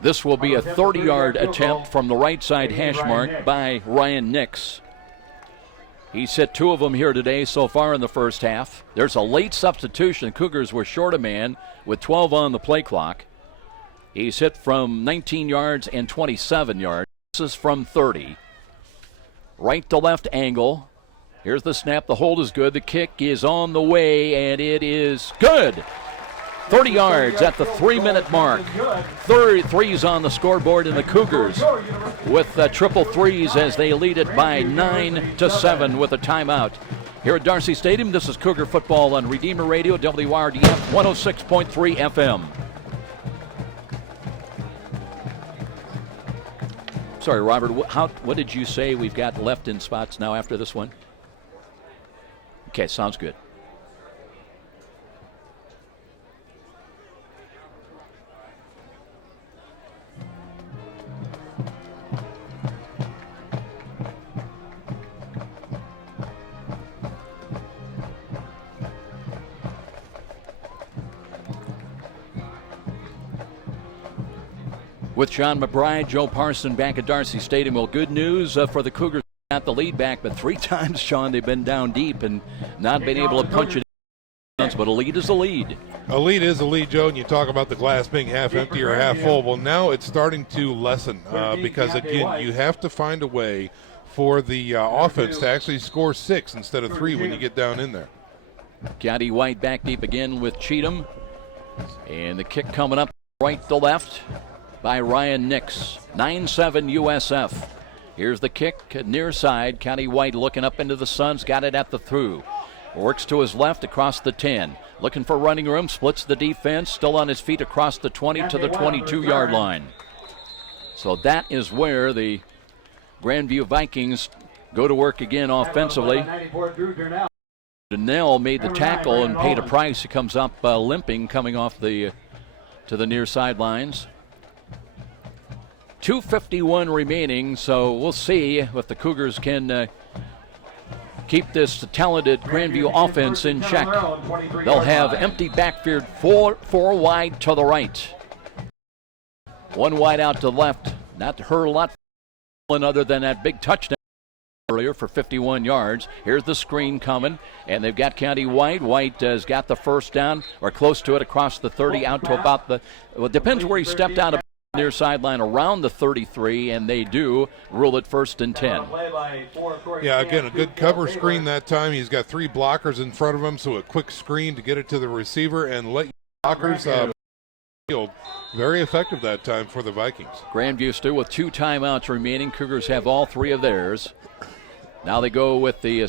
This will be a 30-yard attempt from the right side hash mark by Ryan Nix. He's hit 2 of them here today so far in the first half. There's a late substitution. The Cougars were short a man with 12 on the play clock. He's hit from 19 yards and 27 yards. This is from 30. Right to left angle. Here's the snap. The hold is good. The kick is on the way, and it is good. 30 yards at the 3-minute mark. 33s on the scoreboard, and the Cougars with triple threes as they lead it by 9-7 with a timeout. Here at Darcy Stadium, this is Cougar football on Redeemer Radio, WRDF 106.3 FM. Sorry, Robert, what did you say we've got left in spots now after this one? Okay, sounds good. With John McBride, Joe Parson back at Darcy Stadium. Well, good news for the Cougars. Got the lead back, but 3 times, Sean, they've been down deep and not been able to punch it in. But a lead is a lead. A lead is a lead, Joe, and you talk about the glass being half empty or half full. Well, now it's starting to lessen because, again, you have to find a way for the offense to actually score 6 instead of 3 when you get down in there. County White back deep again with Cheatham. And the kick coming up right to left by Ryan Nix. 9-7 USF. Here's the kick near side. County White looking up into the Suns. Got it at the through. Works to his left across the 10. Looking for running room. Splits the defense. Still on his feet across the 20 to the 22-yard line. So that is where the Grandview Vikings go to work again offensively. Donnell made the tackle and paid a price. He comes up limping coming off to the near sidelines. 2:51 remaining, so we'll see if the Cougars can keep this talented Grandview offense in check. They'll have empty backfield, four wide to the right. 1 wide out to the left. Not her lot other than that big touchdown earlier for 51 yards. Here's the screen coming, and they've got County White. White has got the first down, or close to it, across the 30 out to about the, well, it depends where he stepped out of near sideline around the 33, and they do rule it 1st and 10. Yeah, again, a good cover screen that time. He's got 3 blockers in front of him, so a quick screen to get it to the receiver and let blockers field. Very effective that time for the Vikings. Grandview still with 2 timeouts remaining. Cougars have all 3 of theirs. Now they go with the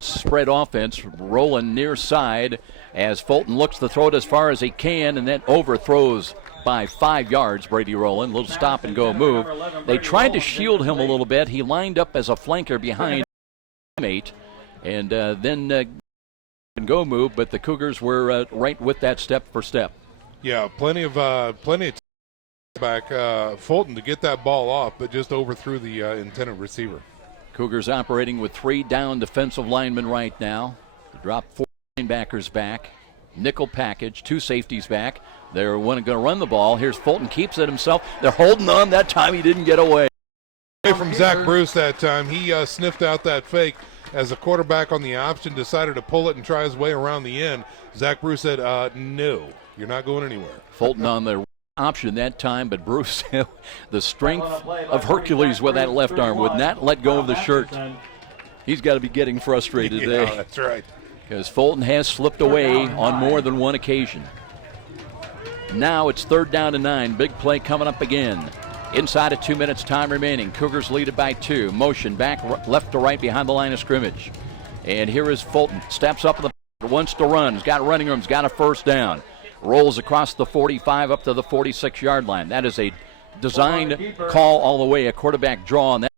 spread offense, rolling near side as Fulton looks to throw it as far as he can and then overthrows by 5 yards. Brady Rowland, little stop and go move. They tried to shield him a little bit. He lined up as a flanker behind mate and then go move, but the Cougars were right with that step for step. Yeah, plenty of back Fulton to get that ball off, but just overthrew the intended receiver. Cougars operating with 3 down defensive linemen right now. They drop 4 linebackers back. Nickel package, 2 safeties back. They're going to run the ball. Here's Fulton, keeps it himself. They're holding on. That time he didn't get away. From Zach Bruce that time. He sniffed out that fake as the quarterback on the option decided to pull it and try his way around the end. Zach Bruce said, no, you're not going anywhere. Fulton on the option that time, but Bruce, the strength of Hercules with that left arm, would not let go of the shirt. He's got to be getting frustrated today. Yeah, that's right. Because Fulton has slipped away on more than one occasion. Now it's 3rd down and 9. Big play coming up again. Inside of 2 minutes time remaining. Cougars lead it by 2. Motion back left to right behind the line of scrimmage. And here is Fulton. Steps up, wants to run. He's got running room. He's got a first down. Rolls across the 45 up to the 46-yard line. That is a designed call all the way, a quarterback draw, and that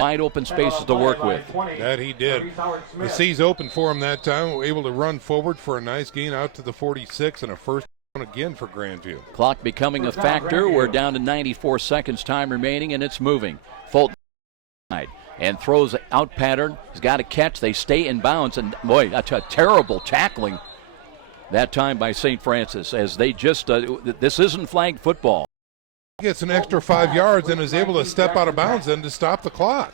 wide open spaces to work with. That he did. The C's open for him that time. We're able to run forward for a nice gain out to the 46 and a first down again for Grandview. Clock becoming a factor. We're down to 94 seconds time remaining, and it's moving. Fulton and throws out pattern. He's got a catch. They stay in bounds, and boy, that's a terrible tackling that time by St. Francis, as they just, this isn't flag football. He gets an extra 5 yards and is able to step out of bounds then to stop the clock.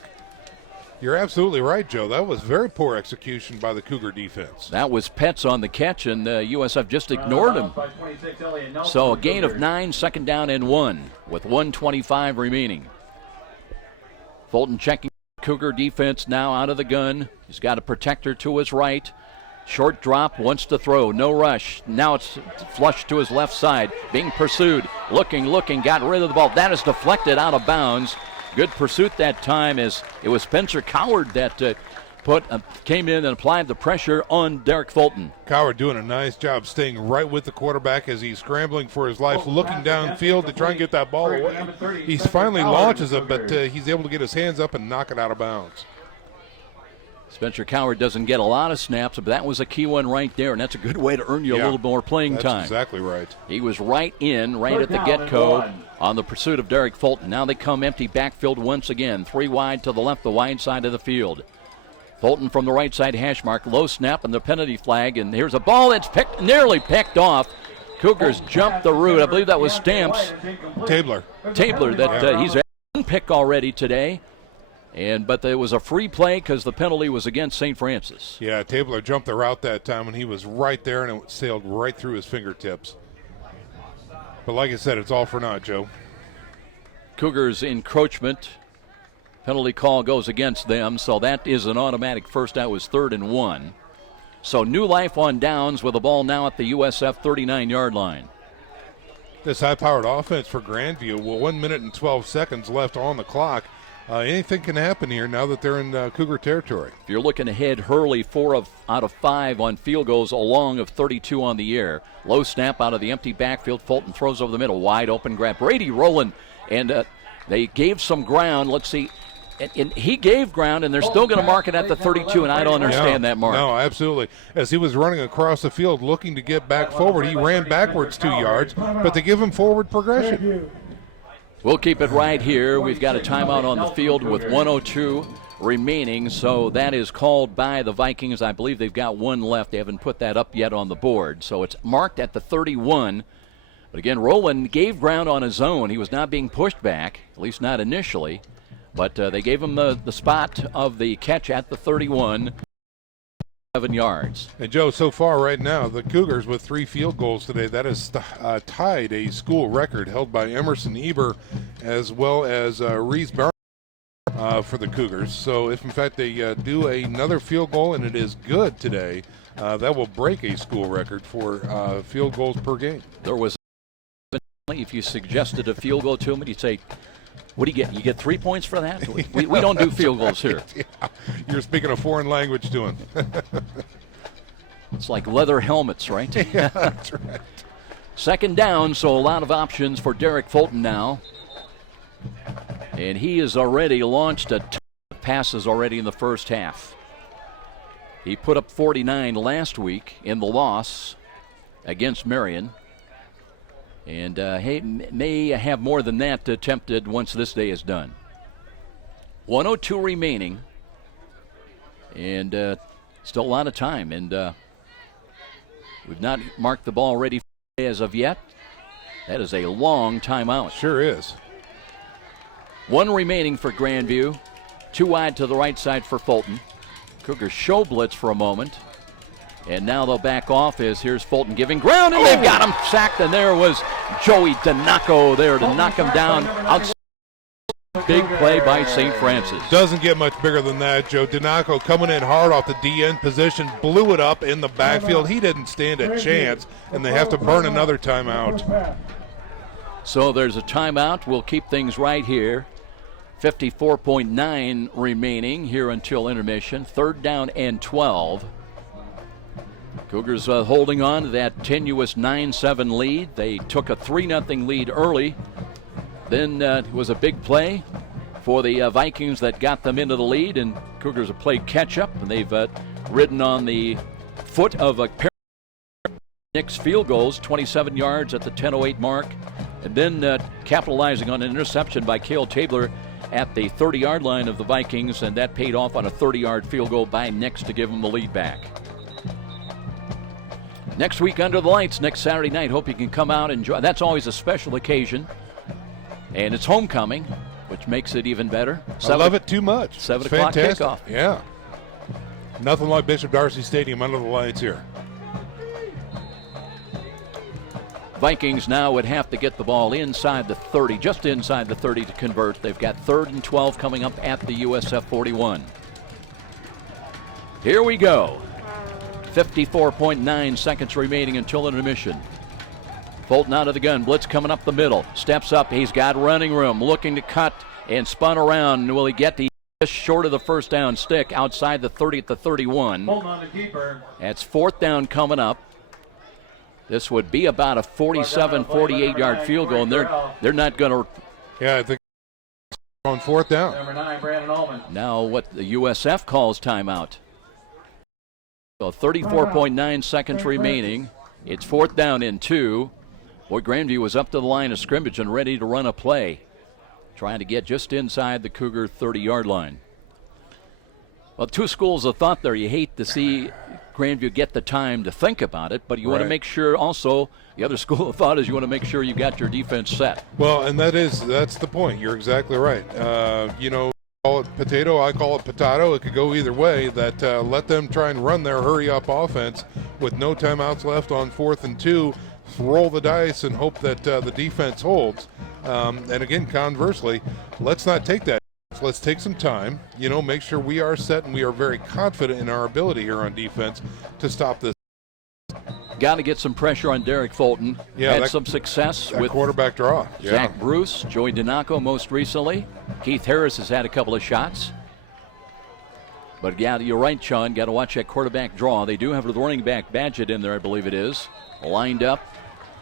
You're absolutely right, Joe. That was very poor execution by the Cougar defense. That was Petz on the catch, and USF just ignored him. So a gain of 9, 2nd down and 1, with 1:25 remaining. Fulton checking Cougar defense now out of the gun. He's got a protector to his right. Short drop, wants to throw, no rush. Now it's flushed to his left side, being pursued. Looking, got rid of the ball. That is deflected out of bounds. Good pursuit that time, as it was Spencer Coward that came in and applied the pressure on Derek Fulton. Coward doing a nice job staying right with the quarterback as he's scrambling for his life, looking downfield to try and get that ball away. He finally launches it, but he's able to get his hands up and knock it out of bounds. Spencer Coward doesn't get a lot of snaps, but that was a key one right there, and that's a good way to earn you a little more playing time. That's exactly right. He was right at the get-go on the pursuit of Derek Fulton. Now they come empty backfield once again. 3 wide to the left, the wide side of the field. Fulton from the right side hash mark, low snap and the penalty flag, and here's a ball that's nearly picked off. Cougars jumped the route. I believe that was Stamps. Tabler, he's had one pick already today. But there was a free play because the penalty was against St. Francis. Yeah, Tabler jumped the route that time, and he was right there, and it sailed right through his fingertips. But like I said, it's all for naught, Joe. Cougars encroachment. Penalty call goes against them, so that is an automatic first down. It was 3rd and 1. So new life on downs with the ball now at the USF 39-yard line. This high-powered offense for Grandview, 1 minute and 12 seconds left on the clock. Anything can happen here now that they're in Cougar territory. If you're looking ahead, Hurley 4 out of 5 on field goals, a long of 32 on the air. Low snap out of the empty backfield. Fulton throws over the middle, wide open grab. Brady rolling, and they gave some ground. Let's see. And he gave ground, and they're still going to mark it at the 32, and I don't understand that mark. No, absolutely. As he was running across the field looking to get back forward, he ran backwards 2 yards, but they give him forward progression. We'll keep it right here. We've got a timeout on the field with 1:02 remaining, so that is called by the Vikings. I believe they've got 1 left. They haven't put that up yet on the board, so it's marked at the 31. But again, Rowland gave ground on his own. He was not being pushed back, at least not initially, but they gave him the spot of the catch at the 31. 7 yards. And Joe, so far right now, the Cougars with 3 field goals today, that has tied a school record held by Emerson Eber as well as Reese Barnes. for the Cougars. So if in fact they do another field goal and it is good today, that will break a school record for field goals per game. There was, if you suggested a field goal to him, he'd say, what do you get? You get 3 points for that? We don't do field goals here. Yeah. You're speaking a foreign language to him. It's like leather helmets, right? Yeah, that's right. Second down, so a lot of options for Derek Fulton now. And he has already launched a ton of passes already in the first half. He put up 49 last week in the loss against Marian. And he may have more than that attempted once this day is done. 1:02 remaining. And still a lot of time. And we've not marked the ball ready as of yet. That is a long timeout. Sure is. One remaining for Grandview. 2 wide to the right side for Fulton. Cougars show blitz for a moment. And now they'll back off as here's Fulton giving ground, and they've got him sacked. And there was Joey Donaco there to knock him down. Outside. Big play by St. Francis. Doesn't get much bigger than that. Joe Donaco coming in hard off the DN position, blew it up in the backfield. He didn't stand a chance, and they have to burn another timeout. So there's a timeout. We'll keep things right here. 54.9 remaining here until intermission. 3rd down and 12. Cougars holding on to that tenuous 9-7 lead. They took a 3-0 lead early. Then it was a big play for the Vikings that got them into the lead, and Cougars have played catch-up, and they've ridden on the foot of a pair of Nick's field goals, 27 yards at the 10:08 mark, and then capitalizing on an interception by Cale Tabler at the 30-yard line of the Vikings, and that paid off on a 30-yard field goal by Nix to give them the lead back. Next week under the lights, next Saturday night. Hope you can come out and enjoy. That's always a special occasion. And it's homecoming, which makes it even better. I love it too much. 7 it's o'clock fantastic. kickoff. Yeah. Nothing like Bishop Darcy Stadium under the lights here. Vikings now would have to get the ball inside the 30, just inside the 30 to convert. They've got 3rd and 12 coming up at the USF 41. Here we go. 54.9 seconds remaining until intermission. Fulton out of the gun. Blitz coming up the middle. Steps up. He's got running room. Looking to cut and spun around. Will he get the just short of the first down stick outside the 30 at the 31? Hold on to keeper. That's 4th down coming up. This would be about a 47, 48-yard field goal, and they're not going to. Yeah, I think on 4th down. Number 9, Brandon Ullman. Now what the USF calls timeout. So 34.9 seconds remaining. It's 4th down and 2. Boy, Grandview was up to the line of scrimmage and ready to run a play, trying to get just inside the Cougar 30-yard line. Well, 2 schools of thought there. You hate to see Grandview get the time to think about it, but you want to make sure also the other school of thought is you want to make sure you got your defense set. Well, and that's the point. You're exactly right. Call it potato, I call it potato. It could go either way. That let them try and run their hurry-up offense with no timeouts left on 4th and 2. Roll the dice and hope that the defense holds. And again, conversely, let's not take that. Let's take some time, make sure we are set and we are very confident in our ability here on defense to stop this. Got to get some pressure on Derek Fulton. Yeah, had some success with quarterback draw. Zach Bruce, Joey Donaco most recently. Keith Harris has had a couple of shots. But yeah, you're right, Sean. Got to watch that quarterback draw. They do have the running back Badgett in there, I believe it is. Lined up.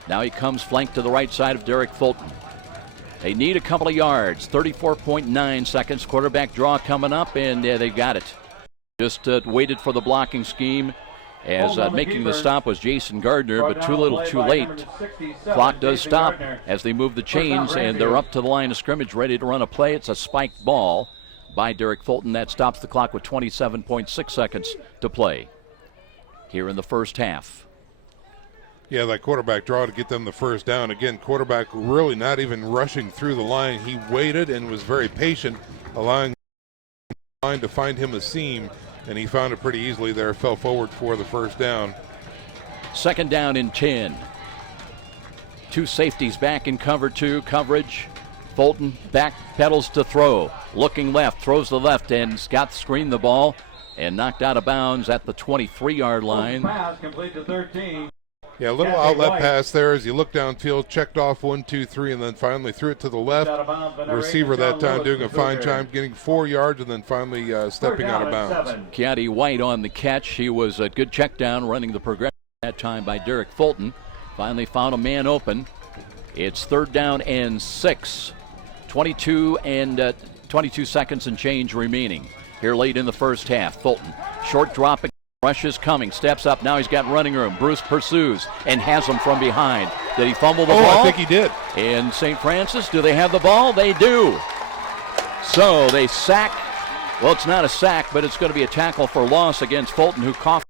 Now he comes flanked to the right side of Derek Fulton. They need a couple of yards. 34.9 seconds. Quarterback draw coming up, and they got it. Just waited for the blocking scheme as making the stop was Jason Gardner, but too little too late. Clock does stop as they move the chains, and they're up to the line of scrimmage ready to run a play. It's a spiked ball by Derek Fulton. That stops the clock with 27.6 seconds to play here in the first half. Yeah, that quarterback draw to get them the first down. Again, quarterback really not even rushing through the line. He waited and was very patient, allowing the line to find him a seam, and he found it pretty easily there, fell forward for the first down. 2nd down and 10. 2 safeties back in cover 2 coverage Fulton back pedals to throw. Looking left, throws the left, and Scott screened the ball and knocked out of bounds at the 23-yard line. Pass complete to 13. Yeah, a little outlet pass there as you look downfield, checked off 1, 2, 3, and then finally threw it to the left. Receiver that time doing a fine job, getting 4 yards, and then finally stepping out of bounds. Keontae White on the catch. He was a good check down, running the progression that time by Derek Fulton. Finally found a man open. It's 3rd down and 6. 22 seconds and change remaining here late in the first half. Fulton, short dropping. Rush is coming, steps up, now he's got running room. Bruce pursues and has him from behind. Did he fumble the ball? I think he did. And St. Francis, do they have the ball? They do. So they sack. Well, it's not a sack, but it's going to be a tackle for loss against Fulton, who coughed.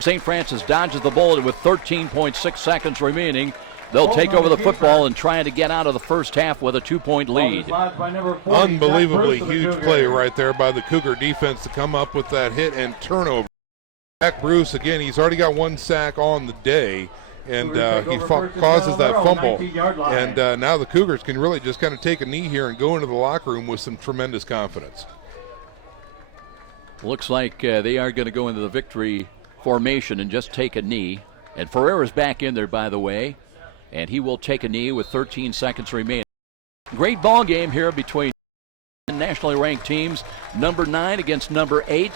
St. Francis dodges the bullet with 13.6 seconds remaining. They'll take over the football and try to get out of the first half with a 2-point lead. Unbelievably huge play right there by the Cougar defense to come up with that hit and turnover. Zach Bruce, again, he's already got 1 sack on the day, and he causes that fumble. And now the Cougars can really just kind of take a knee here and go into the locker room with some tremendous confidence. Looks like they are going to go into the victory formation and just take a knee. And Ferreira's back in there, by the way, and he will take a knee with 13 seconds remaining. Great ball game here between nationally ranked teams. Number 9 against number 8.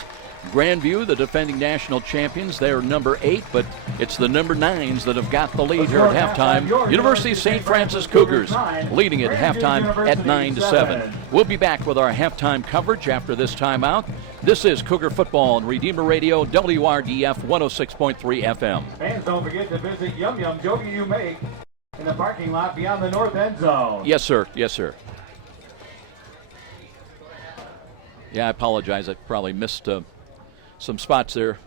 Grandview, the defending national champions, they're number 8, but it's the number 9s that have got the lead here at halftime. University of St. Francis Cougars leading at halftime at 9-7. We'll be back with our halftime coverage after this timeout. This is Cougar Football on Redeemer Radio, WRDF 106.3 FM. Fans, don't forget to visit Yum Yum Jogi You Make in the parking lot beyond the north end zone. Yes, sir. Yes, sir. Yeah, I apologize. I probably missed some spots there.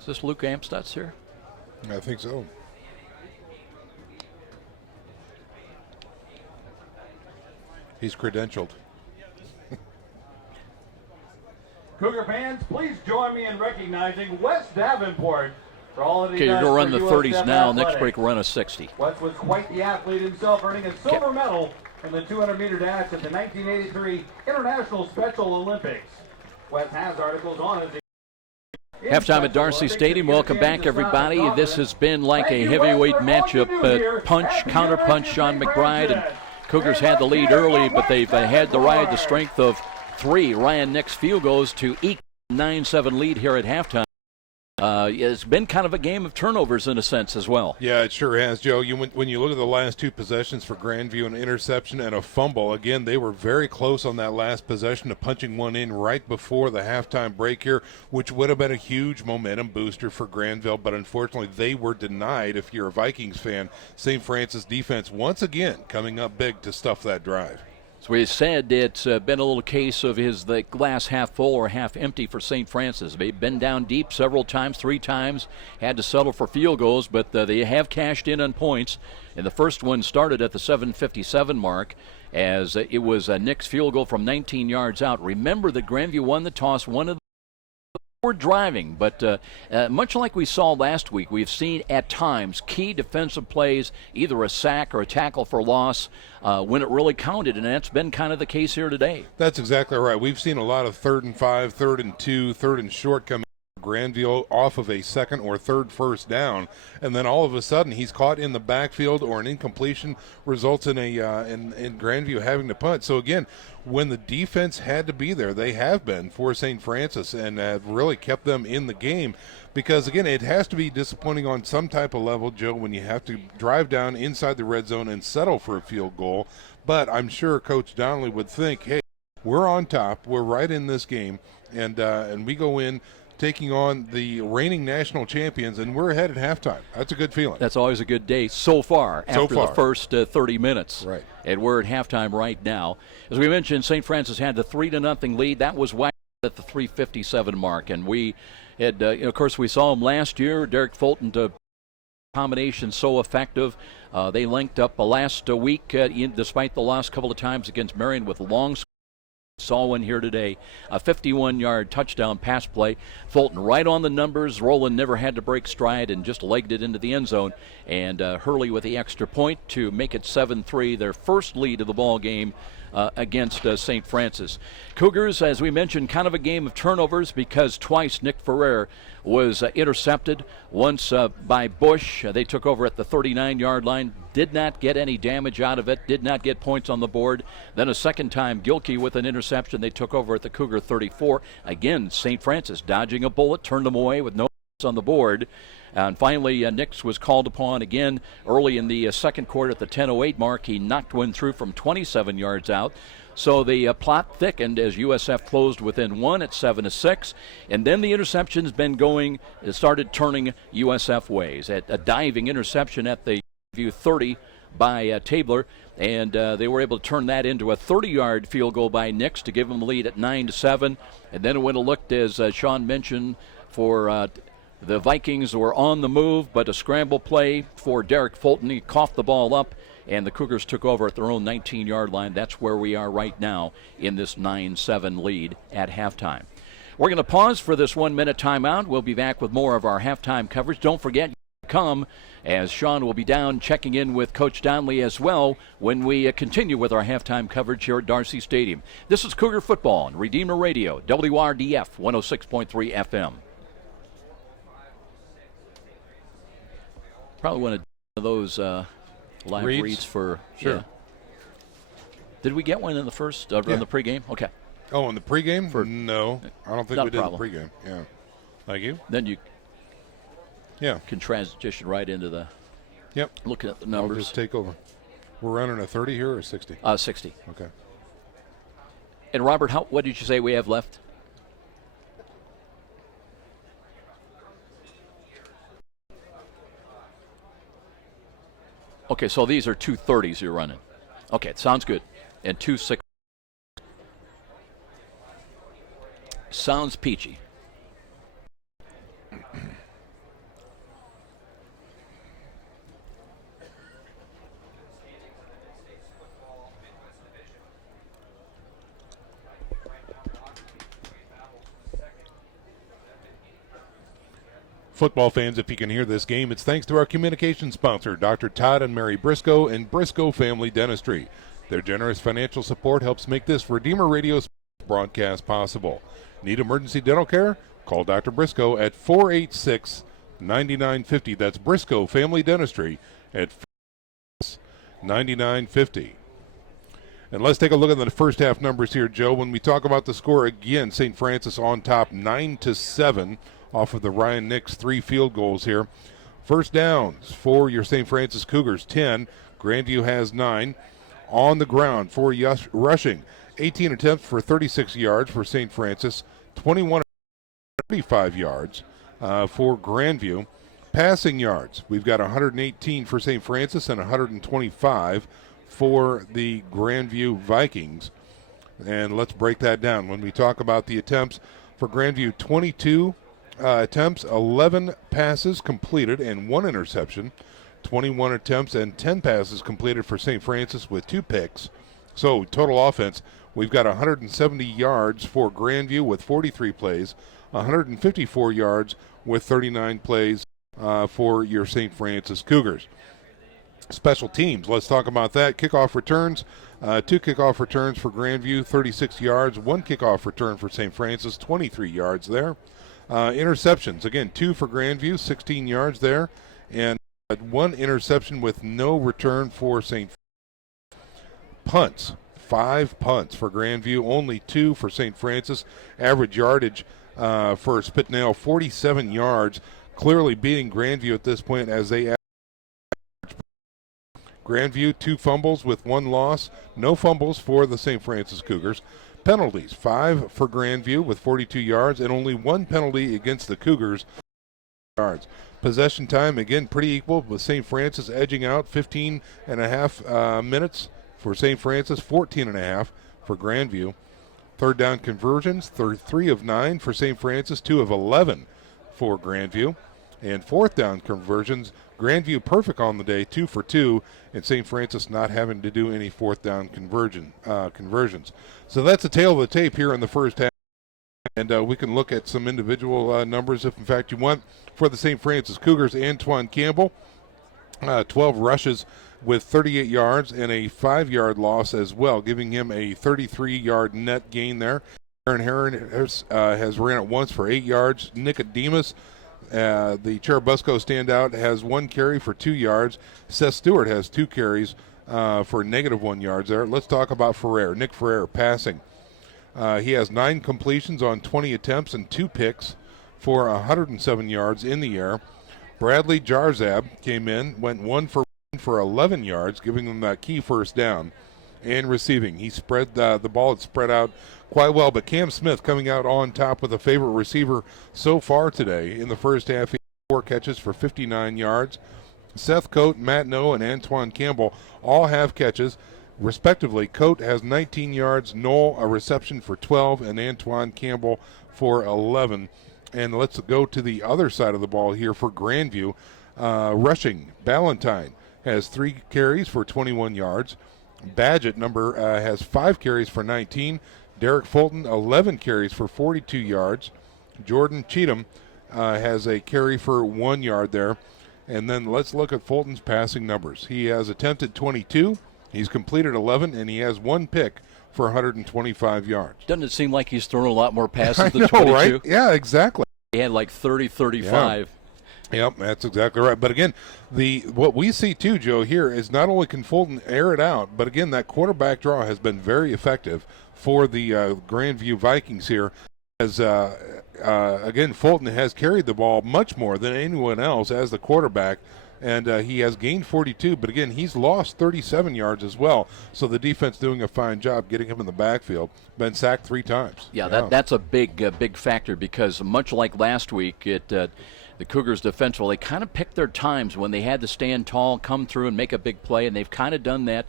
Is this Luke Amstutz here? I think so. He's credentialed. Cougar fans, please join me in recognizing Wes Davenport for all of the. Okay, you're going to run the 30s now. Next break, run a 60. Wes was quite the athlete himself, earning a silver medal in the 200-meter dash at the 1983 International Special Olympics. Wes has articles on his. Halftime at Darcy Stadium. Welcome back, everybody. This has been like a heavyweight matchup. Punch, counter punch. Sean McBride and Cougars had the lead early, but they've had to ride the strength of 3 Ryan Nix field goals to equal 9-7 lead here at halftime. It's been kind of a game of turnovers in a sense as well. Yeah, it sure has, Joe. When you look at the last 2 possessions for Grandview, an interception and a fumble, again, they were very close on that last possession to punching one in right before the halftime break here, which would have been a huge momentum booster for Granville, but unfortunately they were denied. If you're a Vikings fan, St. Francis defense once again coming up big to stuff that drive. So we said it's been a little case of is the glass half full or half empty for St. Francis. They've been down deep several times, 3 times, had to settle for field goals, but they have cashed in on points. And the first one started at the 7:57 mark as it was a Nix field goal from 19 yards out. Remember that Grandview won the toss, one of the forward driving, but much like we saw last week, we've seen at times key defensive plays, either a sack or a tackle for loss, when it really counted, and that's been kind of the case here today. That's exactly right. We've seen a lot of 3rd and 5, 3rd and 2, 3rd and short coming Grandville off of a 2nd or 3rd first down, and then all of a sudden he's caught in the backfield or an incompletion results in in Grandview having to punt. So again, when the defense had to be there, they have been for St. Francis and have really kept them in the game, because again, it has to be disappointing on some type of level, Joe, when you have to drive down inside the red zone and settle for a field goal. But I'm sure Coach Donnelly would think, hey, we're on top, we're right in this game, and we go in taking on the reigning national champions, and we're ahead at halftime. That's a good feeling. That's always a good day so far after the first 30 minutes. Right. And we're at halftime right now. As we mentioned, St. Francis had the 3-0 lead. That was wide at the 3:57 mark. And we had, of course, we saw him last year. Derek Fulton, to combination so effective. They linked up last week, despite the loss a couple of times against Marian with long. Saw one here today, a 51-yard touchdown pass play. Fulton right on the numbers. Rowland never had to break stride and just legged it into the end zone. And Hurley with the extra point to make it 7-3, their first lead of the ball game against St. Francis. Cougars, as we mentioned, kind of a game of turnovers because twice Nick Ferrer was intercepted. Once by Bush. They took over at the 39-yard line. Did not get any damage out of it. Did not get points on the board. Then a second time, Gilkey with an interception. They took over at the Cougar 34. Again, St. Francis dodging a bullet, turned them away with no points on the board. And finally, Nix was called upon again early in the second quarter at the 10:08 mark. He knocked one through from 27 yards out. So the plot thickened as USF closed within one at 7-6. And then the interception's been going, it started turning USF ways. At a diving interception at the View 30 by Tabler, and they were able to turn that into a 30-yard field goal by Nix to give them the lead at 9-7. And then it went a look, as Sean mentioned, for the Vikings were on the move, but a scramble play for Derek Fulton. He coughed the ball up, and the Cougars took over at their own 19-yard line. That's where we are right now in this 9-7 lead at halftime. We're going to pause for this 1-minute timeout. We'll be back with more of our halftime coverage. Don't forget, come, as Sean will be down checking in with Coach Donnelly as well when we continue with our halftime coverage here at Darcy Stadium. This is Cougar Football on Redeemer Radio, WRDF 106.3 FM. Probably one of those live reads for sure. Yeah. Did we get one in the first in the pregame? Okay. Oh, in the pregame? No, I don't think Not we a did problem. the pregame. Yeah. Thank you. Then you Yeah. can transition right into the looking at the I'll numbers. just take over. We're running a 30 here or 60? 60. Okay. And Robert, what did you say we have left? Okay, so these are 2:30s you're running. Okay, sounds good. And 2:6. Sounds peachy. Football fans, if you can hear this game, it's thanks to our communication sponsor, Dr. Todd and Mary Briscoe and Briscoe Family Dentistry. Their generous financial support helps make this Redeemer Radio broadcast possible. Need emergency dental care? Call Dr. Briscoe at 486-9950. That's Briscoe Family Dentistry at 486-9950. And let's take a look at the first half numbers here, Joe. When we talk about the score again, St. Francis on top 9-7. Off of the Ryan Nix 3 field goals here. First downs for your St. Francis Cougars, 10. Grandview has 9. On the ground for rushing, 18 attempts for 36 yards for St. Francis, 21 35 yards for Grandview. Passing yards, we've got 118 for St. Francis and 125 for the Grandview Vikings. And let's break that down. When we talk about the attempts for Grandview, 22 attempts, 11 passes completed, and 1 interception. 21 attempts and 10 passes completed for St. Francis with 2 picks. So total offense, we've got 170 yards for Grandview with 43 plays, 154 yards with 39 plays for your St. Francis Cougars. Special teams, let's talk about that. Kickoff returns, 2 kickoff returns for Grandview, 36 yards, 1 kickoff return for St. Francis, 23 yards there. Interceptions, again, 2 for Grandview, 16 yards there, and 1 interception with no return for St. Punts, 5 punts for Grandview, only 2 for St. Francis. Average yardage for Spitnail, 47 yards, clearly beating Grandview at this point as they Grandview, 2 fumbles with 1 loss, no fumbles for the St. Francis Cougars. Penalties, 5 for Grandview with 42 yards and only 1 penalty against the Cougars. Yards. Possession time, again, pretty equal with St. Francis edging out 15 and a half minutes for St. Francis, 14 and a half for Grandview. Third down conversions, 3 of 9 for St. Francis, 2 of 11 for Grandview. And fourth down conversions, Grandview perfect on the day, 2 for 2, and St. Francis not having to do any fourth down conversions. So that's a tale of the tape here in the first half. And we can look at some individual numbers if, in fact, you want. For the St. Francis Cougars, Antoine Campbell, 12 rushes with 38 yards and a 5-yard loss as well, giving him a 33-yard net gain there. Aaron Herron has ran it once for 8 yards. Nicodemus, the Cherubusco standout, has 1 carry for 2 yards. Seth Stewart has 2 carries for -1 yards there. Let's talk about Ferrer. Nick Ferrer passing. He has 9 completions on 20 attempts and 2 picks for 107 yards in the air. Bradley Jarzab came in, went 1 for 11 yards, giving them that key first down. And receiving, he spread the ball had spread out quite well, but Cam Smith coming out on top with a favorite receiver so far today. In the first half, he had 4 catches for 59 yards. Seth Coate, Matt Noe, and Antoine Campbell all have catches. Respectively, Coate has 19 yards, Noel a reception for 12, and Antoine Campbell for 11. And let's go to the other side of the ball here for Grandview. Rushing, Ballantyne has 3 carries for 21 yards. Badgett has 5 carries for 19. Derek Fulton, 11 carries for 42 yards. Jordan Cheatham has a carry for 1 yard there. And then let's look at Fulton's passing numbers. He has attempted 22. He's completed 11, and he has 1 pick for 125 yards. Doesn't it seem like he's thrown a lot more passes than I know, 22? right? Yeah, exactly. He had like 30, 35. Yeah. Yep, that's exactly right. But again, what we see too, Joe, here is not only can Fulton air it out, but again, that quarterback draw has been very effective for the Grandview Vikings here. As again, Fulton has carried the ball much more than anyone else as the quarterback. And he has gained 42, but again, he's lost 37 yards as well. So the defense doing a fine job getting him in the backfield. Been sacked 3 times. Yeah, that's a big factor, because much like last week, the Cougars defensively kind of picked their times when they had to stand tall, come through, and make a big play, and they've kind of done that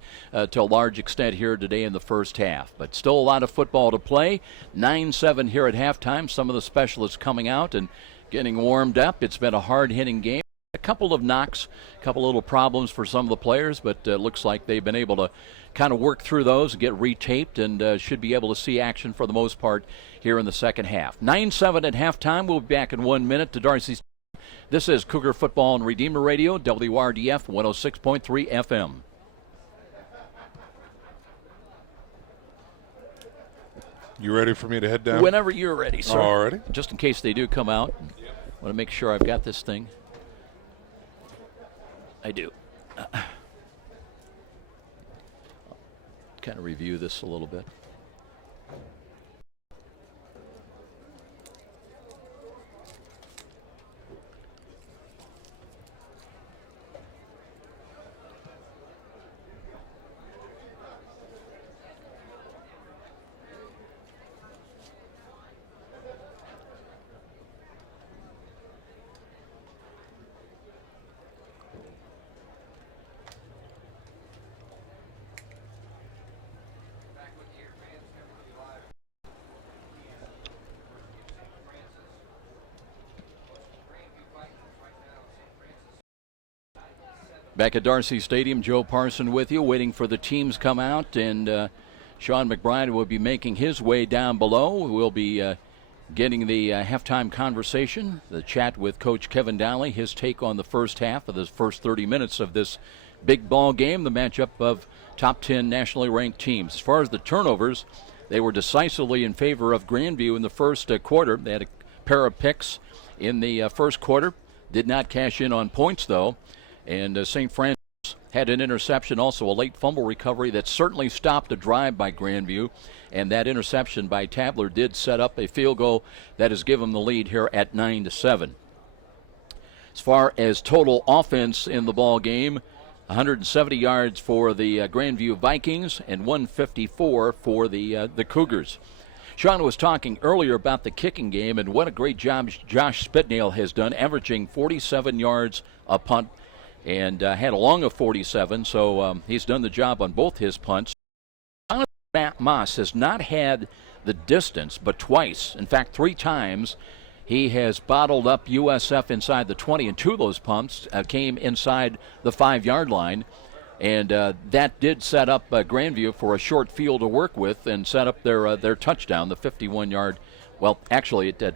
to a large extent here today in the first half. But still a lot of football to play. 9-7 here at halftime. Some of the specialists coming out and getting warmed up. It's been a hard-hitting game. A couple of knocks, a couple little problems for some of the players, but it looks like they've been able to kind of work through those, get retaped, and should be able to see action for the most part here in the second half. 9-7 at halftime. We'll be back in 1 minute to Darcy's. This is Cougar Football and Redeemer Radio, WRDF 106.3 FM. You ready for me to head down? Whenever you're ready, sir. All righty. Just in case they do come out. I want to make sure I've got this thing. I do. Kind of review this a little bit. Back at Darcy Stadium, Joe Parson with you, waiting for the teams come out, and Sean McBride will be making his way down below. We'll be getting the halftime conversation, the chat with Coach Kevin Dowley, his take on the first half of the first 30 minutes of this big ball game, the matchup of top 10 nationally ranked teams. As far as the turnovers, they were decisively in favor of Grandview in the first quarter. They had a pair of picks in the first quarter, did not cash in on points though. And St. Francis had an interception, also a late fumble recovery that certainly stopped a drive by Grandview. And that interception by Tabler did set up a field goal that has given the lead here at 9-7. As far as total offense in the ball game, 170 yards for the Grandview Vikings and 154 for the Cougars. Sean was talking earlier about the kicking game and what a great job Josh Spitnail has done, averaging 47 yards a punt and had a long of 47, so he's done the job on both his punts. Matt Moss has not had the distance, but twice, in fact 3 times, he has bottled up USF inside the 20, and 2 of those punts came inside the 5-yard line. And that did set up Grandview for a short field to work with and set up their touchdown, the 51-yard. Well, actually, it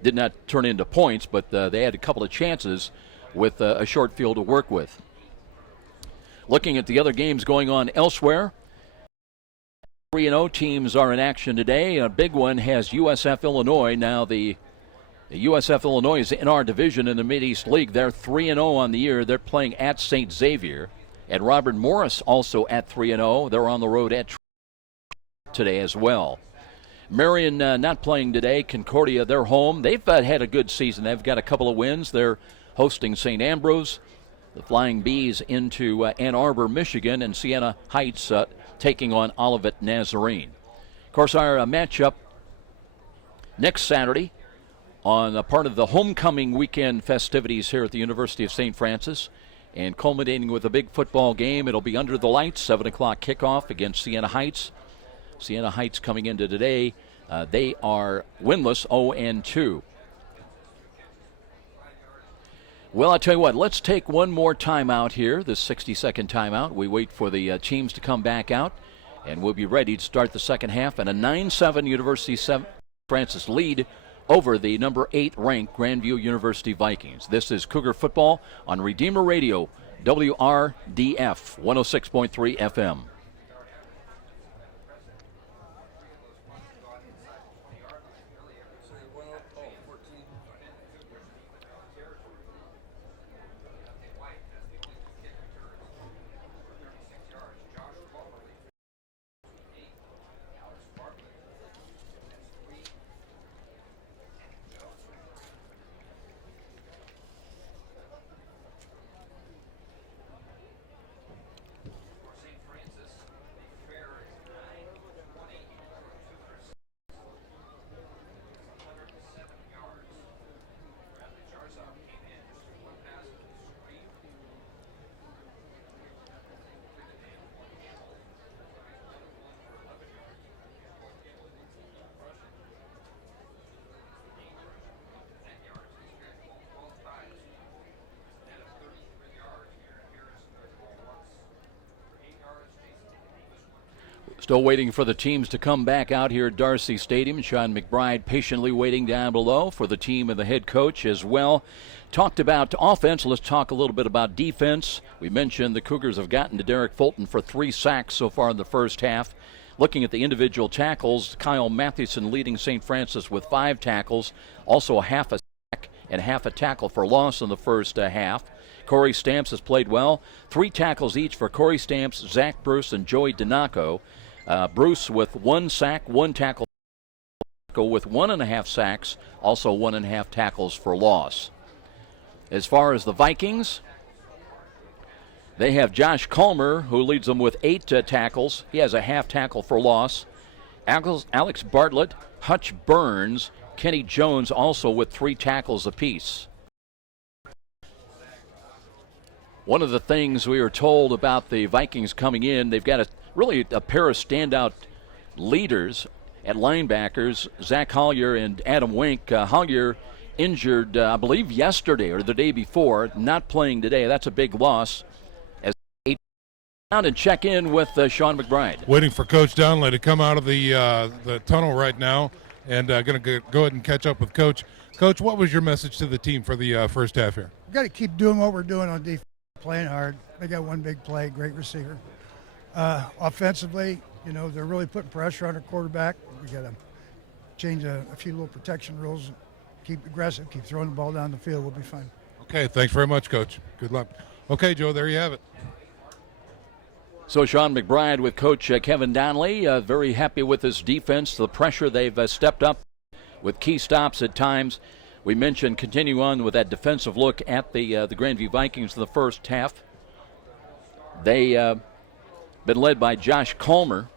did not turn into points, but they had a couple of chances with a short field to work with. Looking at the other games going on elsewhere, 3-0 teams are in action today. A big one has USF Illinois. Now the USF Illinois is in our division in the Mid-East League. They're 3-0 on the year. They're playing at St. Xavier. And Robert Morris also at 3-0. They're on the road at today as well. Marian not playing today. Concordia, they're home. They've had a good season. They've got a couple of wins. They're hosting St. Ambrose. The Flying Bees into Ann Arbor, Michigan, and Siena Heights taking on Olivet Nazarene. Of course, our matchup next Saturday on a part of the homecoming weekend festivities here at the University of St. Francis, and culminating with a big football game. It'll be under the lights, 7 o'clock kickoff against Siena Heights. Siena Heights coming into today, they are winless, 0-2. Well, I'll tell you what, let's take one more timeout here, this 60-second timeout. We wait for the teams to come back out, and we'll be ready to start the second half. And a 9-7 University of St. Francis lead over the number 8 ranked Grandview University Vikings. This is Cougar Football on Redeemer Radio, WRDF 106.3 FM. Still waiting for the teams to come back out here at Darcy Stadium. Sean McBride patiently waiting down below for the team and the head coach as well. Talked about offense. Let's talk a little bit about defense. We mentioned the Cougars have gotten to Derek Fulton for 3 sacks so far in the first half. Looking at the individual tackles, Kyle Mathewson leading St. Francis with 5 tackles. Also a half a sack and half a tackle for loss in the first half. Corey Stamps has played well. 3 tackles each for Corey Stamps, Zach Bruce, and Joey Donaco. Bruce with 1 sack, 1 tackle with 1.5 sacks, also 1.5 tackles for loss. As far as the Vikings, they have Josh Calmer, who leads them with 8 tackles. He has a half tackle for loss. Alex Bartlett, Hutch Burns, Kenny Jones also with 3 tackles apiece. One of the things we were told about the Vikings coming in, they've got really a pair of standout leaders at linebackers, Zach Hollier and Adam Wink. Hollier injured, I believe, yesterday or the day before, not playing today. That's a big loss. As out and check in with Sean McBride. Waiting for Coach Donnelly to come out of the tunnel right now, and going to go ahead and catch up with Coach. Coach, what was your message to the team for the first half here? We've got to keep doing what we're doing on defense, playing hard. They got one big play, great receiver. Offensively, they're really putting pressure on our quarterback. We got to change a few little protection rules. Keep aggressive, keep throwing the ball down the field. We'll be fine. Okay, thanks very much, Coach. Good luck. Okay, Joe, there you have it. So Sean McBride with Coach Kevin Donnelly, very happy with his defense, the pressure they've stepped up with key stops at times. We mentioned continue on with that defensive look at the Grandview Vikings in the first half. They been led by Josh Calmer.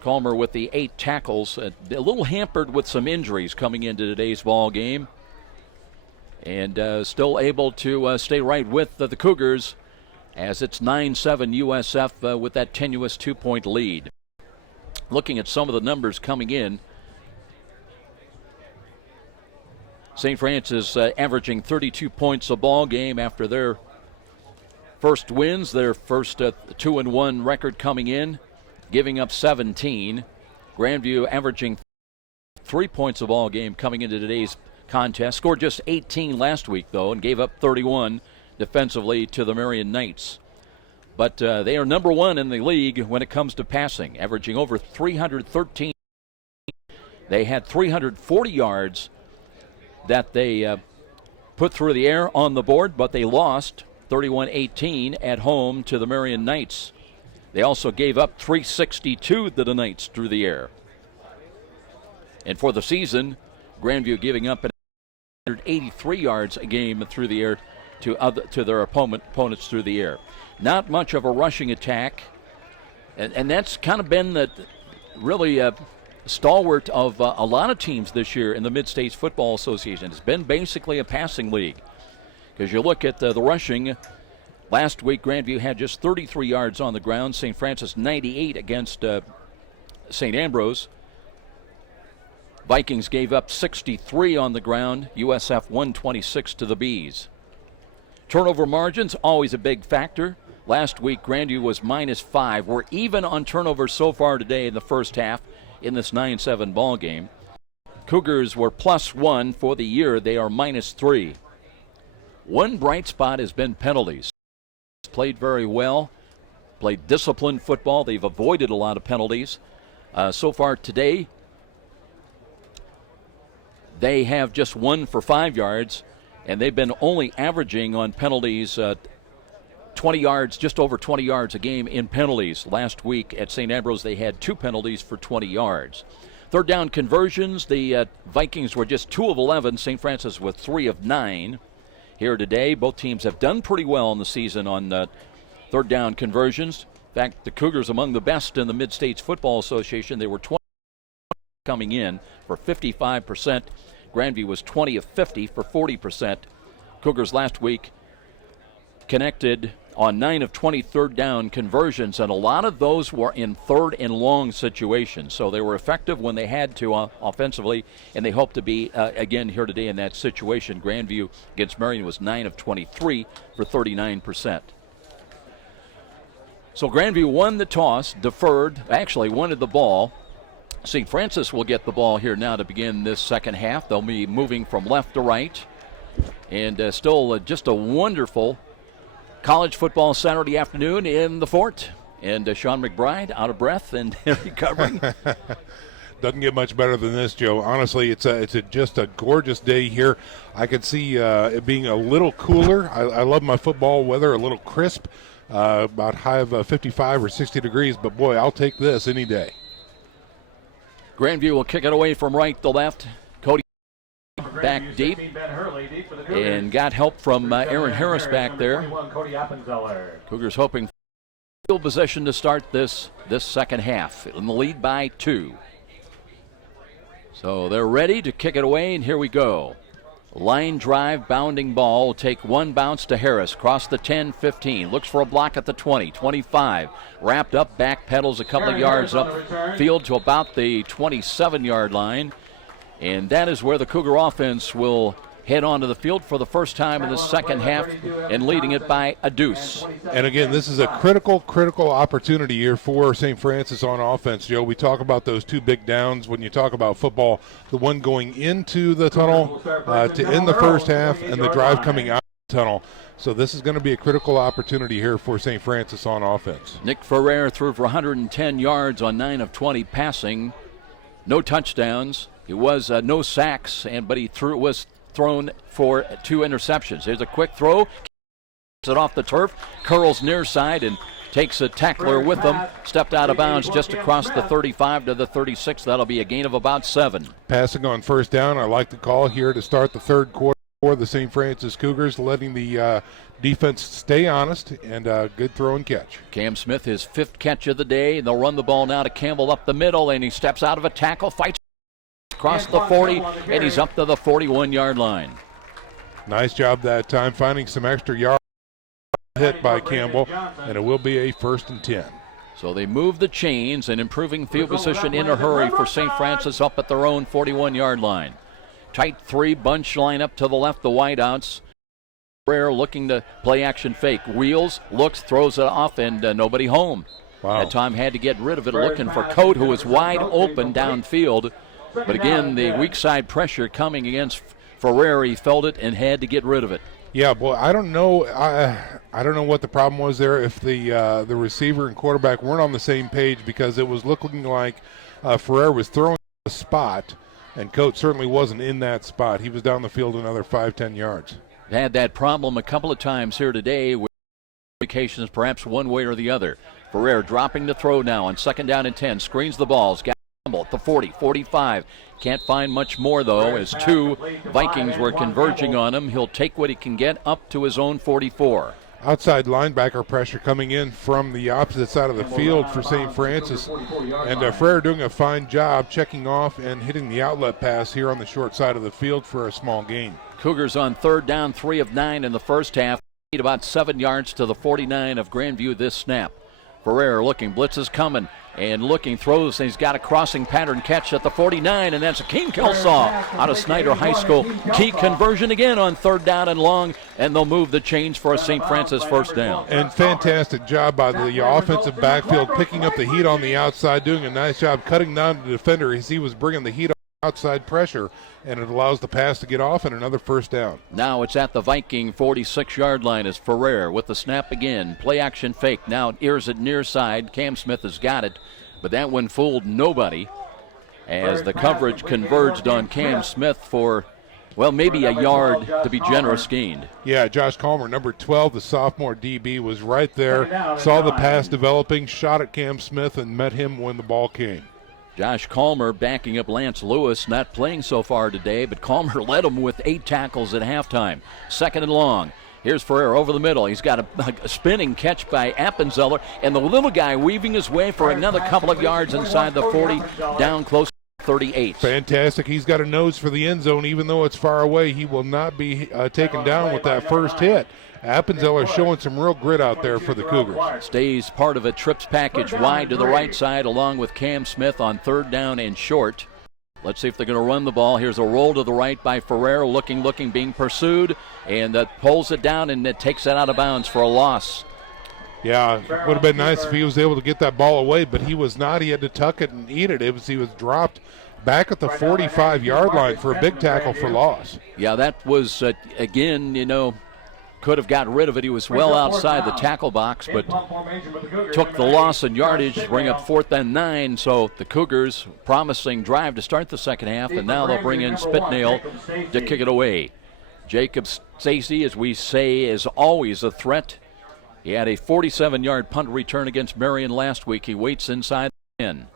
Calmer with the 8 tackles, a little hampered with some injuries coming into today's ball game, and still able to stay right with the Cougars as it's 9-7 USF with that tenuous 2-point lead. Looking at some of the numbers coming in, St. Francis averaging 32 points a ball game after their first wins, their first 2-1 record coming in, giving up 17. Grandview averaging 3 points a ball game coming into today's contest. Scored just 18 last week, though, and gave up 31 defensively to the Marian Knights. But they are number 1 in the league when it comes to passing, averaging over 313. They had 340 yards that they put through the air on the board, but they lost 31-18 at home to the Marian Knights. They also gave up 362 to the Knights through the air. And for the season, Grandview giving up 183 yards a game through the air to their opponents through the air. Not much of a rushing attack, and that's kind of been the really stalwart of a lot of teams this year in the Mid-States Football Association. It's been basically a passing league. Because you look at the rushing, last week Grandview had just 33 yards on the ground. St. Francis 98 against St. Ambrose. Vikings gave up 63 on the ground. USF 126 to the Bees. Turnover margins, always a big factor. Last week Grandview was -5. We're even on turnovers so far today in the first half in this 9-7 ball game. Cougars were +1 for the year. They are -3. One bright spot has been penalties. Played very well, played disciplined football. They've avoided a lot of penalties. So far today, they have just 1 for 5 yards, and they've been only averaging on penalties 20 yards, just over 20 yards a game in penalties. Last week at St. Ambrose, they had 2 penalties for 20 yards. Third down conversions, the Vikings were just 2 of 11. St. Francis with 3 of 9. Here today, both teams have done pretty well in the season on third down conversions. In fact, the Cougars among the best in the Mid-States Football Association. They were 20 coming in for 55%. Grandview was 20 of 50 for 40%. Cougars last week connected on 9 of 20 third down conversions, and a lot of those were in third and long situations. So they were effective when they had to offensively, and they hope to be again here today in that situation. Grandview against Marian was 9 of 23 for 39%. So Grandview won the toss, deferred, actually wanted the ball. St. Francis will get the ball here now to begin this second half. They'll be moving from left to right, and still just a wonderful college football Saturday afternoon in the Fort. And Sean McBride out of breath and recovering. Doesn't get much better than this, Joe. Honestly, it's just a gorgeous day here. I could see it being a little cooler. I love my football weather, a little crisp, about high of 55 or 60 degrees. But, boy, I'll take this any day. Grandview will kick it away from right to left. Cody back deep and got help from Aaron Harris back there. Cougars hoping field possession to start this second half in the lead by 2. So they're ready to kick it away, and here we go. Line drive, bounding ball will take one bounce to Harris. Cross the 10, 15. Looks for a block at the 20, 25. Wrapped up, back pedals a couple of yards up field to about the 27-yard line. And that is where the Cougar offense will head onto the field for the first time in the second half and leading it by a deuce. And again, this is a critical opportunity here for St. Francis on offense, Joe. We talk about those 2 big downs when you talk about football, the one going into the tunnel to end the first half and the drive coming out of the tunnel. So this is going to be a critical opportunity here for St. Francis on offense. Nick Ferrer threw for 110 yards on 9 of 20 passing. No touchdowns. It was no sacks, but he was thrown for 2 interceptions. Here's a quick throw. Gets it off the turf. Curls near side and takes a tackler with him. Stepped out of bounds just across the 35 to the 36. That'll be a gain of about 7. Passing on first down. I like the call here to start the third quarter. for the St. Francis Cougars, letting the defense stay honest and good throw and catch. Cam Smith, his 5th catch of the day. They'll run the ball now to Campbell up the middle, and he steps out of a tackle, fights across the 40, and he's up to the 41-yard line. Nice job that time, finding some extra yards hit by Campbell, and it will be a 1st and 10. So they move the chains and improving field position in a hurry for St. Francis up at their own 41-yard line. Tight 3 bunch line up to the left, the wideouts. Ferrer looking to play action fake. Wheels, looks, throws it off, and nobody home. Wow. That time had to get rid of it, looking for Cote, who was wide open downfield. But again, the weak side pressure coming against Ferrer. He felt it and had to get rid of it. Yeah, boy, I don't know. I don't know what the problem was there. If the receiver and quarterback weren't on the same page, because it was looking like Ferrer was throwing a spot, and Cote certainly wasn't in that spot. He was down the field another 5-10 yards. Had that problem a couple of times here today with indications perhaps one way or the other. Ferrer dropping the throw now on 2nd down and 10. Screens the balls. Got Campbell at the 40, 45. Can't find much more, though, as 2 Vikings were converging on him. He'll take what he can get up to his own 44. Outside linebacker pressure coming in from the opposite side of the field for St. Francis. And Ferrer doing a fine job checking off and hitting the outlet pass here on the short side of the field for a small gain. Cougars on 3rd down, 3 of 9 in the first half. About 7 yards to the 49 of Grandview this snap. Ferrer looking, blitz is coming, and looking, throws, and he's got a crossing pattern catch at the 49, and that's Akeem Kelsaw out of Snyder High School. Key conversion again on 3rd down and long, and they'll move the chains for a St. Francis 1st down. And fantastic job by the offensive backfield, picking up the heat on the outside, doing a nice job cutting down the defender as he was bringing the heat on outside pressure, and it allows the pass to get off and another 1st down. Now it's at the Viking 46-yard line as Ferrer with the snap again. Play action fake. Now ears it near side. Cam Smith has got it, but that one fooled nobody as the coverage converged on Cam Smith for, well, maybe a yard to be generous gained. Yeah, Josh Calmer, number 12, the sophomore DB, was right there, saw the pass developing, shot at Cam Smith, and met him when the ball came. Josh Calmer backing up Lance Lewis, not playing so far today, but Calmer led him with 8 tackles at halftime. 2nd and long. Here's Ferrer over the middle. He's got a spinning catch by Appenzeller, and the little guy weaving his way for another couple of yards inside the 40, down close to 38. Fantastic. He's got a nose for the end zone. Even though it's far away, he will not be taken down with that first hit. Appenzeller showing some real grit out there for the Cougars. Stays part of a trips package wide to the right side along with Cam Smith on 3rd down and short. Let's see if they're going to run the ball. Here's a roll to the right by Ferrer, looking, being pursued, and that pulls it down and it takes it out of bounds for a loss. Yeah, it would have been nice if he was able to get that ball away, but he was not. He had to tuck it and eat it. He was dropped back at the 45-yard line for a big tackle for loss. Yeah, that was, again, could have got rid of it. He was well outside the tackle box, but took the loss in yardage to bring up 4th and 9. So the Cougars, promising drive to start the second half, and now they'll bring in Spitnail to kick it away. Jacob Stacy, as we say, is always a threat. He had a 47-yard punt return against Marian last week. He waits inside the 10.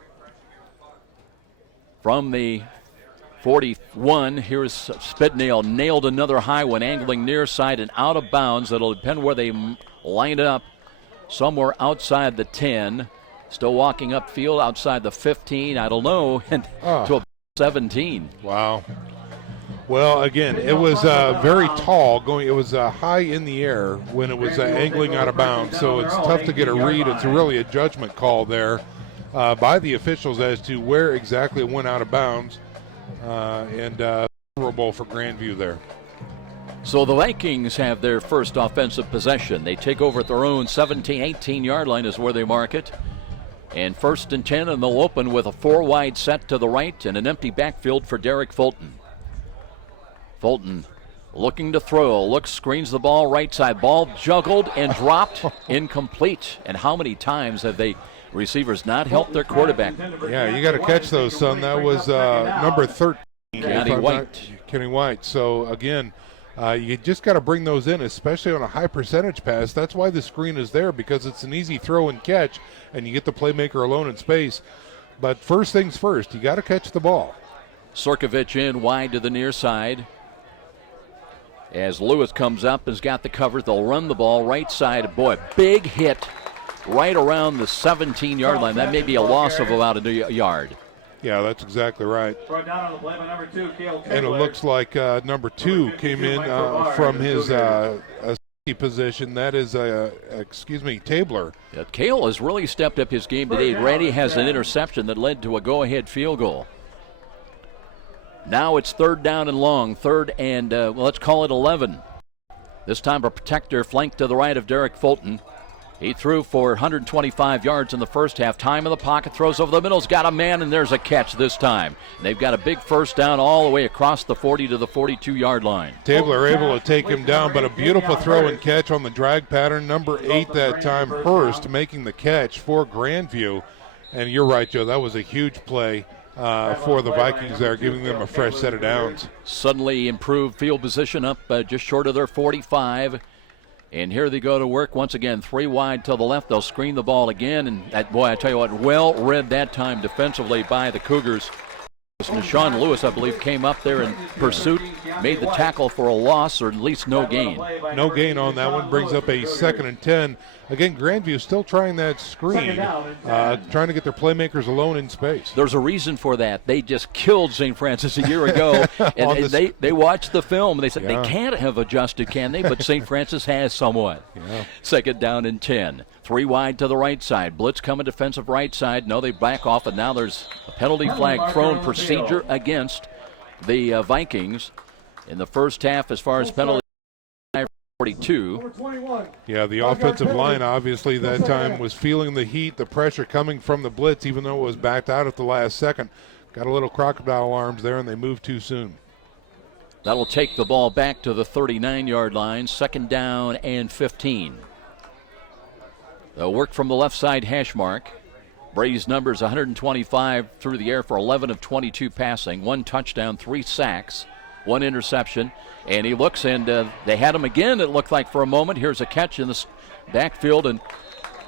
From the 41, here's Spitnail, nailed another high one, angling near side and out of bounds. It'll depend where they line it up, somewhere outside the 10. Still walking upfield outside the 15, I don't know, and to a 17. Wow. Well, again, it was very tall going. It was high in the air when it was angling out of bounds, so it's tough to get a read. It's really a judgment call there by the officials as to where exactly it went out of bounds. And favorable for Grandview there. So the Vikings have their first offensive possession. They take over at their own 18-yard line is where they mark it. And 1st and 10, and they'll open with a 4-wide set to the right and an empty backfield for Derek Fulton. Fulton looking to throw, looks, screens the ball right side. Ball juggled and dropped, incomplete. And how many times have they receivers not helped their quarterback? Yeah, you got to catch those, son. That was number 13. Kenny White. So, again, you just got to bring those in, especially on a high percentage pass. That's why the screen is there, because it's an easy throw and catch, and you get the playmaker alone in space. But first things first, you got to catch the ball. Sirkovich in wide to the near side. As Lewis comes up, has got the cover. They'll run the ball right side. Boy, big hit right around the 17-yard line. That may be a loss of about a yard. Yeah, that's exactly right. Brought down on the play by number 2, Cale And it looks like number 2 came in from his safety position. That is, Tabler. Yeah, Cale has really stepped up his game today. Randy has an interception that led to a go-ahead field goal. Now it's 3rd down and long. 3rd and, let's call it 11. This time a protector flanked to the right of Derek Fulton. He threw for 125 yards in the first half. Time in the pocket, throws over the middle, has got a man, and there's a catch this time. And they've got a big first down all the way across the 40 to the 42-yard line. Tabler able to take him down, but a beautiful throw and catch on the drag pattern. Number 8 that time, Hurst, making the catch for Grandview. And you're right, Joe, that was a huge play for the Vikings there, giving them a fresh set of downs. Suddenly improved field position up just short of their 45. And here they go to work once again, 3 wide to the left. They'll screen the ball again. And boy, I tell you what, well read that time defensively by the Cougars. Sean Lewis, I believe, came up there in pursuit, made the tackle for a loss or at least no gain. No gain on that one, brings up a 2nd and 10. Again, Grandview still trying that screen, trying to get their playmakers alone in space. There's a reason for that. They just killed St. Francis a year ago, and they watched the film, and they said they can't have adjusted, can they? But St. Francis has somewhat. Yeah. 2nd down and 10. 3 wide to the right side. Blitz coming defensive right side. No, they back off, and now there's a penalty flag thrown procedure against the Vikings in the first half as far as penalty. 42. Yeah, the offensive line obviously that time was feeling the heat, the pressure coming from the blitz, even though it was backed out at the last second. Got a little crocodile arms there, and they moved too soon. That'll take the ball back to the 39-yard line. 2nd down and 15. They'll work from the left side hash mark. Brady's numbers 125 through the air for 11 of 22 passing, 1 touchdown, 3 sacks, 1 interception. And he looks, and they had him again, it looked like, for a moment. Here's a catch in the backfield, and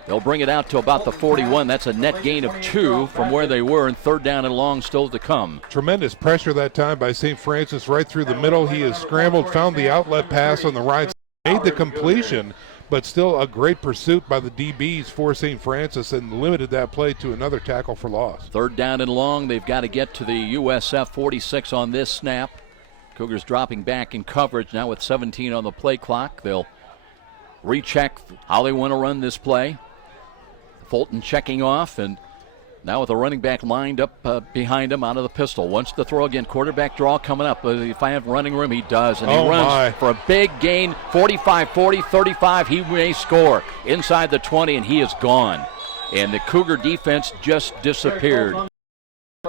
they'll bring it out to about the 41. That's a net gain of 2 from where they were, and 3rd down and long still to come. Tremendous pressure that time by St. Francis right through the middle. He has scrambled, found the outlet pass on the right side, made the completion, but still a great pursuit by the DBs for St. Francis and limited that play to another tackle for loss. 3rd down and long. They've got to get to the USF 46 on this snap. Cougars dropping back in coverage now with 17 on the play clock. They'll recheck how they want to run this play. Fulton checking off, and now with the running back lined up behind him out of the pistol. Wants to throw again. Quarterback draw coming up. If I have running room, he does. And he runs for a big gain. 45, 40, 35. He may score inside the 20, and he is gone. And the Cougar defense just disappeared.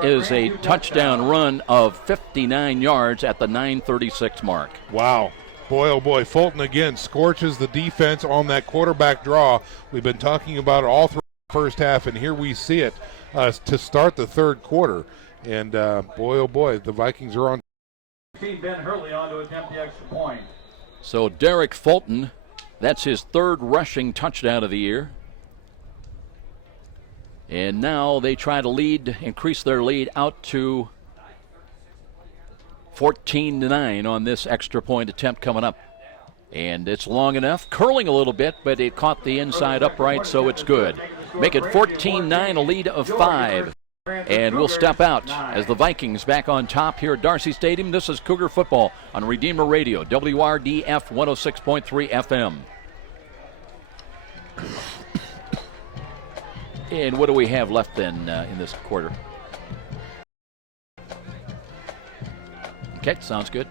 Is a touchdown run of 59 yards at the 9:36 mark. Wow. Boy, oh boy, Fulton again scorches the defense on that quarterback draw. We've been talking about it all through the first half, and here we see it to start the 3rd quarter. And boy, oh boy, the Vikings are on. Ben Hurley on to attempt the extra point. So Derek Fulton, that's his 3rd rushing touchdown of the year. And now they try to increase their lead out to 14-9 on this extra point attempt coming up. And it's long enough, curling a little bit, but it caught the inside upright, so it's good. Make it 14-9, a lead of 5. And we'll step out as the Vikings back on top here at Darcy Stadium. This is Cougar Football on Redeemer Radio, WRDF 106.3 FM. And what do we have left then in this quarter? Okay, sounds good.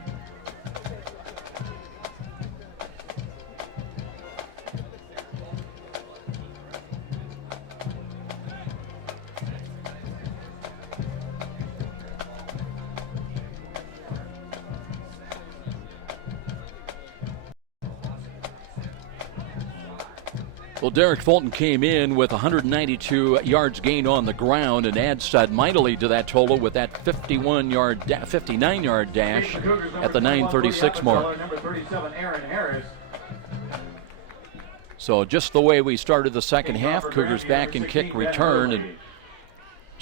Well, Derek Fulton came in with 192 yards gained on the ground and adds mightily to that total with that 59-yard dash at the 9:36 mark. So just the way we started the second half, Cougars back in kick return, and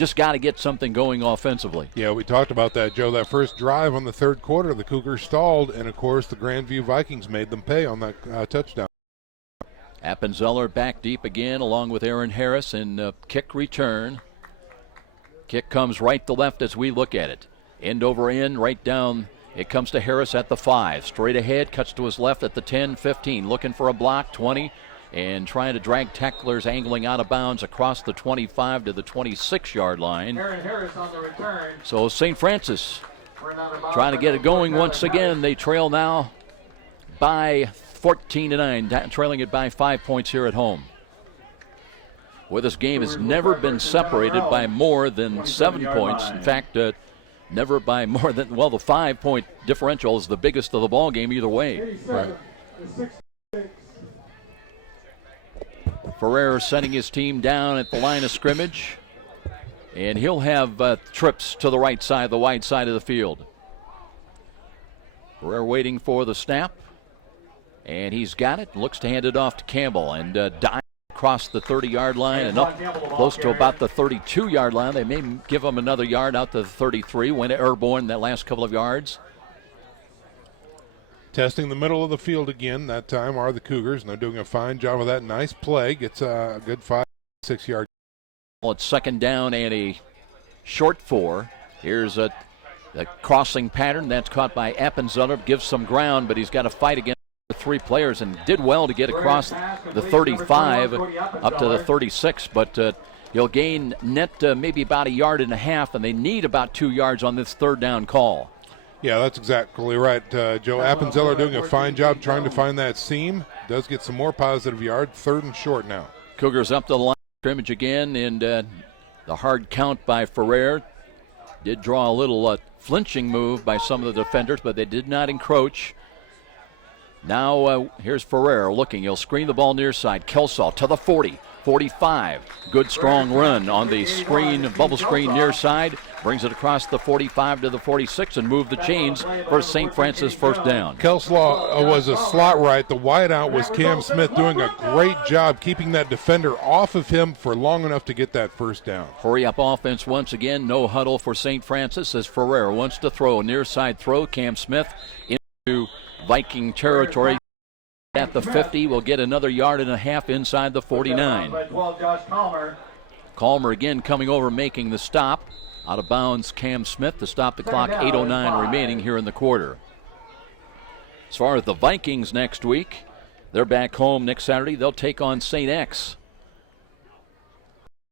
just got to get something going offensively. Yeah, we talked about that, Joe. That first drive on the third quarter, the Cougars stalled, and, of course, the Grandview Vikings made them pay on that touchdown. Appenzeller back deep again along with Aaron Harris in kick return. Kick comes right to left as we look at it. End over end, right down. It comes to Harris at the 5. Straight ahead, cuts to his left at the 10, 15. Looking for a block, 20. And trying to drag tacklers angling out of bounds across the 25 to the 26-yard line. Aaron Harris on the return. So St. Francis trying to get it going once again. They trail now by 14-9, trailing it by 5 points here at home. Well, this game has never been separated by more than 7 points. In fact, never by more than, well, the 5-point differential is the biggest of the ball game either way. Right. Ferrer setting his team down at the line of scrimmage, and he'll have trips to the right side, the wide side of the field. Ferrer waiting for the snap, and he's got it. Looks to hand it off to Campbell, and dive across the 30-yard line and up close to about the 32-yard line. They may give him another yard out to the 33. Went airborne that last couple of yards. Testing the middle of the field again that time are the Cougars, and they're doing a fine job of that. Nice play. Gets a good 5-6 yard. Well, it's second down and a short 4. Here's a crossing pattern. That's caught by Appenzeller. Gives some ground, but he's got to fight against 3 players and did well to get across the 35 up to the 36. But he'll gain net maybe about a yard and a half, and they need about 2 yards on this third down call. Yeah, that's exactly right. Joe Appenzeller doing a fine job trying to find that seam. Does get some more positive yard. 3rd and short now. Cougars up to the line of scrimmage again, and the hard count by Ferrer did draw a little flinching move by some of the defenders, but they did not encroach. Now here's Ferrer looking. He'll screen the ball near side. Kelsaw to the 40, 45. Good strong run on the screen, bubble screen near side. Brings it across the 45 to the 46 and move the chains for St. Francis first down. Kelsaw was a slot right. The wideout was Cam Smith doing a great job keeping that defender off of him for long enough to get that first down. Hurry up offense once again. No huddle for St. Francis as Ferrer wants to throw. Near side throw. Cam Smith into Viking territory at the 50. Will get another yard and a half inside the 49. Calmer again coming over, making the stop. Out of bounds, Cam Smith to stop the clock. 8:09 remaining here in the quarter. As far as the Vikings next week, they're back home next Saturday. They'll take on St. X.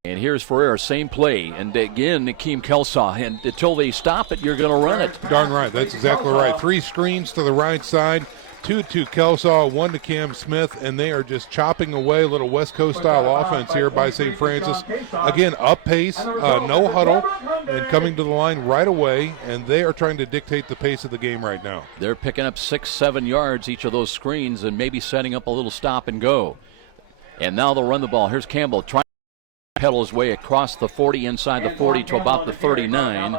And here's Ferrer, same play. And again, Akeem Kelsaw. And until they stop it, you're going to run it. Darn right. That's exactly right. 3 screens to the right side. 2 to Kelsaw, 1 to Cam Smith, and they are just chopping away a little West Coast style offense here by St. Francis. Again, up pace, no huddle, and coming to the line right away, and they are trying to dictate the pace of the game right now. They're picking up 6-7 yards each of those screens and maybe setting up a little stop and go. And now they'll run the ball. Here's Campbell trying to pedal his way across the 40, inside the 40 to about the 39.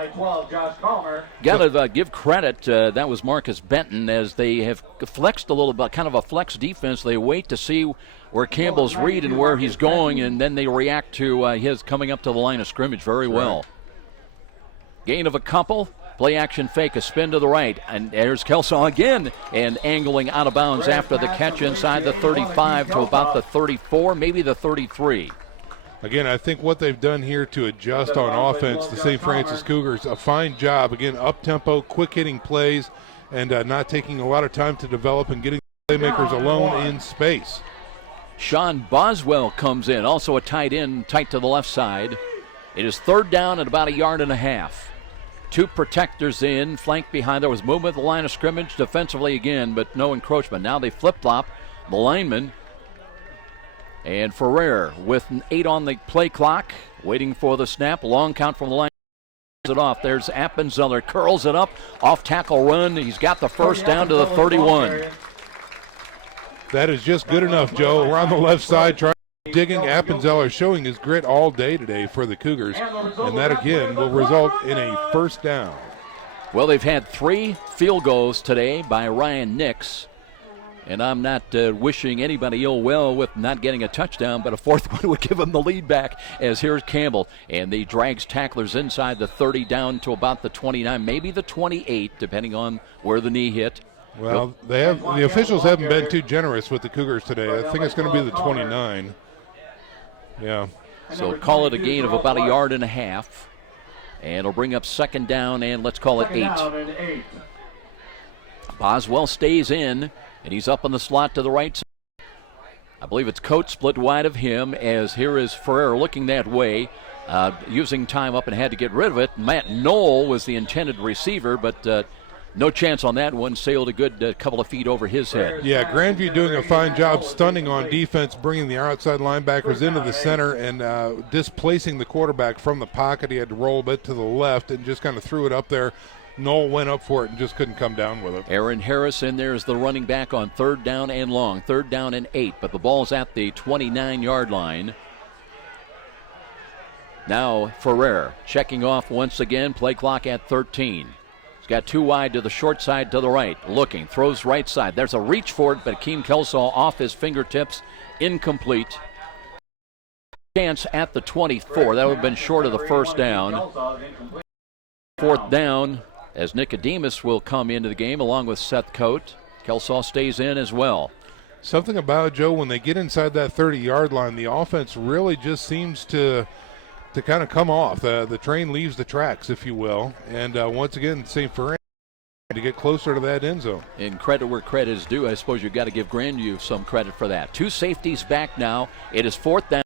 Got to give credit, that was Marcus Benton, as they have flexed a little bit, kind of a flex defense. They wait to see where Campbell's read and where he's going, and then they react to his coming up to the line of scrimmage very well. Gain of a couple. Play action fake, a spin to the right, and there's Kelsaw again, and angling out of bounds after the catch inside the 35 to about the 34, maybe the 33. Again, I think what they've done here to adjust on offense, the St. Francis Cougars, a fine job. Again, up-tempo, quick-hitting plays, and not taking a lot of time to develop and getting playmakers alone in space. Sean Boswell comes in, also a tight end, tight to the left side. It is 3rd down at about a yard and a half. 2 protectors in, flank behind. There was movement at the line of scrimmage defensively again, but no encroachment. Now they flip-flop. The lineman. And Ferrer with 8 on the play clock, waiting for the snap. Long count from the line. It off. There's Appenzeller, curls it up, off tackle run. He's got the first down to the 31. That is just good enough, Joe. We're on the left side trying to digging. Appenzeller showing his grit all day today for the Cougars, and that again will result in a first down. Well, they've had 3 field goals today by Ryan Nix. And I'm not wishing anybody ill will with not getting a touchdown, but a fourth one would give him the lead back, as here's Campbell. And he drags tacklers inside the 30 down to about the 29, maybe the 28, depending on where the knee hit. Well, the officials haven't been too generous with the Cougars today. I think it's going to be the 29. Yeah. So call it a gain of about a yard and a half. And it'll bring up second down, and let's call it 8. Boswell stays in, and he's up on the slot to the right side. I believe it's Coates split wide of him, as here is Ferrer looking that way, using time up and had to get rid of it. Matt Knoll was the intended receiver, but no chance on that one. Sailed a good couple of feet over his head. Yeah, Grandview doing a fine job stunning on defense, bringing the outside linebackers into the center and displacing the quarterback from the pocket. He had to roll a bit to the left and just kind of threw it up there. Knoll went up for it and just couldn't come down with it. Aaron Harris in there is the running back on third down and long. Third down and 8, but the ball's at the 29-yard line. Now Ferrer checking off once again. Play clock at 13. He's got 2 wide to the short side to the right. Looking, throws right side. There's a reach for it, but Akeem Kelsaw off his fingertips. Incomplete. Chance at the 24. That would have been short of the first down. Fourth down, as Nicodemus will come into the game along with Seth Coate. Kelsaw stays in as well. Something about it, Joe, when they get inside that 30-yard line, the offense really just seems to kind of come off. The train leaves the tracks, if you will. And once again, St. Ferrand to get closer to that end zone. And credit where credit is due. I suppose you've got to give Grandview some credit for that. 2 safeties back now. It is fourth down.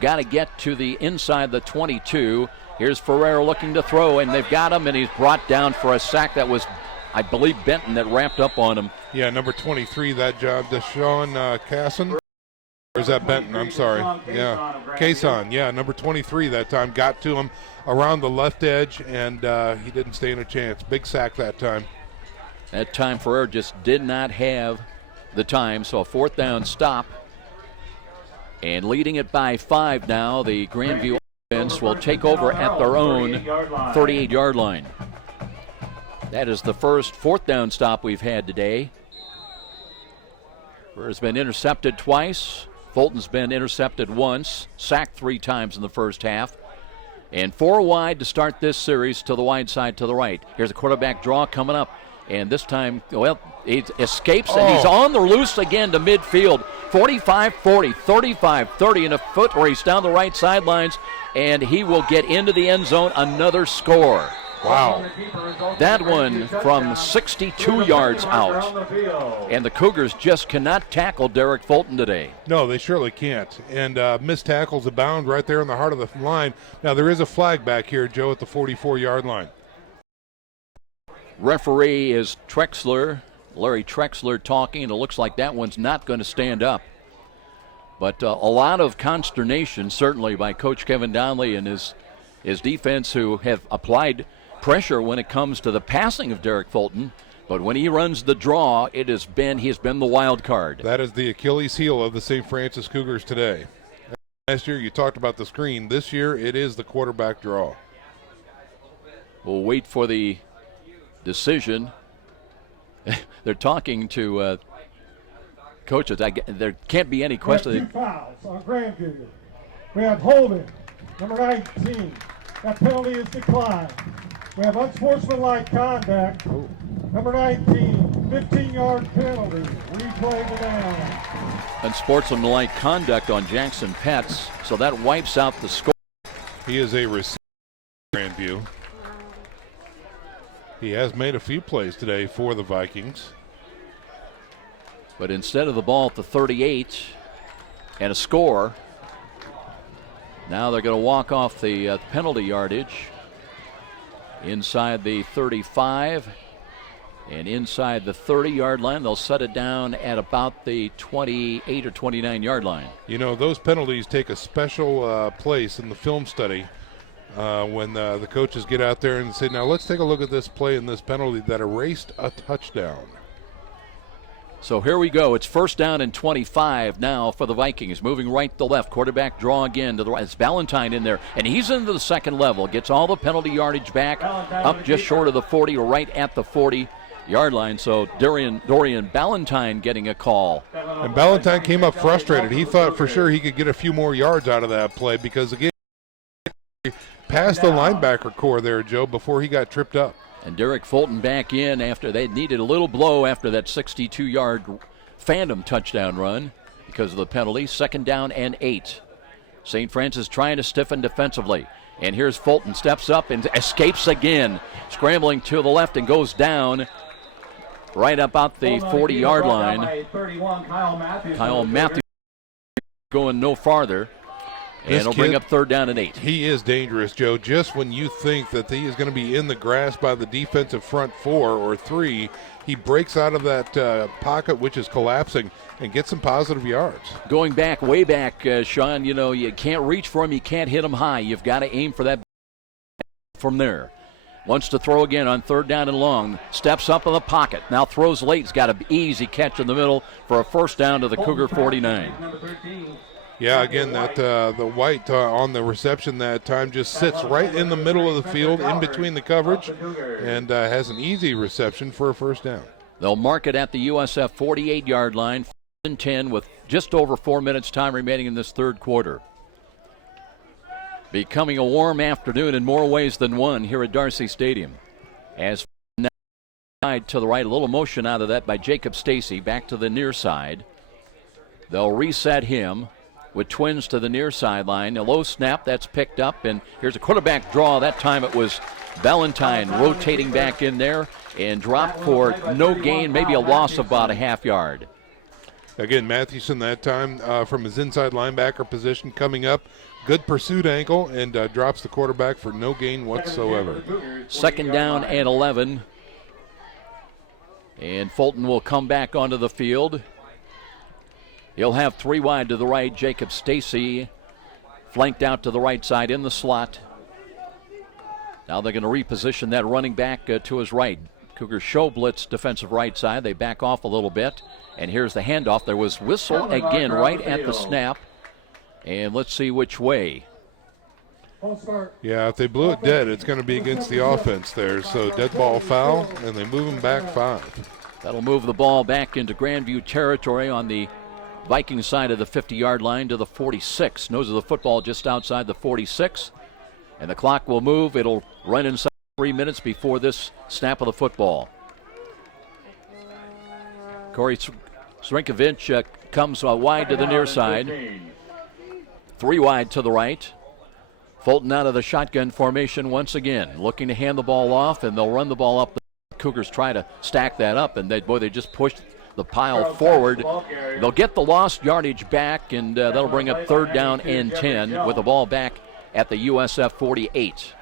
Got to get to the inside the 22. Here's Ferrer looking to throw, and they've got him, and he's brought down for a sack. That was, I believe, Benton that wrapped up on him. Yeah, number 23, that job. Deshaun Casson. Or is that Benton? I'm sorry. Yeah, Cason. Yeah, number 23 that time. Got to him around the left edge, and he didn't stand a chance. Big sack that time. That time Ferrer just did not have the time, so a fourth down stop. And leading it by 5 now, the Grandview offense will take over at their own 38-yard line. That is the first fourth down stop we've had today. Ferrer's been intercepted twice. Fulton's been intercepted once, sacked 3 times in the first half. And 4 wide to start this series to the wide side to the right. Here's a quarterback draw coming up. And this time, well, he escapes, and he's on the loose again to midfield. 45-40, 35-30 in a foot race down the right sidelines, and he will get into the end zone. Another score. Wow. That one from 62 yards out. And the Cougars just cannot tackle Derek Fulton today. No, they surely can't. And missed tackles abound right there in the heart of the line. Now, there is a flag back here, Joe, at the 44-yard line. Referee is Trexler, Larry Trexler talking, and it looks like that one's not going to stand up. But a lot of consternation, certainly, by Coach Kevin Donnelly and his defense, who have applied pressure when it comes to the passing of Derek Fulton. But when he runs the draw, he has been the wild card. That is the Achilles heel of the St. Francis Cougars today. Last year you talked about the screen. This year it is the quarterback draw. We'll wait for the decision. They're talking to coaches. There can't be any question. We have 2 fouls on Grandview. We have holding, number 19. That penalty is declined. We have unsportsmanlike conduct, number 19, 15-yard penalty. Replay the down. Unsportsmanlike conduct on Jackson Petts, so that wipes out the score. He is a receiver for Grandview. He has made a few plays today for the Vikings. But instead of the ball at the 38 and a score, now they're going to walk off the penalty yardage inside the 35 and inside the 30-yard line. They'll set it down at about the 28 or 29-yard line. You know, those penalties take a special place in the film study when the coaches get out there and say, now let's take a look at this play and this penalty that erased a touchdown. So here we go. It's first down and 25 now for the Vikings. Moving right to left. Quarterback draw again to the right. It's Valentine in there, and he's into the second level. Gets all the penalty yardage back, up just short of the 40 or right at the 40. yard line. So Dorian Ballantyne getting a call. And Ballantyne came up frustrated. He thought for sure he could get a few more yards out of that play because, again, past the linebacker core there, Joe, before he got tripped up. And Derek Fulton back in after they needed a little blow after that 62-yard phantom touchdown run because of the penalty. 2nd down and 8. St. Francis trying to stiffen defensively. And here's Fulton, steps up and escapes again, scrambling to the left and goes down right about the 40-yard line. Kyle Matthews going no farther. And it'll bring up 3rd down and 8. He is dangerous, Joe. Just when you think that he is going to be in the grasp by the defensive front 4 or 3, he breaks out of that pocket, which is collapsing, and gets some positive yards. Going back, way back, Sean, you know, you can't reach for him. You can't hit him high. You've got to aim for that from there. Wants to throw again on 3rd down and long. Steps up in the pocket. Now throws late. He's got an easy catch in the middle for a 1st down to the Cougar 49. Yeah, again, that the White on the reception that time just sits right in the middle of the field in between the coverage and has an easy reception for a 1st down. They'll mark it at the USF 48-yard line, 4th and 10 with just over 4 minutes time remaining in this 3rd quarter. Becoming a warm afternoon in more ways than one here at Darcy Stadium. As side to the right, a little motion out of that by Jacob Stacy back to the near side. They'll reset him with twins to the near sideline. A low snap, that's picked up, and here's a quarterback draw. That time it was Ballantyne rotating back in there and dropped for no gain, maybe a loss of about a half yard. Again, Mathewson that time from his inside linebacker position coming up. Good pursuit angle and drops the quarterback for no gain whatsoever. 2nd down and 11. And Fulton will come back onto the field. He'll have 3 wide to the right. Jacob Stacy flanked out to the right side in the slot. Now they're going to reposition that running back to his right. Cougars show blitz defensive right side. They back off a little bit. And here's the handoff. There was whistle again right at the snap. And let's see which way. Yeah, if they blew it dead, it's going to be against the offense there. So dead ball foul, and they move him back 5. That'll move the ball back into Grandview territory on the Viking side of the 50-yard line to the 46. Nose of the football just outside the 46. And the clock will move. It'll run inside 3 minutes before this snap of the football. Corey Srinkovich comes wide to the near side. 3 wide to the right. Fulton out of the shotgun formation once again, looking to hand the ball off, and they'll run the ball up. The Cougars try to stack that up, and they just push the pile forward. They'll get the lost yardage back, and that'll bring up 3rd down and 10 with the ball back at the USF 48.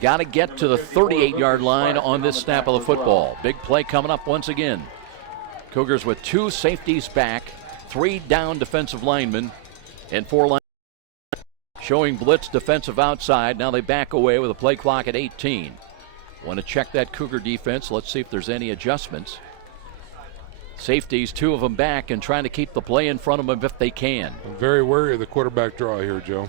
Got to get to the 38-yard line on this snap of the football. Big play coming up once again. Cougars with 2 safeties back, 3 down defensive linemen, and 4 linemen showing blitz defensive outside. Now they back away with a play clock at 18. Want to check that Cougar defense. Let's see if there's any adjustments. Safeties, 2 of them back and trying to keep the play in front of them if they can. I'm very wary of the quarterback draw here, Joe.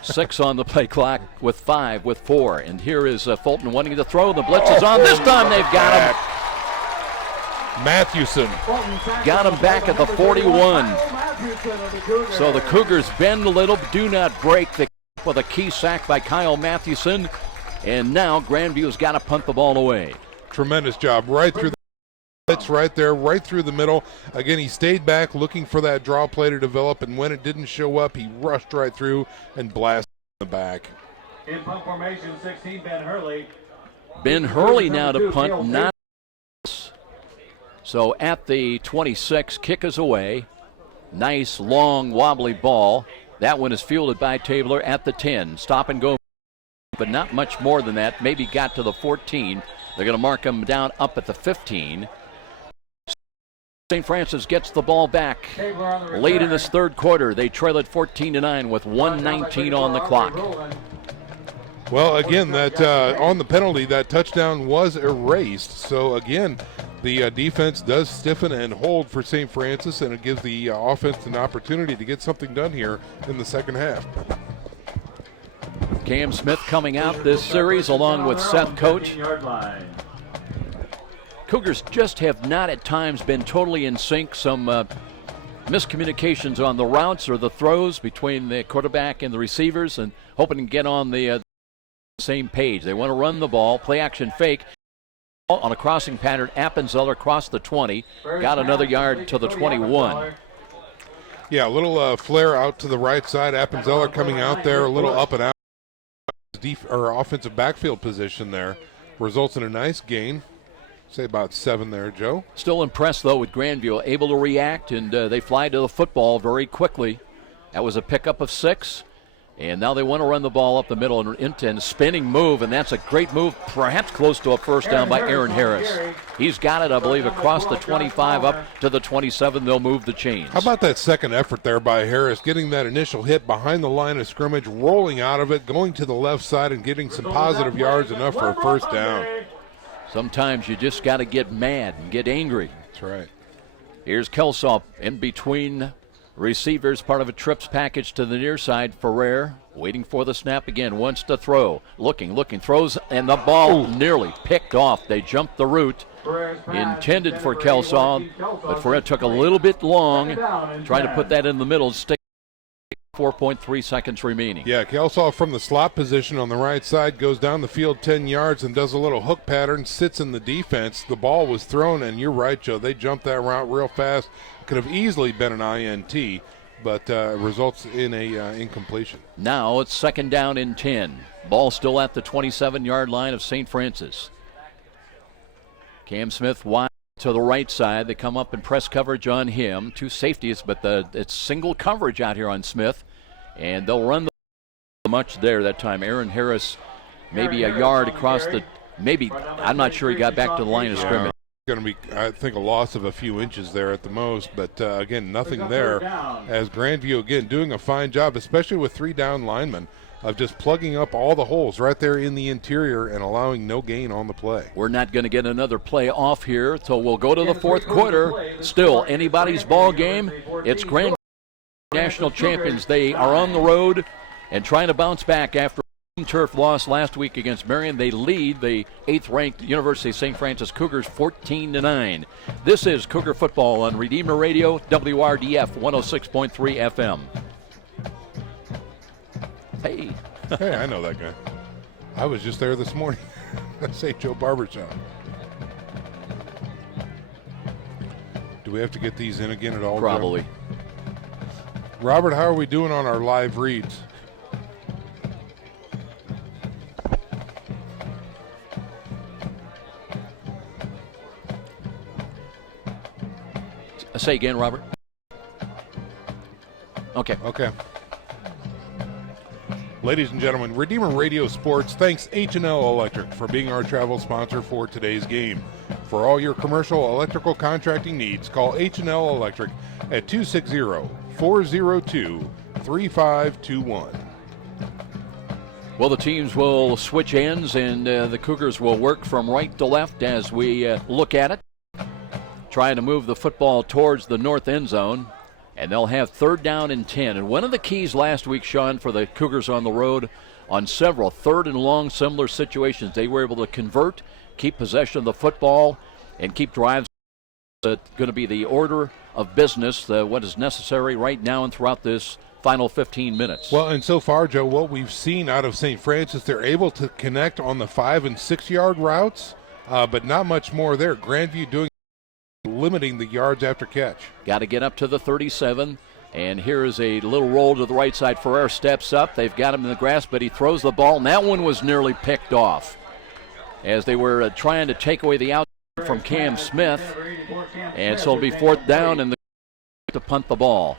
6 on the play clock with 5 with 4. And here is Fulton wanting to throw. The blitz is on. This time they've got him. Mathewson. Got him back at the 41. So the Cougars bend a little, do not break. With a key sack by Kyle Mathewson. And now Grandview's got to punt the ball away. Tremendous job. Right through the blitz right there, right through the middle. Again, he stayed back looking for that draw play to develop, and when it didn't show up, he rushed right through and blasted in the back. In punt formation, 16, Ben Hurley. Ben Hurley now to punt, not. So at the 26, kick is away. Nice, long, wobbly ball. That one is fielded by Tabler at the 10. Stop and go, but not much more than that. Maybe got to the 14. They're going to mark him down up at the 15. St. Francis gets the ball back late in this 3rd quarter. They trail it 14-9 with 1:19 on the clock. Well, again, that on the penalty, that touchdown was erased. So, again, the defense does stiffen and hold for St. Francis, and it gives the offense an opportunity to get something done here in the second half. Cam Smith coming out this series along with Seth Coach. Cougars just have not at times been totally in sync. Some miscommunications on the routes or the throws between the quarterback and the receivers, and hoping to get on the same page. They want to run the ball, play action fake. On a crossing pattern, Appenzeller crossed the 20, got another yard to the 21. Yeah, a little flare out to the right side. Appenzeller coming out there, a little up and out. Offensive backfield position there results in a nice gain. Say about 7 there, Joe. Still impressed, though, with Grandview, able to react, and they fly to the football very quickly. That was a pickup of 6, and now they want to run the ball up the middle and into a spinning move, and that's a great move, perhaps close to a first down by Aaron Harris. He's got it, I believe, across the 25 up to the 27. They'll move the chains. How about that second effort there by Harris, getting that initial hit behind the line of scrimmage, rolling out of it, going to the left side and getting some positive yards, enough for a first down. Sometimes you just got to get mad and get angry. That's right. Here's Kelsaw in between receivers, part of a trips package to the near side. Ferrer waiting for the snap again, wants to throw. Looking, throws, and the ball nearly picked off. They jumped the route intended for Kelsaw, but Ferrer took a little bit long trying to put that in the middle. Stick 4.3 seconds remaining. Yeah, Kelsaw from the slot position on the right side goes down the field 10 yards and does a little hook pattern, sits in the defense. The ball was thrown, and you're right, Joe. They jumped that route real fast. Could have easily been an INT, but results in a incompletion. Now it's second down and 10. Ball still at the 27-yard line of St. Francis. Cam Smith wide to the right side. They come up in press coverage on him. 2 safeties, but it's single coverage out here on Smith. And they'll run the much there that time. Aaron Harris maybe a yard across the, I'm not sure he got back to the line of scrimmage. Going to be, I think, a loss of a few inches there at the most, but again, nothing there. As Grandview, again, doing a fine job, especially with 3 down linemen, of just plugging up all the holes right there in the interior and allowing no gain on the play. We're not going to get another play off here, so we'll go to the fourth quarter. Still anybody's ball game. It's Grand National Champions. They are on the road and trying to bounce back after a turf loss last week against Marian. They lead the 8th-ranked University of St. Francis Cougars 14-9. This is Cougar Football on Redeemer Radio, WRDF 106.3 FM. Hey. Hey, I know that guy. I was just there this morning. St. Joe Barbershop. Do we have to get these in again at all? Probably. Joe? Robert, how are we doing on our live reads? Say again, Robert. Okay. Ladies and gentlemen, Redeemer Radio Sports thanks H&L Electric for being our travel sponsor for today's game. For all your commercial electrical contracting needs, call H&L Electric at 260-402-3521. Well, the teams will switch ends, and the Cougars will work from right to left as we look at it, trying to move the football towards the north end zone. And they'll have 3rd down and 10. And one of the keys last week, Sean, for the Cougars on the road on several 3rd and long similar situations, they were able to convert, keep possession of the football, and keep drives. Going to be the order of business, what is necessary right now and throughout this final 15 minutes. Well, and so far, Joe, what we've seen out of St. Francis, they're able to connect on the 5- and 6-yard routes, but not much more there. Grandview doing limiting the yards after catch. Got to get up to the 37, and here is a little roll to the right side. Ferrer steps up. They've got him in the grass, but he throws the ball, and that one was nearly picked off as they were trying to take away the out from Cam Smith, and so it'll be 4th down and to punt the ball.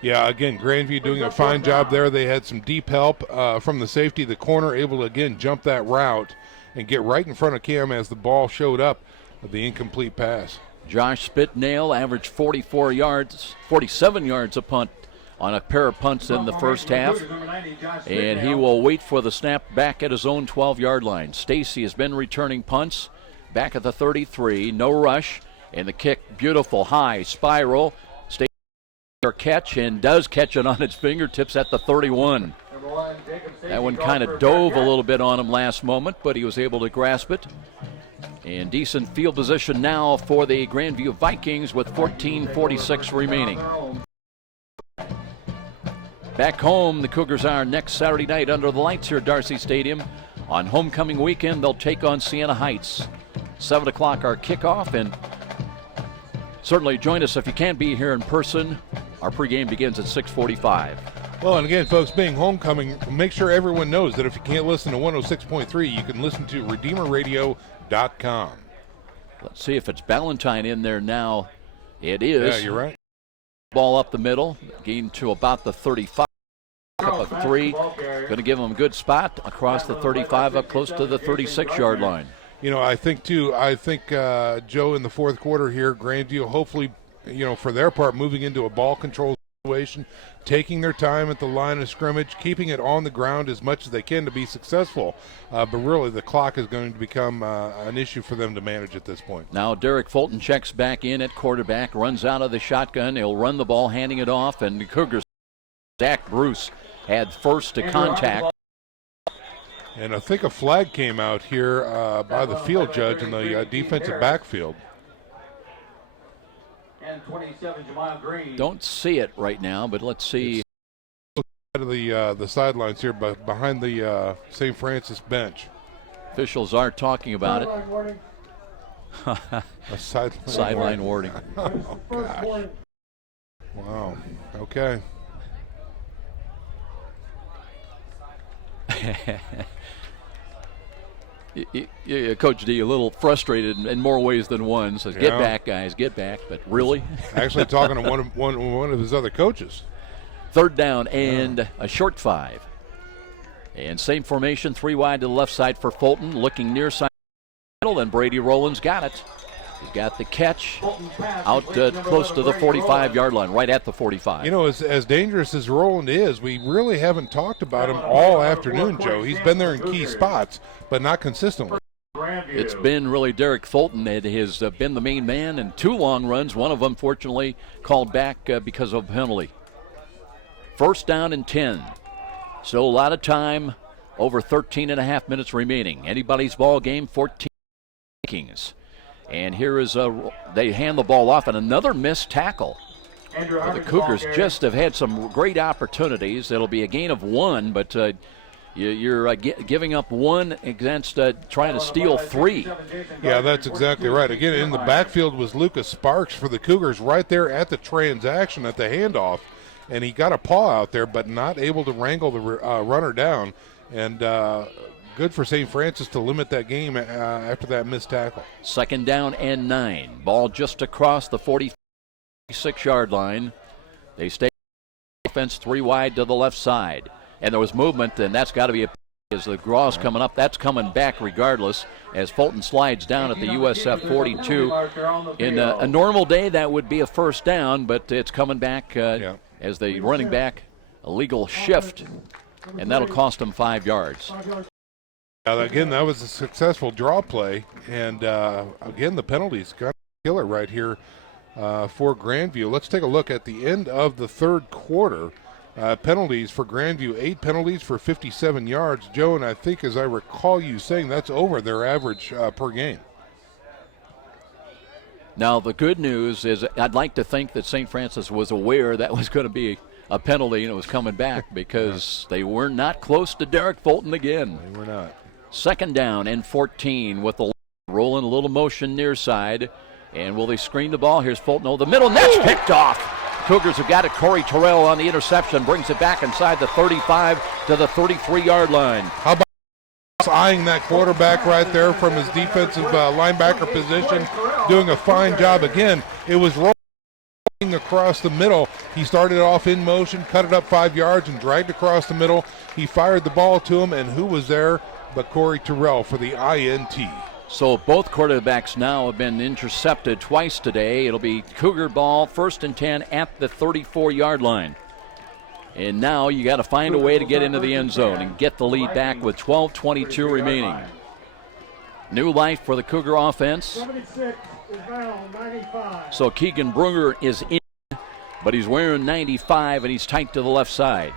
Yeah, again, Grandview doing a fine job there. They had some deep help from the safety, the corner, able to, again, jump that route and get right in front of Cam as the ball showed up with the incomplete pass. Josh Spitnail averaged 47 yards a punt on a pair of punts in the first half. And he will wait for the snap back at his own 12-yard line. Stacy has been returning punts back at the 33. No rush. And the kick, beautiful high spiral. Stacy catch and does catch it on its fingertips at the 31. That one kind of dove a little bit on him last moment, but he was able to grasp it. And decent field position now for the Grandview Vikings with 14:46 remaining. Back home, the Cougars are next Saturday night under the lights here at Darcy Stadium. On homecoming weekend, they'll take on Siena Heights. 7 o'clock our kickoff, and certainly join us if you can't be here in person. Our pregame begins at 6:45. Well, and again, folks, being homecoming, make sure everyone knows that if you can't listen to 106.3, you can listen to RedeemerRadio.com. Let's see if it's Ballantyne in there now. It is. Yeah, you're right. Ball up the middle, gained to about the 35. Up a three, going to give him a good spot across the 35 up close to the 36-yard line. You know, I think, Joe, in the fourth quarter here, Grandview, hopefully, for their part, moving into a ball control situation, taking their time at the line of scrimmage, keeping it on the ground as much as they can to be successful. But really, the clock is going to become an issue for them to manage at this point. Now, Derek Fulton checks back in at quarterback, runs out of the shotgun. He'll run the ball, handing it off, and the Cougars, Zach Bruce, had first to contact. And I think a flag came out here by the field judge in the defensive backfield. And 27, Jamal Green. Don't see it right now, but let's see. Out of the sidelines here, but behind the St. Francis bench. Officials are talking about it. A Sideline warning. Oh, gosh. Wow. Okay. Coach D, a little frustrated in more ways than one. Says, "Get back, guys, get back." But really, actually talking to one of his other coaches. Third down and a short 5. And same formation, 3 wide to the left side for Fulton, looking near side middle, and Brady Rowlands got it. He's got the catch out close to the 45-yard line, right at the 45. You know, as dangerous as Rowland is, we really haven't talked about him all afternoon, Joe. He's been there in key spots, but not consistently. It's been really Derek Fulton that has been the main man in 2 long runs, one of them fortunately called back because of a penalty. First down and 10. So a lot of time, over 13 and a half minutes remaining. Anybody's ball game, 14 Vikings. And here is they hand the ball off, and another missed tackle. Well, the Cougars just have had some great opportunities. It'll be a gain of 1, but you're giving up 1 against trying to steal 3. Yeah, that's exactly right. Again, in the backfield was Lucas Sparks for the Cougars right there at the transaction, at the handoff. And he got a paw out there, but not able to wrangle the runner down. And good for St. Francis to limit that game after that missed tackle. Second down and 9. Ball just across the 46-yard line. They stay defense 3 wide to the left side. And there was movement, and that's got to be as the Graw's coming up. That's coming back regardless as Fulton slides down at the USF 42. In a normal day, that would be a first down, but it's coming back as the running back, a legal shift, and that'll cost them 5 yards. Again, that was a successful draw play, and again, the penalties got a killer right here for Grandview. Let's take a look at the end of the third quarter. Penalties for Grandview, 8 penalties for 57 yards. Joe, and I think as I recall you saying that's over their average per game. Now, the good news is I'd like to think that St. Francis was aware that was going to be a penalty and it was coming back because they were not close to Derek Fulton again. They were not. Second down and 14 with the rolling, a little motion near side. And will they screen the ball? Here's Fulton. Oh, the middle net's picked off. Cougars have got it. Corey Terrell on the interception brings it back inside the 35 to the 33-yard line. How about eyeing that quarterback right there from his defensive linebacker position, doing a fine job. Again, it was rolling across the middle. He started off in motion, cut it up 5 yards, and dragged across the middle. He fired the ball to him, and who was there but Corey Terrell for the INT. So both quarterbacks now have been intercepted twice today. It'll be Cougar ball, 1st and 10 at the 34-yard line. And now you got to find a way to get into the end zone and get the lead back with 12:22 remaining. New life for the Cougar offense. 76 is now 95. So Keegan Brunger is in, but he's wearing 95 and he's tight to the left side.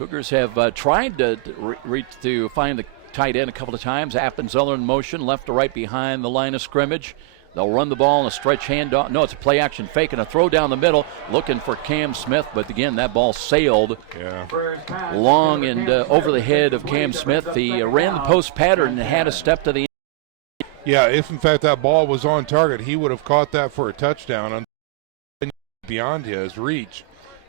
Cougars have tried to find the tight end a couple of times. Appenzeller in motion, left to right behind the line of scrimmage. They'll run the ball in a stretch handoff. No, it's a play action fake and a throw down the middle, looking for Cam Smith. But again, that ball sailed long and over the head of Cam Smith. He ran the post pattern and had a step to the end. Yeah, if in fact that ball was on target, he would have caught that for a touchdown beyond his reach.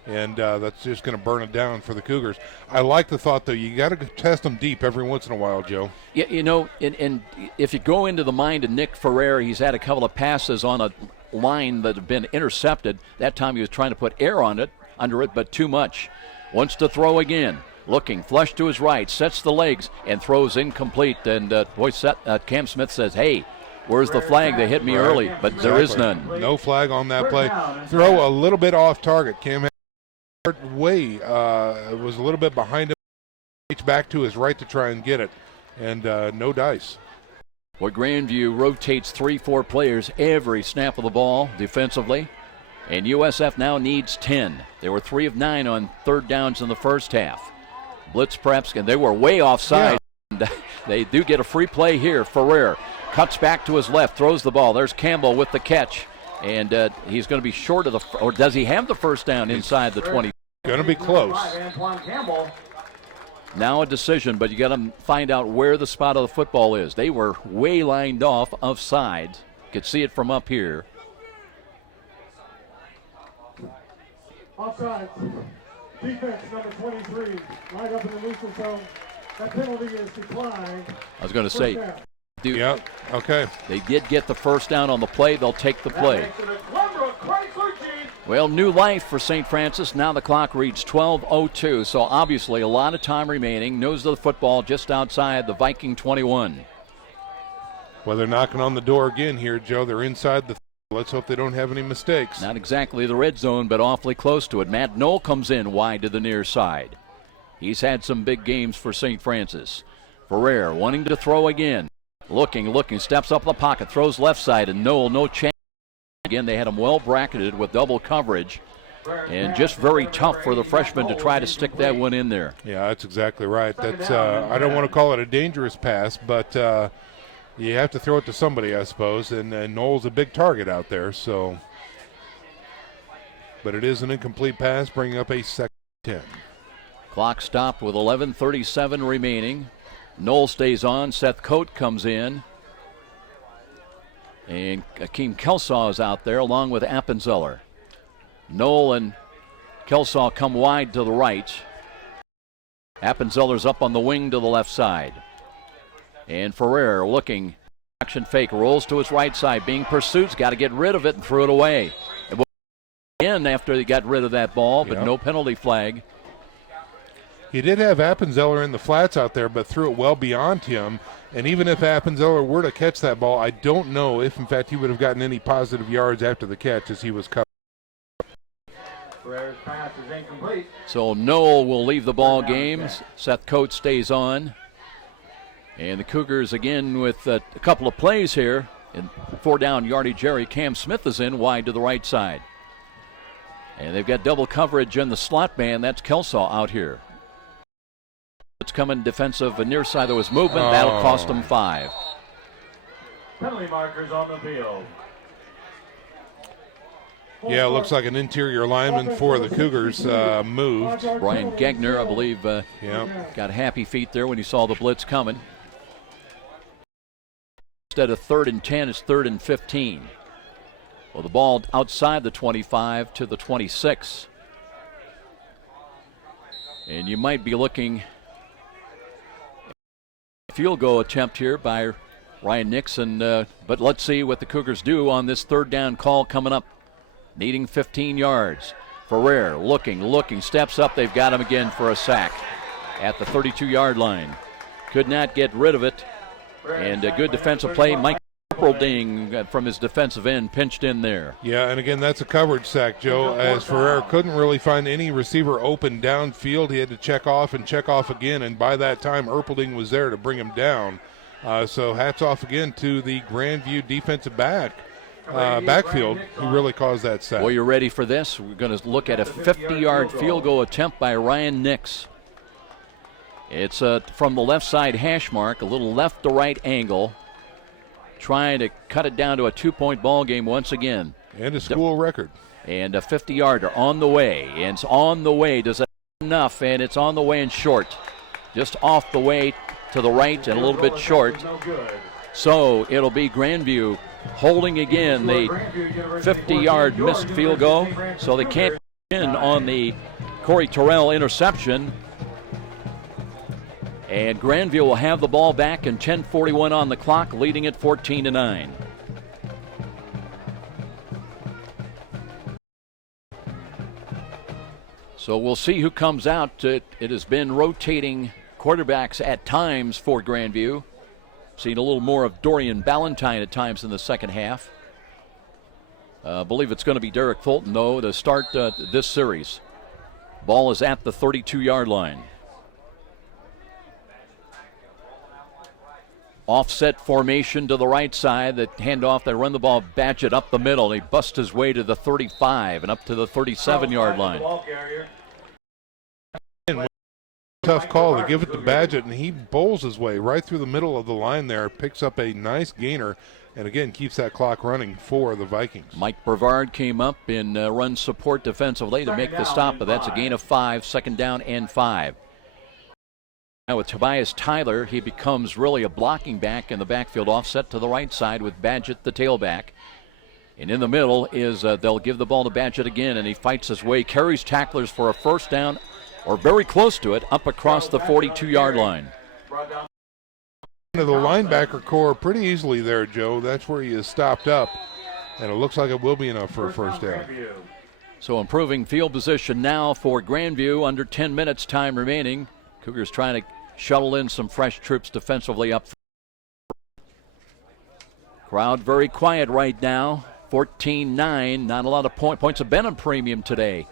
And that's just going to burn it down for the Cougars. I like the thought, though. You got to test them deep every once in a while, Joe. Yeah, you know, and if you go into the mind of Nick Ferrer, he's had a couple of passes on a line that have been intercepted. That time he was trying to put air on it, under it, but too much. Wants to throw again. Looking, flush to his right, sets the legs, and throws incomplete. And Cam Smith says, hey, where's the flag? They hit me early, but there is none. No flag on that play. Throw a little bit off target. Cam way was a little bit behind him, reached back to his right to try and get it, and no dice. Well, Grandview rotates 3-4 players every snap of the ball defensively, and USF now needs 10. They were 3 of 9 on third downs in the first half. Blitz preps, and they were way offside. Yeah. They do get a free play here. Ferrer cuts back to his left, throws the ball. There's Campbell with the catch. And he's going to be short of or does he have the first down inside the 20? Going to be close. Now a decision, but you got to find out where the spot of the football is. They were way lined off offside. Could see it from up here. Offside. Defense number 23. Lined up in the neutral zone. That penalty is declined. I was going to say. Yep, okay. They did get the first down on the play. They'll take the play. Well, new life for St. Francis. Now the clock reads 12:02, so obviously a lot of time remaining. Nose of the football just outside the Viking 21. Well, they're knocking on the door again here, Joe. They're inside the. Let's hope they don't have any mistakes. Not exactly the red zone, but awfully close to it. Matt Knoll comes in wide to the near side. He's had some big games for St. Francis. Ferrer wanting to throw again. Looking, steps up the pocket, throws left side, and no chance. Again, they had him well bracketed with double coverage, and just very tough for the freshman to try to stick that one in there. Yeah, that's exactly right. That's I don't want to call it a dangerous pass, but you have to throw it to somebody, I suppose, and Noel's a big target out there, so. But it is an incomplete pass, bringing up a second 10. Clock stopped with 11:37 remaining. Knoll stays on. Seth Coate comes in. And Akeem Kelsaw is out there along with Appenzeller. Knoll and Kelsaw come wide to the right. Appenzeller's up on the wing to the left side. And Ferrer looking. Action fake. Rolls to his right side. Being pursued. Got to get rid of it and threw it away. It was in after he got rid of that ball, but no penalty flag. He did have Appenzeller in the flats out there, but threw it well beyond him. And even if Appenzeller were to catch that ball, I don't know if, in fact, he would have gotten any positive yards after the catch as he was covered. Ferrer's pass is incomplete. So Knoll will leave the ball game. Seth Coates stays on. And the Cougars again with a couple of plays here. In 4-down yardage area, Cam Smith is in wide to the right side. And they've got double coverage in the slot man. That's Kelsaw out here. It's coming defensive near side. There was movement. That'll cost them 5. Penalty markers on the field. Yeah, it looks like an interior lineman for the Cougars moved. Brian Gegner, I believe, got happy feet there when he saw the blitz coming. Instead of 3rd and 10, it's 3rd and 15. Well, the ball outside the 25 to the 26. And you might be looking field goal attempt here by Ryan Nixon, but let's see what the Cougars do on this 3rd down call coming up. Needing 15 yards. Ferrer looking, steps up. They've got him again for a sack at the 32-yard line. Could not get rid of it. And a good defensive play. Mike Ding from his defensive end pinched in there. Yeah, and again, that's a coverage sack, Joe, as Ferrer couldn't really find any receiver open downfield. He had to check off again, and by that time, Erpelding was there to bring him down. So hats off again to the Grandview defensive backfield who really caused that sack. Well, you're ready for this? We're going to look at a 50-yard field goal attempt by Ryan Nix. It's from the left side hash mark, a little left to right angle, trying to cut it down to a 2-point ball game once again. And a school record. And a 50-yarder on the way. And it's on the way. Does that enough? And it's on the way and short. Just off the way to the right and a little bit short. So it'll be Grandview holding again the 50-yard missed field goal. So they can't in on the Corey Terrell interception. And Grandview will have the ball back and 10:41 on the clock, leading it 14-9. So we'll see who comes out. It has been rotating quarterbacks at times for Grandview. Seen a little more of Dorian Ballantyne at times in the second half. I believe it's going to be Derek Fulton, though, to start this series. Ball is at the 32-yard line. Offset formation to the right side. The handoff, they run the ball, Badgett up the middle. He busts his way to the 35 and up to the 37-yard line. Tough call to give it to Badgett, and he bowls his way right through the middle of the line there, picks up a nice gainer, and again keeps that clock running for the Vikings. Mike Brevard came up in run support defensively to make the stop, but that's a gain of 5, second down and 5. Now with Tobias Tyler, he becomes really a blocking back in the backfield, offset to the right side with Badgett the tailback. And in the middle is they'll give the ball to Badgett again, and he fights his way, carries tacklers for a first down, or very close to it, up across the 42-yard line. Into the linebacker core pretty easily there, Joe. That's where he is stopped up, and it looks like it will be enough for a first down. So improving field position now for Grandview, under 10 minutes time remaining. Cougars trying to shuttle in some fresh troops defensively up. Crowd very quiet right now, 14-9. Not a lot of points have been on premium today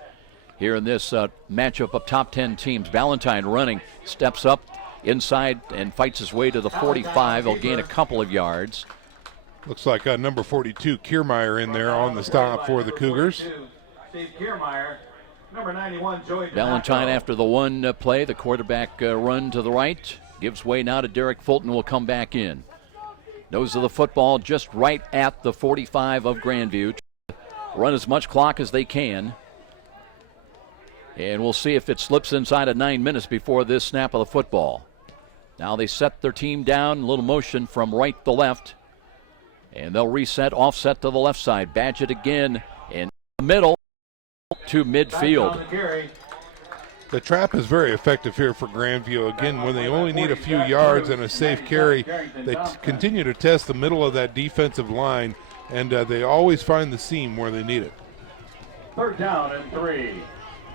here in this matchup of top 10 teams. Ballantyne running, steps up inside and fights his way to the 45. He'll gain a couple of yards. Looks like number 42, Kiermaier, in there on the stop for the Cougars. Steve Kiermaier, number 91, Joey Ballantyne after the one play, the quarterback run to the right, gives way now to Derek Fulton, will come back in. Nose of the football just right at the 45 of Grandview. Run as much clock as they can. And we'll see if it slips inside of 9 minutes before this snap of the football. Now they set their team down, a little motion from right to left. And they'll reset, offset to the left side. Badgett again in the middle to midfield. The trap is very effective here for Grandview. Again, when they only need a few yards and a safe carry, they continue to test the middle of that defensive line, and they always find the seam where they need it. Third down and 3.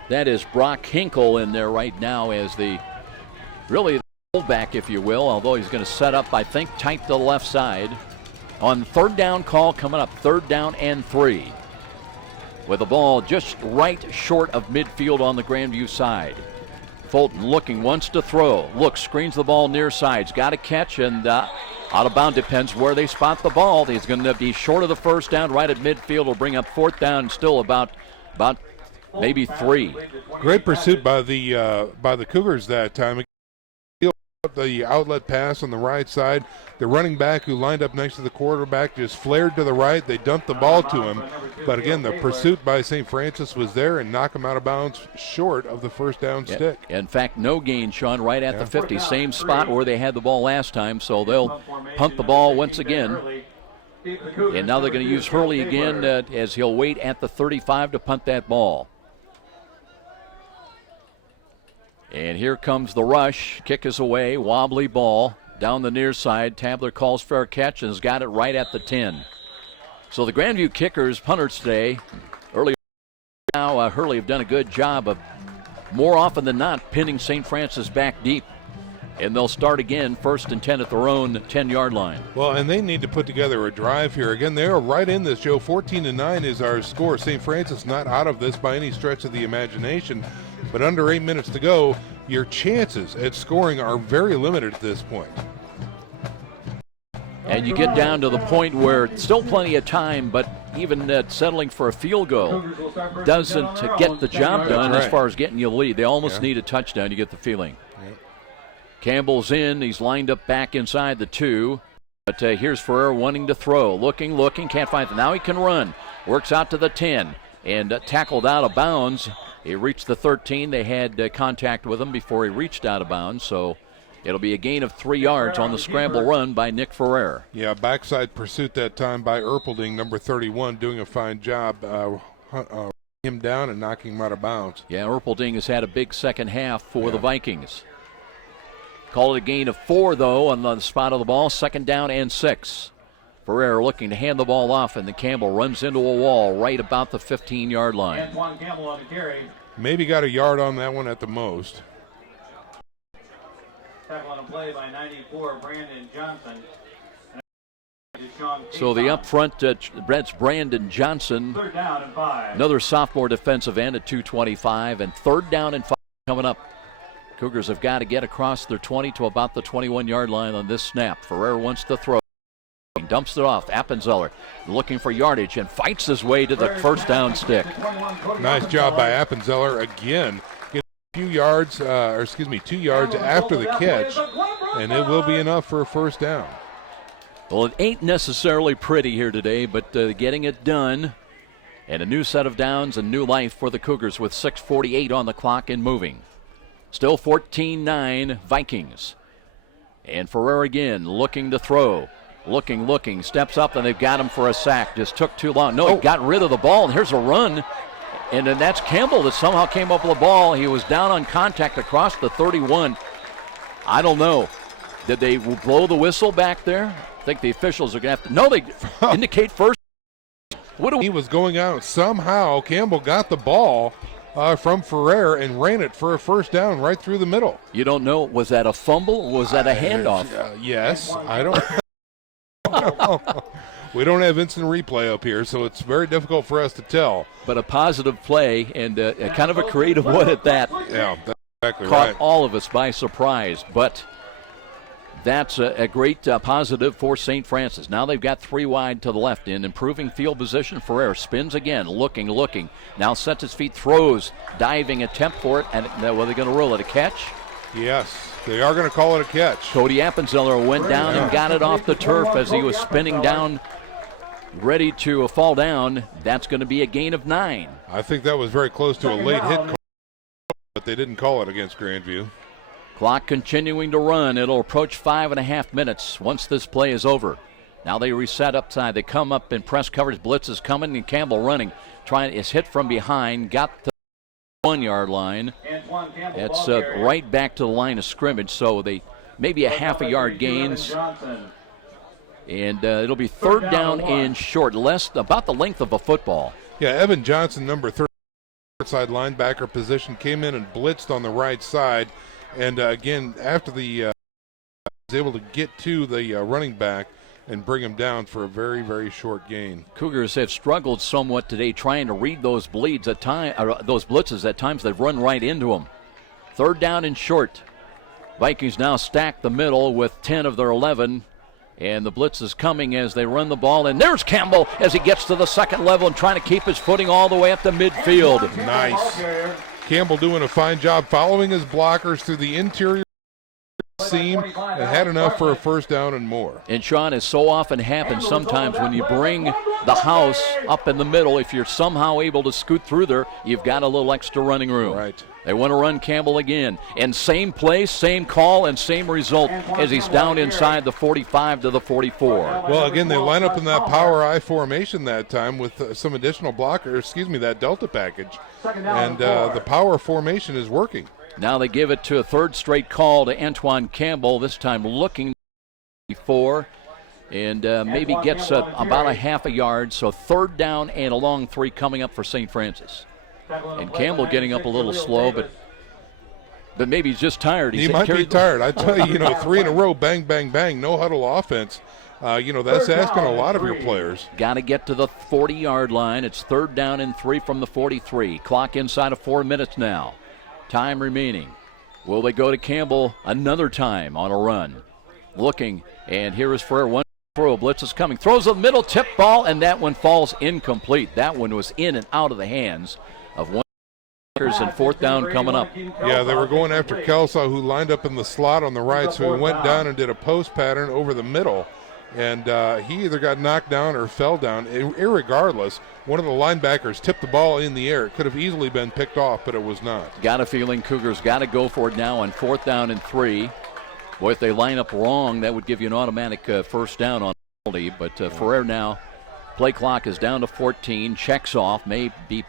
That is Brock Hinkle in there right now as the fullback, if you will, although he's going to set up, I think, tight to the left side. On third down call coming up, 3rd down and 3. With the ball just right short of midfield on the Grandview side. Fulton looking, wants to throw. Looks, screens the ball near sides. Got to catch, and out of bound, depends where they spot the ball. He's going to be short of the first down, right at midfield. Will bring up 4th down, still about maybe 3. Great pursuit by the Cougars that time. The outlet pass on the right side. The running back who lined up next to the quarterback just flared to the right. They dumped the ball to him. But again, the pursuit by St. Francis was there and knocked him out of bounds short of the first down stick. In fact, no gain, Sean, right at the 50. Same spot where they had the ball last time. So they'll punt the ball once again. And now they're going to use Hurley again as he'll wait at the 35 to punt that ball. And here comes the rush. Kick is away. Wobbly ball down the near side. Tabler calls fair catch and has got it right at the 10. So the Grandview kickers, punters today, earlier now, Hurley have done a good job of more often than not pinning St. Francis back deep. And they'll start again, 1st and 10 at their own 10-yard line. Well, and they need to put together a drive here. Again, they are right in this, Joe. 14-9 is our score. St. Francis not out of this by any stretch of the imagination. But under 8 minutes to go, your chances at scoring are very limited at this point. And you get down to the point where it's still plenty of time, but even settling for a field goal doesn't get the job done as far as getting you a lead. They almost need a touchdown, you get the feeling. Campbell's in. He's lined up back inside the 2. But here's Ferrer wanting to throw. Looking, can't find it. Now he can run. Works out to the 10 and tackled out of bounds. He reached the 13. They had contact with him before he reached out of bounds. So it'll be a gain of 3 yards on the scramble run by Nick Ferrer. Yeah, backside pursuit that time by Erpelding, number 31, doing a fine job him down and knocking him out of bounds. Yeah, Erpelding has had a big second half for the Vikings. Call it a gain of 4, though, on the spot of the ball. 2nd down and 6. Ferrer looking to hand the ball off, and the Campbell runs into a wall right about the 15-yard line. Antoine Campbell on the carry. Maybe got a yard on that one at the most. Tackle on a play by 94, Brandon Johnson. So the up front, that's Brandon Johnson. 3rd down and 5. Another sophomore defensive end at 225, and 3rd down and 5 coming up. Cougars have got to get across their 20 to about the 21-yard line on this snap. Ferrer wants to throw. Dumps it off. Appenzeller looking for yardage and fights his way to the 1st down stick. Nice job by Appenzeller again. Get a few yards, 2 yards after the catch, and it will be enough for a 1st down. Well, it ain't necessarily pretty here today, but getting it done. And a new set of downs and new life for the Cougars with 6:48 on the clock and moving. Still 14-9 Vikings. And Ferrer again looking to throw. Looking, steps up, and they've got him for a sack. Just took too long. No, he got rid of the ball, and here's a run. And then that's Campbell that somehow came up with the ball. He was down on contact across the 31. I don't know. Did they blow the whistle back there? I think the officials are going to have to. No, they indicate first. He was going out. Somehow Campbell got the ball from Ferrer and ran it for a 1st down right through the middle. You don't know. Was that a fumble or was that a handoff? Yes. I don't. We don't have instant replay up here, so it's very difficult for us to tell. But a positive play and kind of a creative one at that. Yeah, that's exactly Caught right. all of us by surprise, but that's a great positive for St. Francis. Now they've got 3 wide to the left in improving field position. Ferrer spins again, looking. Now sets his feet, throws, diving attempt for it, and were they going to roll it? A catch? Yes, they are going to call it a catch. Cody Appenzeller went down and got it off the turf as he was spinning down, ready to fall down. That's going to be a gain of 9. I think that was very close to a late hit call, but they didn't call it against Grandview. Clock continuing to run. It'll approach 5.5 minutes once this play is over. Now they reset upside. They come up in press coverage. Blitz is coming, and Campbell running. Is hit from behind. Got the 1-yard line. It's right back to the line of scrimmage, so they maybe a half a yard gains. And it'll be 3rd down and short, about the length of a football. Yeah, Evan Johnson, number 30, side linebacker position, came in and blitzed on the right side. And again, after the was able to get to the running back and bring him down for a very, very short gain. Cougars have struggled somewhat today trying to read those bleeds at those blitzes. At times they've run right into them. 3rd down and short. Vikings now stack the middle with 10 of their 11. And the blitz is coming as they run the ball. And there's Campbell as he gets to the 2nd level and trying to keep his footing all the way up to midfield. Nice. Campbell doing a fine job following his blockers through the interior seam and had enough for a 1st down and more. And Sean, it so often happens sometimes when you bring the house up in the middle, if you're somehow able to scoot through there, you've got a little extra running room. Right. They want to run Campbell again. And same play, same call, and same result as he's down inside the 45 to the 44. Well, again, they line up in that power I formation that time with some additional blockers, that Delta package. And the power formation is working. Now they give it to a 3rd straight call to Antoine Campbell, this time looking for, and maybe gets about a half a yard. So 3rd down and a long 3 coming up for St. Francis. And Campbell getting up a little slow, but maybe he's just tired. He might be tired. I tell you, 3 in a row, bang, bang, bang, no huddle offense. That's asking a lot of your players. Got to get to the 40-yard line. It's 3rd down and 3 from the 43. Clock inside of 4 minutes now. Time remaining. Will they go to Campbell another time on a run? Looking, and here is Ferrer. One throw. Blitz is coming. Throws a middle tip ball, and that one falls incomplete. That one was in and out of the hands of one. And fourth down coming up. Yeah, they were going after Kelsaw, who lined up in the slot on the right, so he went down and did a post pattern over the middle. And he either got knocked down or fell down. Irregardless, one of the linebackers tipped the ball in the air. It could have easily been picked off, but it was not. Got a feeling Cougars got to go for it now on 4th down and 3. Boy, if they line up wrong, that would give you an automatic first down on penalty. But Ferrer now, play clock is down to 14. Checks off, may be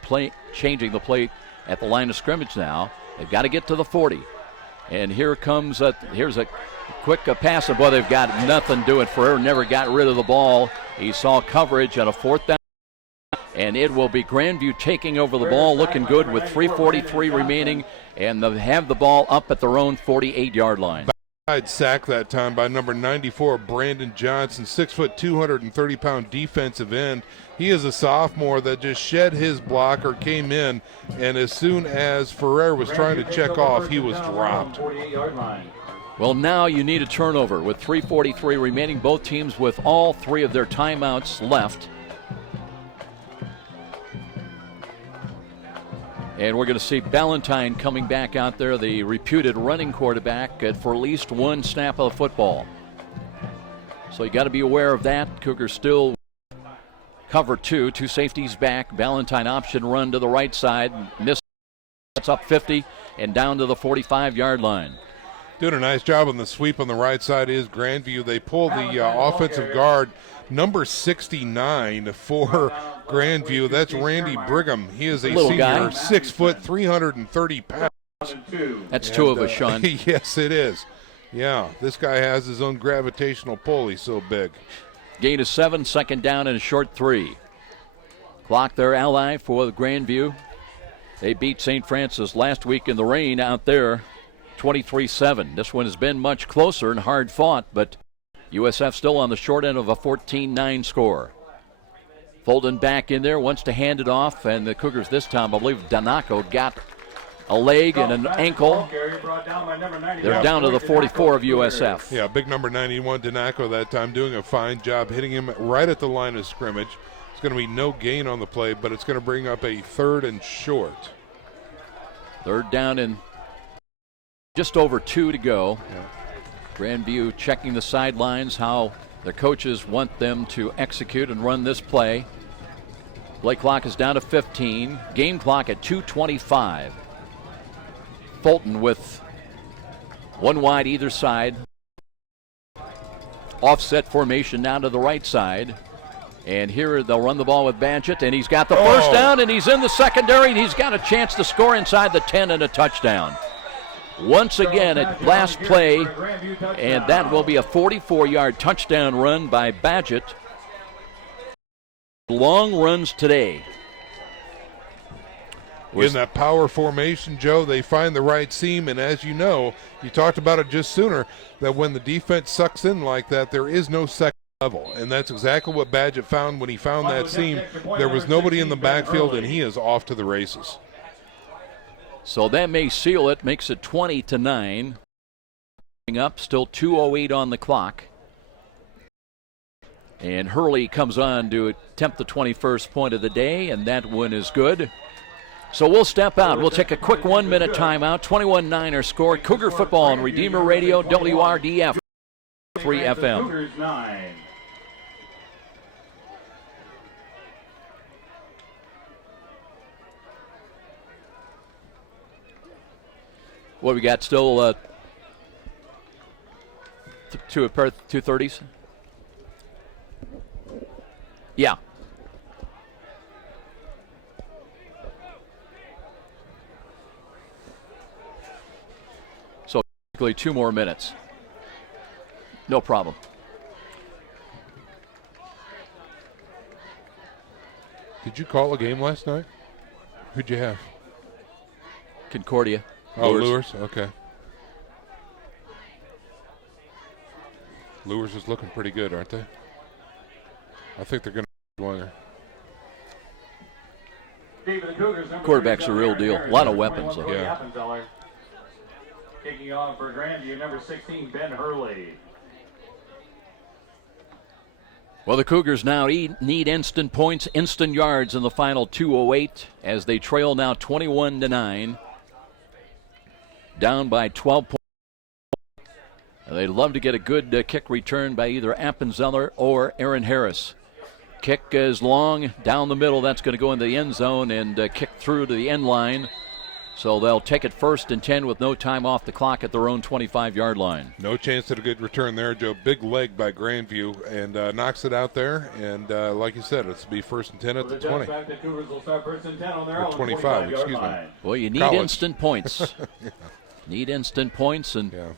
changing the play at the line of scrimmage now. They've got to get to the 40. And here comes here's a quick pass. And boy, they've got nothing doing. Ferrer never got rid of the ball. He saw coverage on a 4th down. And it will be Grandview taking over the ball, looking good with 3:43 remaining. And they have the ball up at their own 48-yard line. Sack that time by number 94, Brandon Johnson, 6 foot, 230-pound defensive end. He is a sophomore that just shed his blocker, came in, and as soon as Ferrer was trying to check off, he was dropped. Well, now you need a turnover with 3:43 remaining. Both teams with all 3 of their timeouts left. And we're going to see Ballantyne coming back out there, the reputed running quarterback, for at least one snap of the football. So you got to be aware of that. Cougars still cover 2 safeties back. Ballantyne option run to the right side. Miss. That's up 50 and down to the 45-yard line. Doing a nice job on the sweep on the right side is Grandview. They pull the offensive guard, number 69 for Grandview. That's Randy Brigham. He is a little senior, guy. 6 foot, 330 pounds. That's 2 of us, Sean. Yes, it is. Yeah, this guy has his own gravitational pull. He's so big. Gain of 7, 2nd down and a short 3. Clock their ally for Grandview. They beat St. Francis last week in the rain out there, 23-7. This one has been much closer and hard fought, but USF still on the short end of a 14-9 score. Fulton back in there, wants to hand it off, and the Cougars this time, I believe Danako got a leg and an ankle. They're down to the 44 of USF. Yeah, big number 91, Danako, that time doing a fine job, hitting him right at the line of scrimmage. It's going to be no gain on the play, but it's going to bring up a 3rd and short. 3rd down and just over 2 to go. Yeah. Grandview checking the sidelines, how their coaches want them to execute and run this play. Play clock is down to 15. Game clock at 2:25. Fulton with 1 wide either side. Offset formation now to the right side. And here they'll run the ball with Badgett, and he's got the first down, and he's in the secondary, and he's got a chance to score inside the 10 and a touchdown. Once again at last play, and that will be a 44-yard touchdown run by Badgett. Long runs today. In that power formation, Joe, they find the right seam, and as you know, you talked about it just sooner, that when the defense sucks in like that, there is no second level, and that's exactly what Badgett found when he found that seam. There was nobody in the backfield, and he is off to the races. So that may seal it, makes it 20-9. Up, still 2:08 on the clock. And Hurley comes on to attempt the 21st point of the day, and that one is good. So we'll step out. We'll take a quick 1-minute timeout. 21-9 our score. Cougar football on Redeemer Radio, WRDF 3 FM. Cougars 9. What we got still? 2:30s. Yeah. So basically 2 more minutes. No problem. Did you call a game last night? Who'd you have? Concordia. Oh, Lures. Okay. Lures is looking pretty good, aren't they? I think they're going to win there. Quarterback's a real deal. A lot of weapons, though. Yeah. Kicking off for Grandview, number 16, Ben Hurley. Well, the Cougars now need instant points, instant yards in the final 2:08 as they trail now 21-9, down by 12 points. They'd love to get a good kick return by either Appenzeller or Aaron Harris. Kick is long down the middle. That's going to go into the end zone and kick through to the end line. So they'll take it 1st and 10 with no time off the clock at their own 25-yard line. No chance at a good return there, Joe. Big leg by Grandview and knocks it out there. And like you said, it's be 1st and 10 at the 20. The Cougars will start 1st and 10 on their Or own 25, 25-yard excuse me. line. Well, you need College. instant points. Need instant points. And Yeah.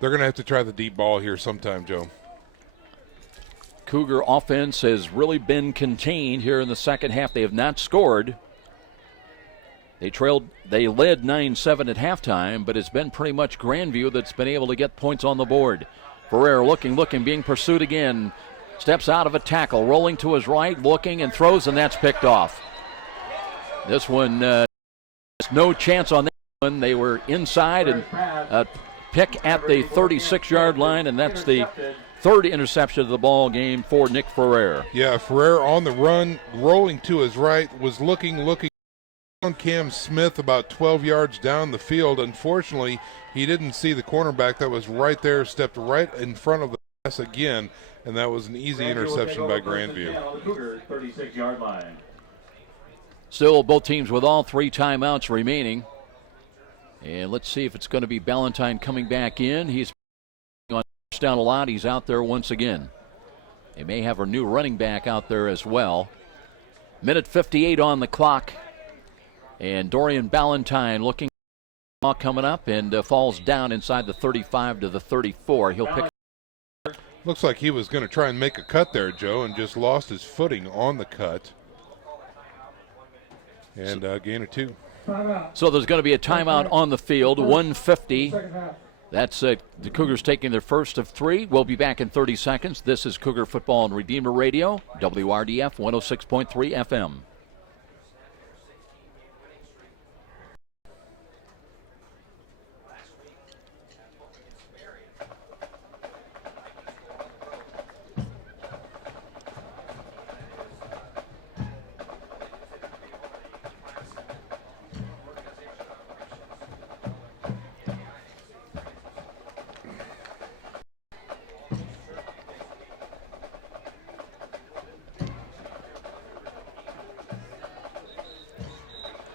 They're going to have to try the deep ball here sometime, Joe. Cougar offense has really been contained here in the second half. They have not scored. They led 9-7 at halftime, but it's been pretty much Grandview that's been able to get points on the board. Ferrer looking, being pursued again. Steps out of a tackle, rolling to his right, looking and throws, and that's picked off. This one, there's no chance on that one. They were inside and pick at the 36-yard line, and that's the third interception of the ball game for Nick Ferrer. Yeah, Ferrer on the run, rolling to his right, was looking. Cam Smith about 12 yards down the field. Unfortunately, he didn't see the cornerback that was right there, stepped right in front of the pass again, and that was an easy interception by Grandview. 36-yard line. Still both teams with all 3 timeouts remaining. And let's see if it's going to be Ballantyne coming back in. He's on down a lot. He's out there once again. They may have a new running back out there as well. Minute 58 on the clock. And Dorian Ballantyne looking coming up and falls down inside the 35 to the 34. He'll pick. Looks like he was going to try and make a cut there, Joe, and just lost his footing on the cut. And gain of 2. So there's going to be a timeout on the field, 150. That's the Cougars taking their first of 3. We'll be back in 30 seconds. This is Cougar Football on Redeemer Radio, WRDF 106.3 FM.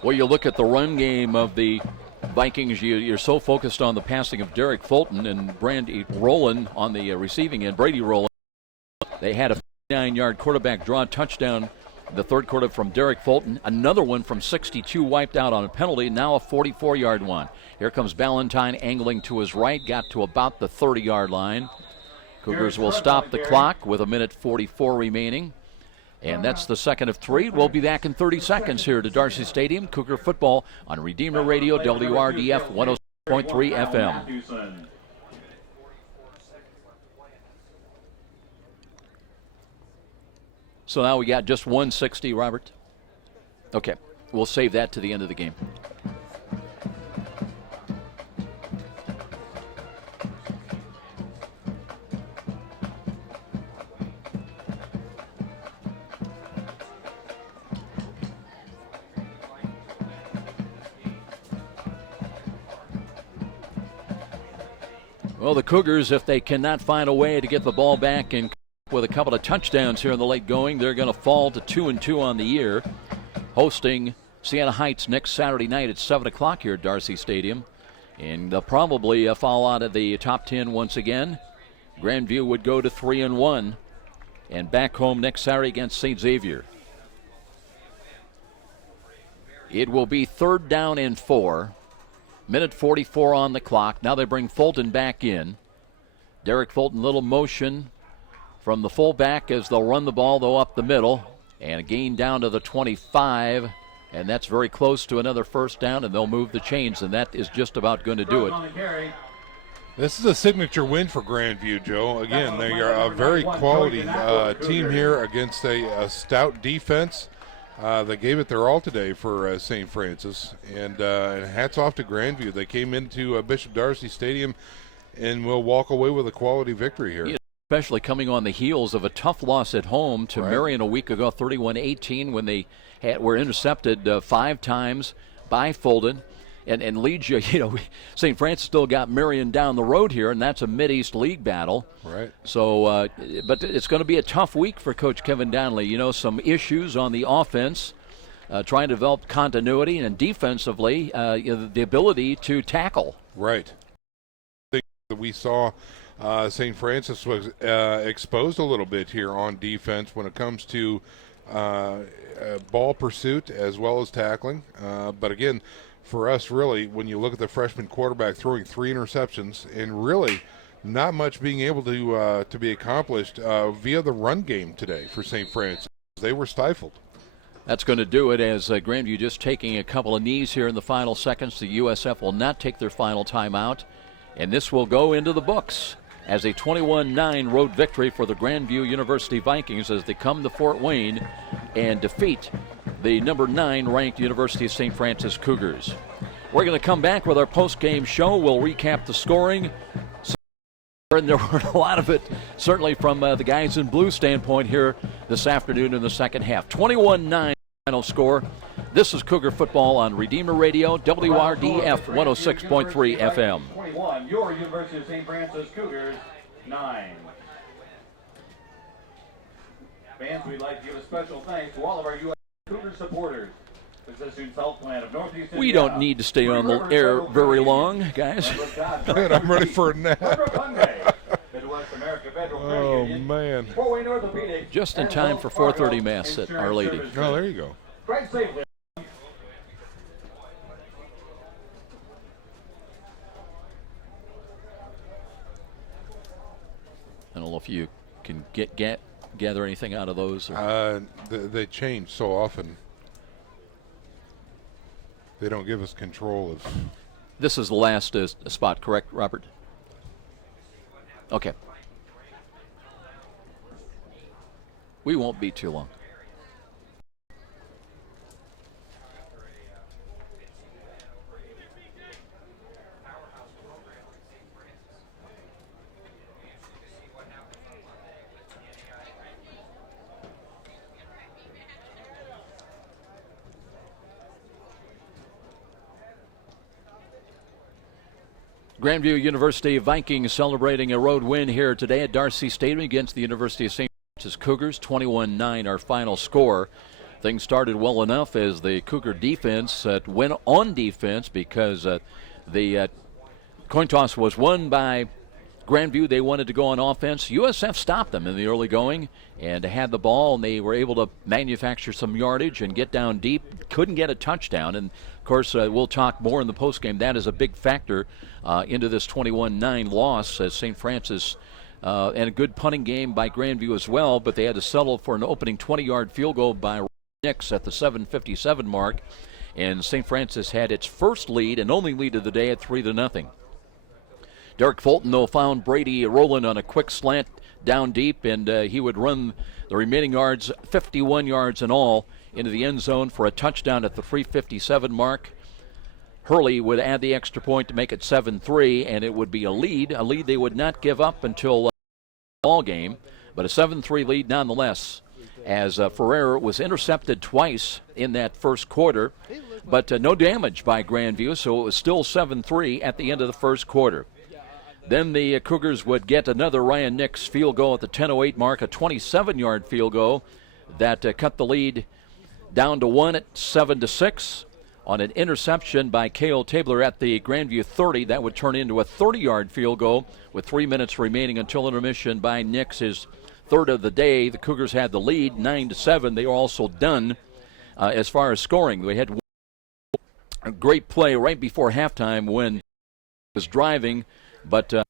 Well, you look at the run game of the Vikings, you're so focused on the passing of Derek Fulton and Brandy Rowland on the receiving end, Brady Rowland. They had a 59-yard quarterback draw touchdown in the third quarter from Derek Fulton. Another one from 62 wiped out on a penalty, now a 44-yard one. Here comes Ballantyne angling to his right, got to about the 30-yard line. Cougars will stop the clock with a minute 44 remaining. And that's the second of 3. We'll be back in 30 seconds here to Darcy Stadium. Cougar football on Redeemer Radio, WRDF 106.3 FM. So now we got just 160, Robert. Okay, we'll save that to the end of the game. Well, the Cougars, if they cannot find a way to get the ball back and with a couple of touchdowns here in the late going, they're going to fall to 2-2 on the year, hosting Siena Heights next Saturday night at 7 o'clock here at Darcy Stadium. And they'll probably fall out of the top 10 once again. Grandview would go to 3-1 and back home next Saturday against St. Xavier. It will be 3rd down and 4. Minute 44 on the clock. Now they bring Fulton back in. Derek Fulton, little motion from the fullback as they'll run the ball, though, up the middle. And a gain down to the 25. And that's very close to another first down, and they'll move the chains, and that is just about going to do it. This is a signature win for Grandview, Joe. Again, they are a very quality team here against a stout defense. They gave it their all today for St. Francis, and hats off to Grandview. They came into Bishop Darcy Stadium and will walk away with a quality victory here. especially coming on the heels of a tough loss at home to Right. Marian a week ago, 31-18, when they were intercepted 5 times by Fulton. And leads you, St. Francis still got Marian down the road here, and that's a Mid-East League battle. Right. So, but it's going to be a tough week for Coach Kevin Donnelly. Some issues on the offense, trying to develop continuity, and defensively, the ability to tackle. Right. I think that we saw St. Francis was exposed a little bit here on defense when it comes to ball pursuit as well as tackling. But again, for us, really, when you look at the freshman quarterback throwing 3 interceptions and really not much being able to be accomplished via the run game today for St. Francis, they were stifled. That's going to do it as Grandview just taking a couple of knees here in the final seconds. The USF will not take their final timeout, and this will go into the books as a 21-9 road victory for the Grandview University Vikings as they come to Fort Wayne and defeat the number 9 ranked University of St. Francis Cougars. We're going to come back with our post-game show. We'll recap the scoring. And there were a lot of it, certainly from the guys in blue standpoint here this afternoon in the second half. 21-9 final score. This is Cougar Football on Redeemer Radio, WRDF 106.3 FM. 21, your University of St. Francis Cougars, 9. Fans, we'd like to give a special thanks to all of our U.S. Cougar supporters. Position Southland of Northeast We Indiana. don't need to stay on the air very long, guys. Man, I'm ready for a nap. Midwest America Federal Credit Oh, Union, man. Fort Wayne Orthopedics, Just in and time Wells for Fargo 4:30 Mass at Our Insurance Lady. Services. Oh, there you go. Drive safely. I don't know if you can gather anything out of those. They change so often. They don't give us control of. This is the last spot, correct, Robert? Okay. We won't be too long. Grandview University Vikings celebrating a road win here today at Darcy Stadium against the University of St. Francis Cougars. 21-9 our final score. Things started well enough as the Cougar defense went on defense because the coin toss was won by Grandview. They wanted to go on offense. USF stopped them in the early going and had the ball, and they were able to manufacture some yardage and get down deep. Couldn't get a touchdown, and of course we'll talk more in the postgame. That is a big factor into this 21-9 loss as St. Francis and a good punting game by Grandview as well, but they had to settle for an opening 20-yard field goal by Nix at the 7:57 mark, and St. Francis had its first lead and only lead of the day at 3-0. Derek Fulton, though, found Brady rolling on a quick slant down deep, and he would run the remaining yards, 51 yards in all, into the end zone for a touchdown at the 3:57 mark. Hurley would add the extra point to make it 7-3, and it would be a lead they would not give up until the ball game, but a 7-3 lead nonetheless, as Ferrer was intercepted twice in that first quarter, but no damage by Grandview, so it was still 7-3 at the end of the first quarter. Then the Cougars would get another Ryan Nix field goal at the 10:08 mark, a 27-yard field goal that cut the lead down to 1 at 7-6 on an interception by Cale Tabler at the Grandview 30. That would turn into a 30-yard field goal with 3 minutes remaining until intermission by Nix, his third of the day. The Cougars had the lead 9-7. They were also done as far as scoring. They had a great play right before halftime when he was driving, but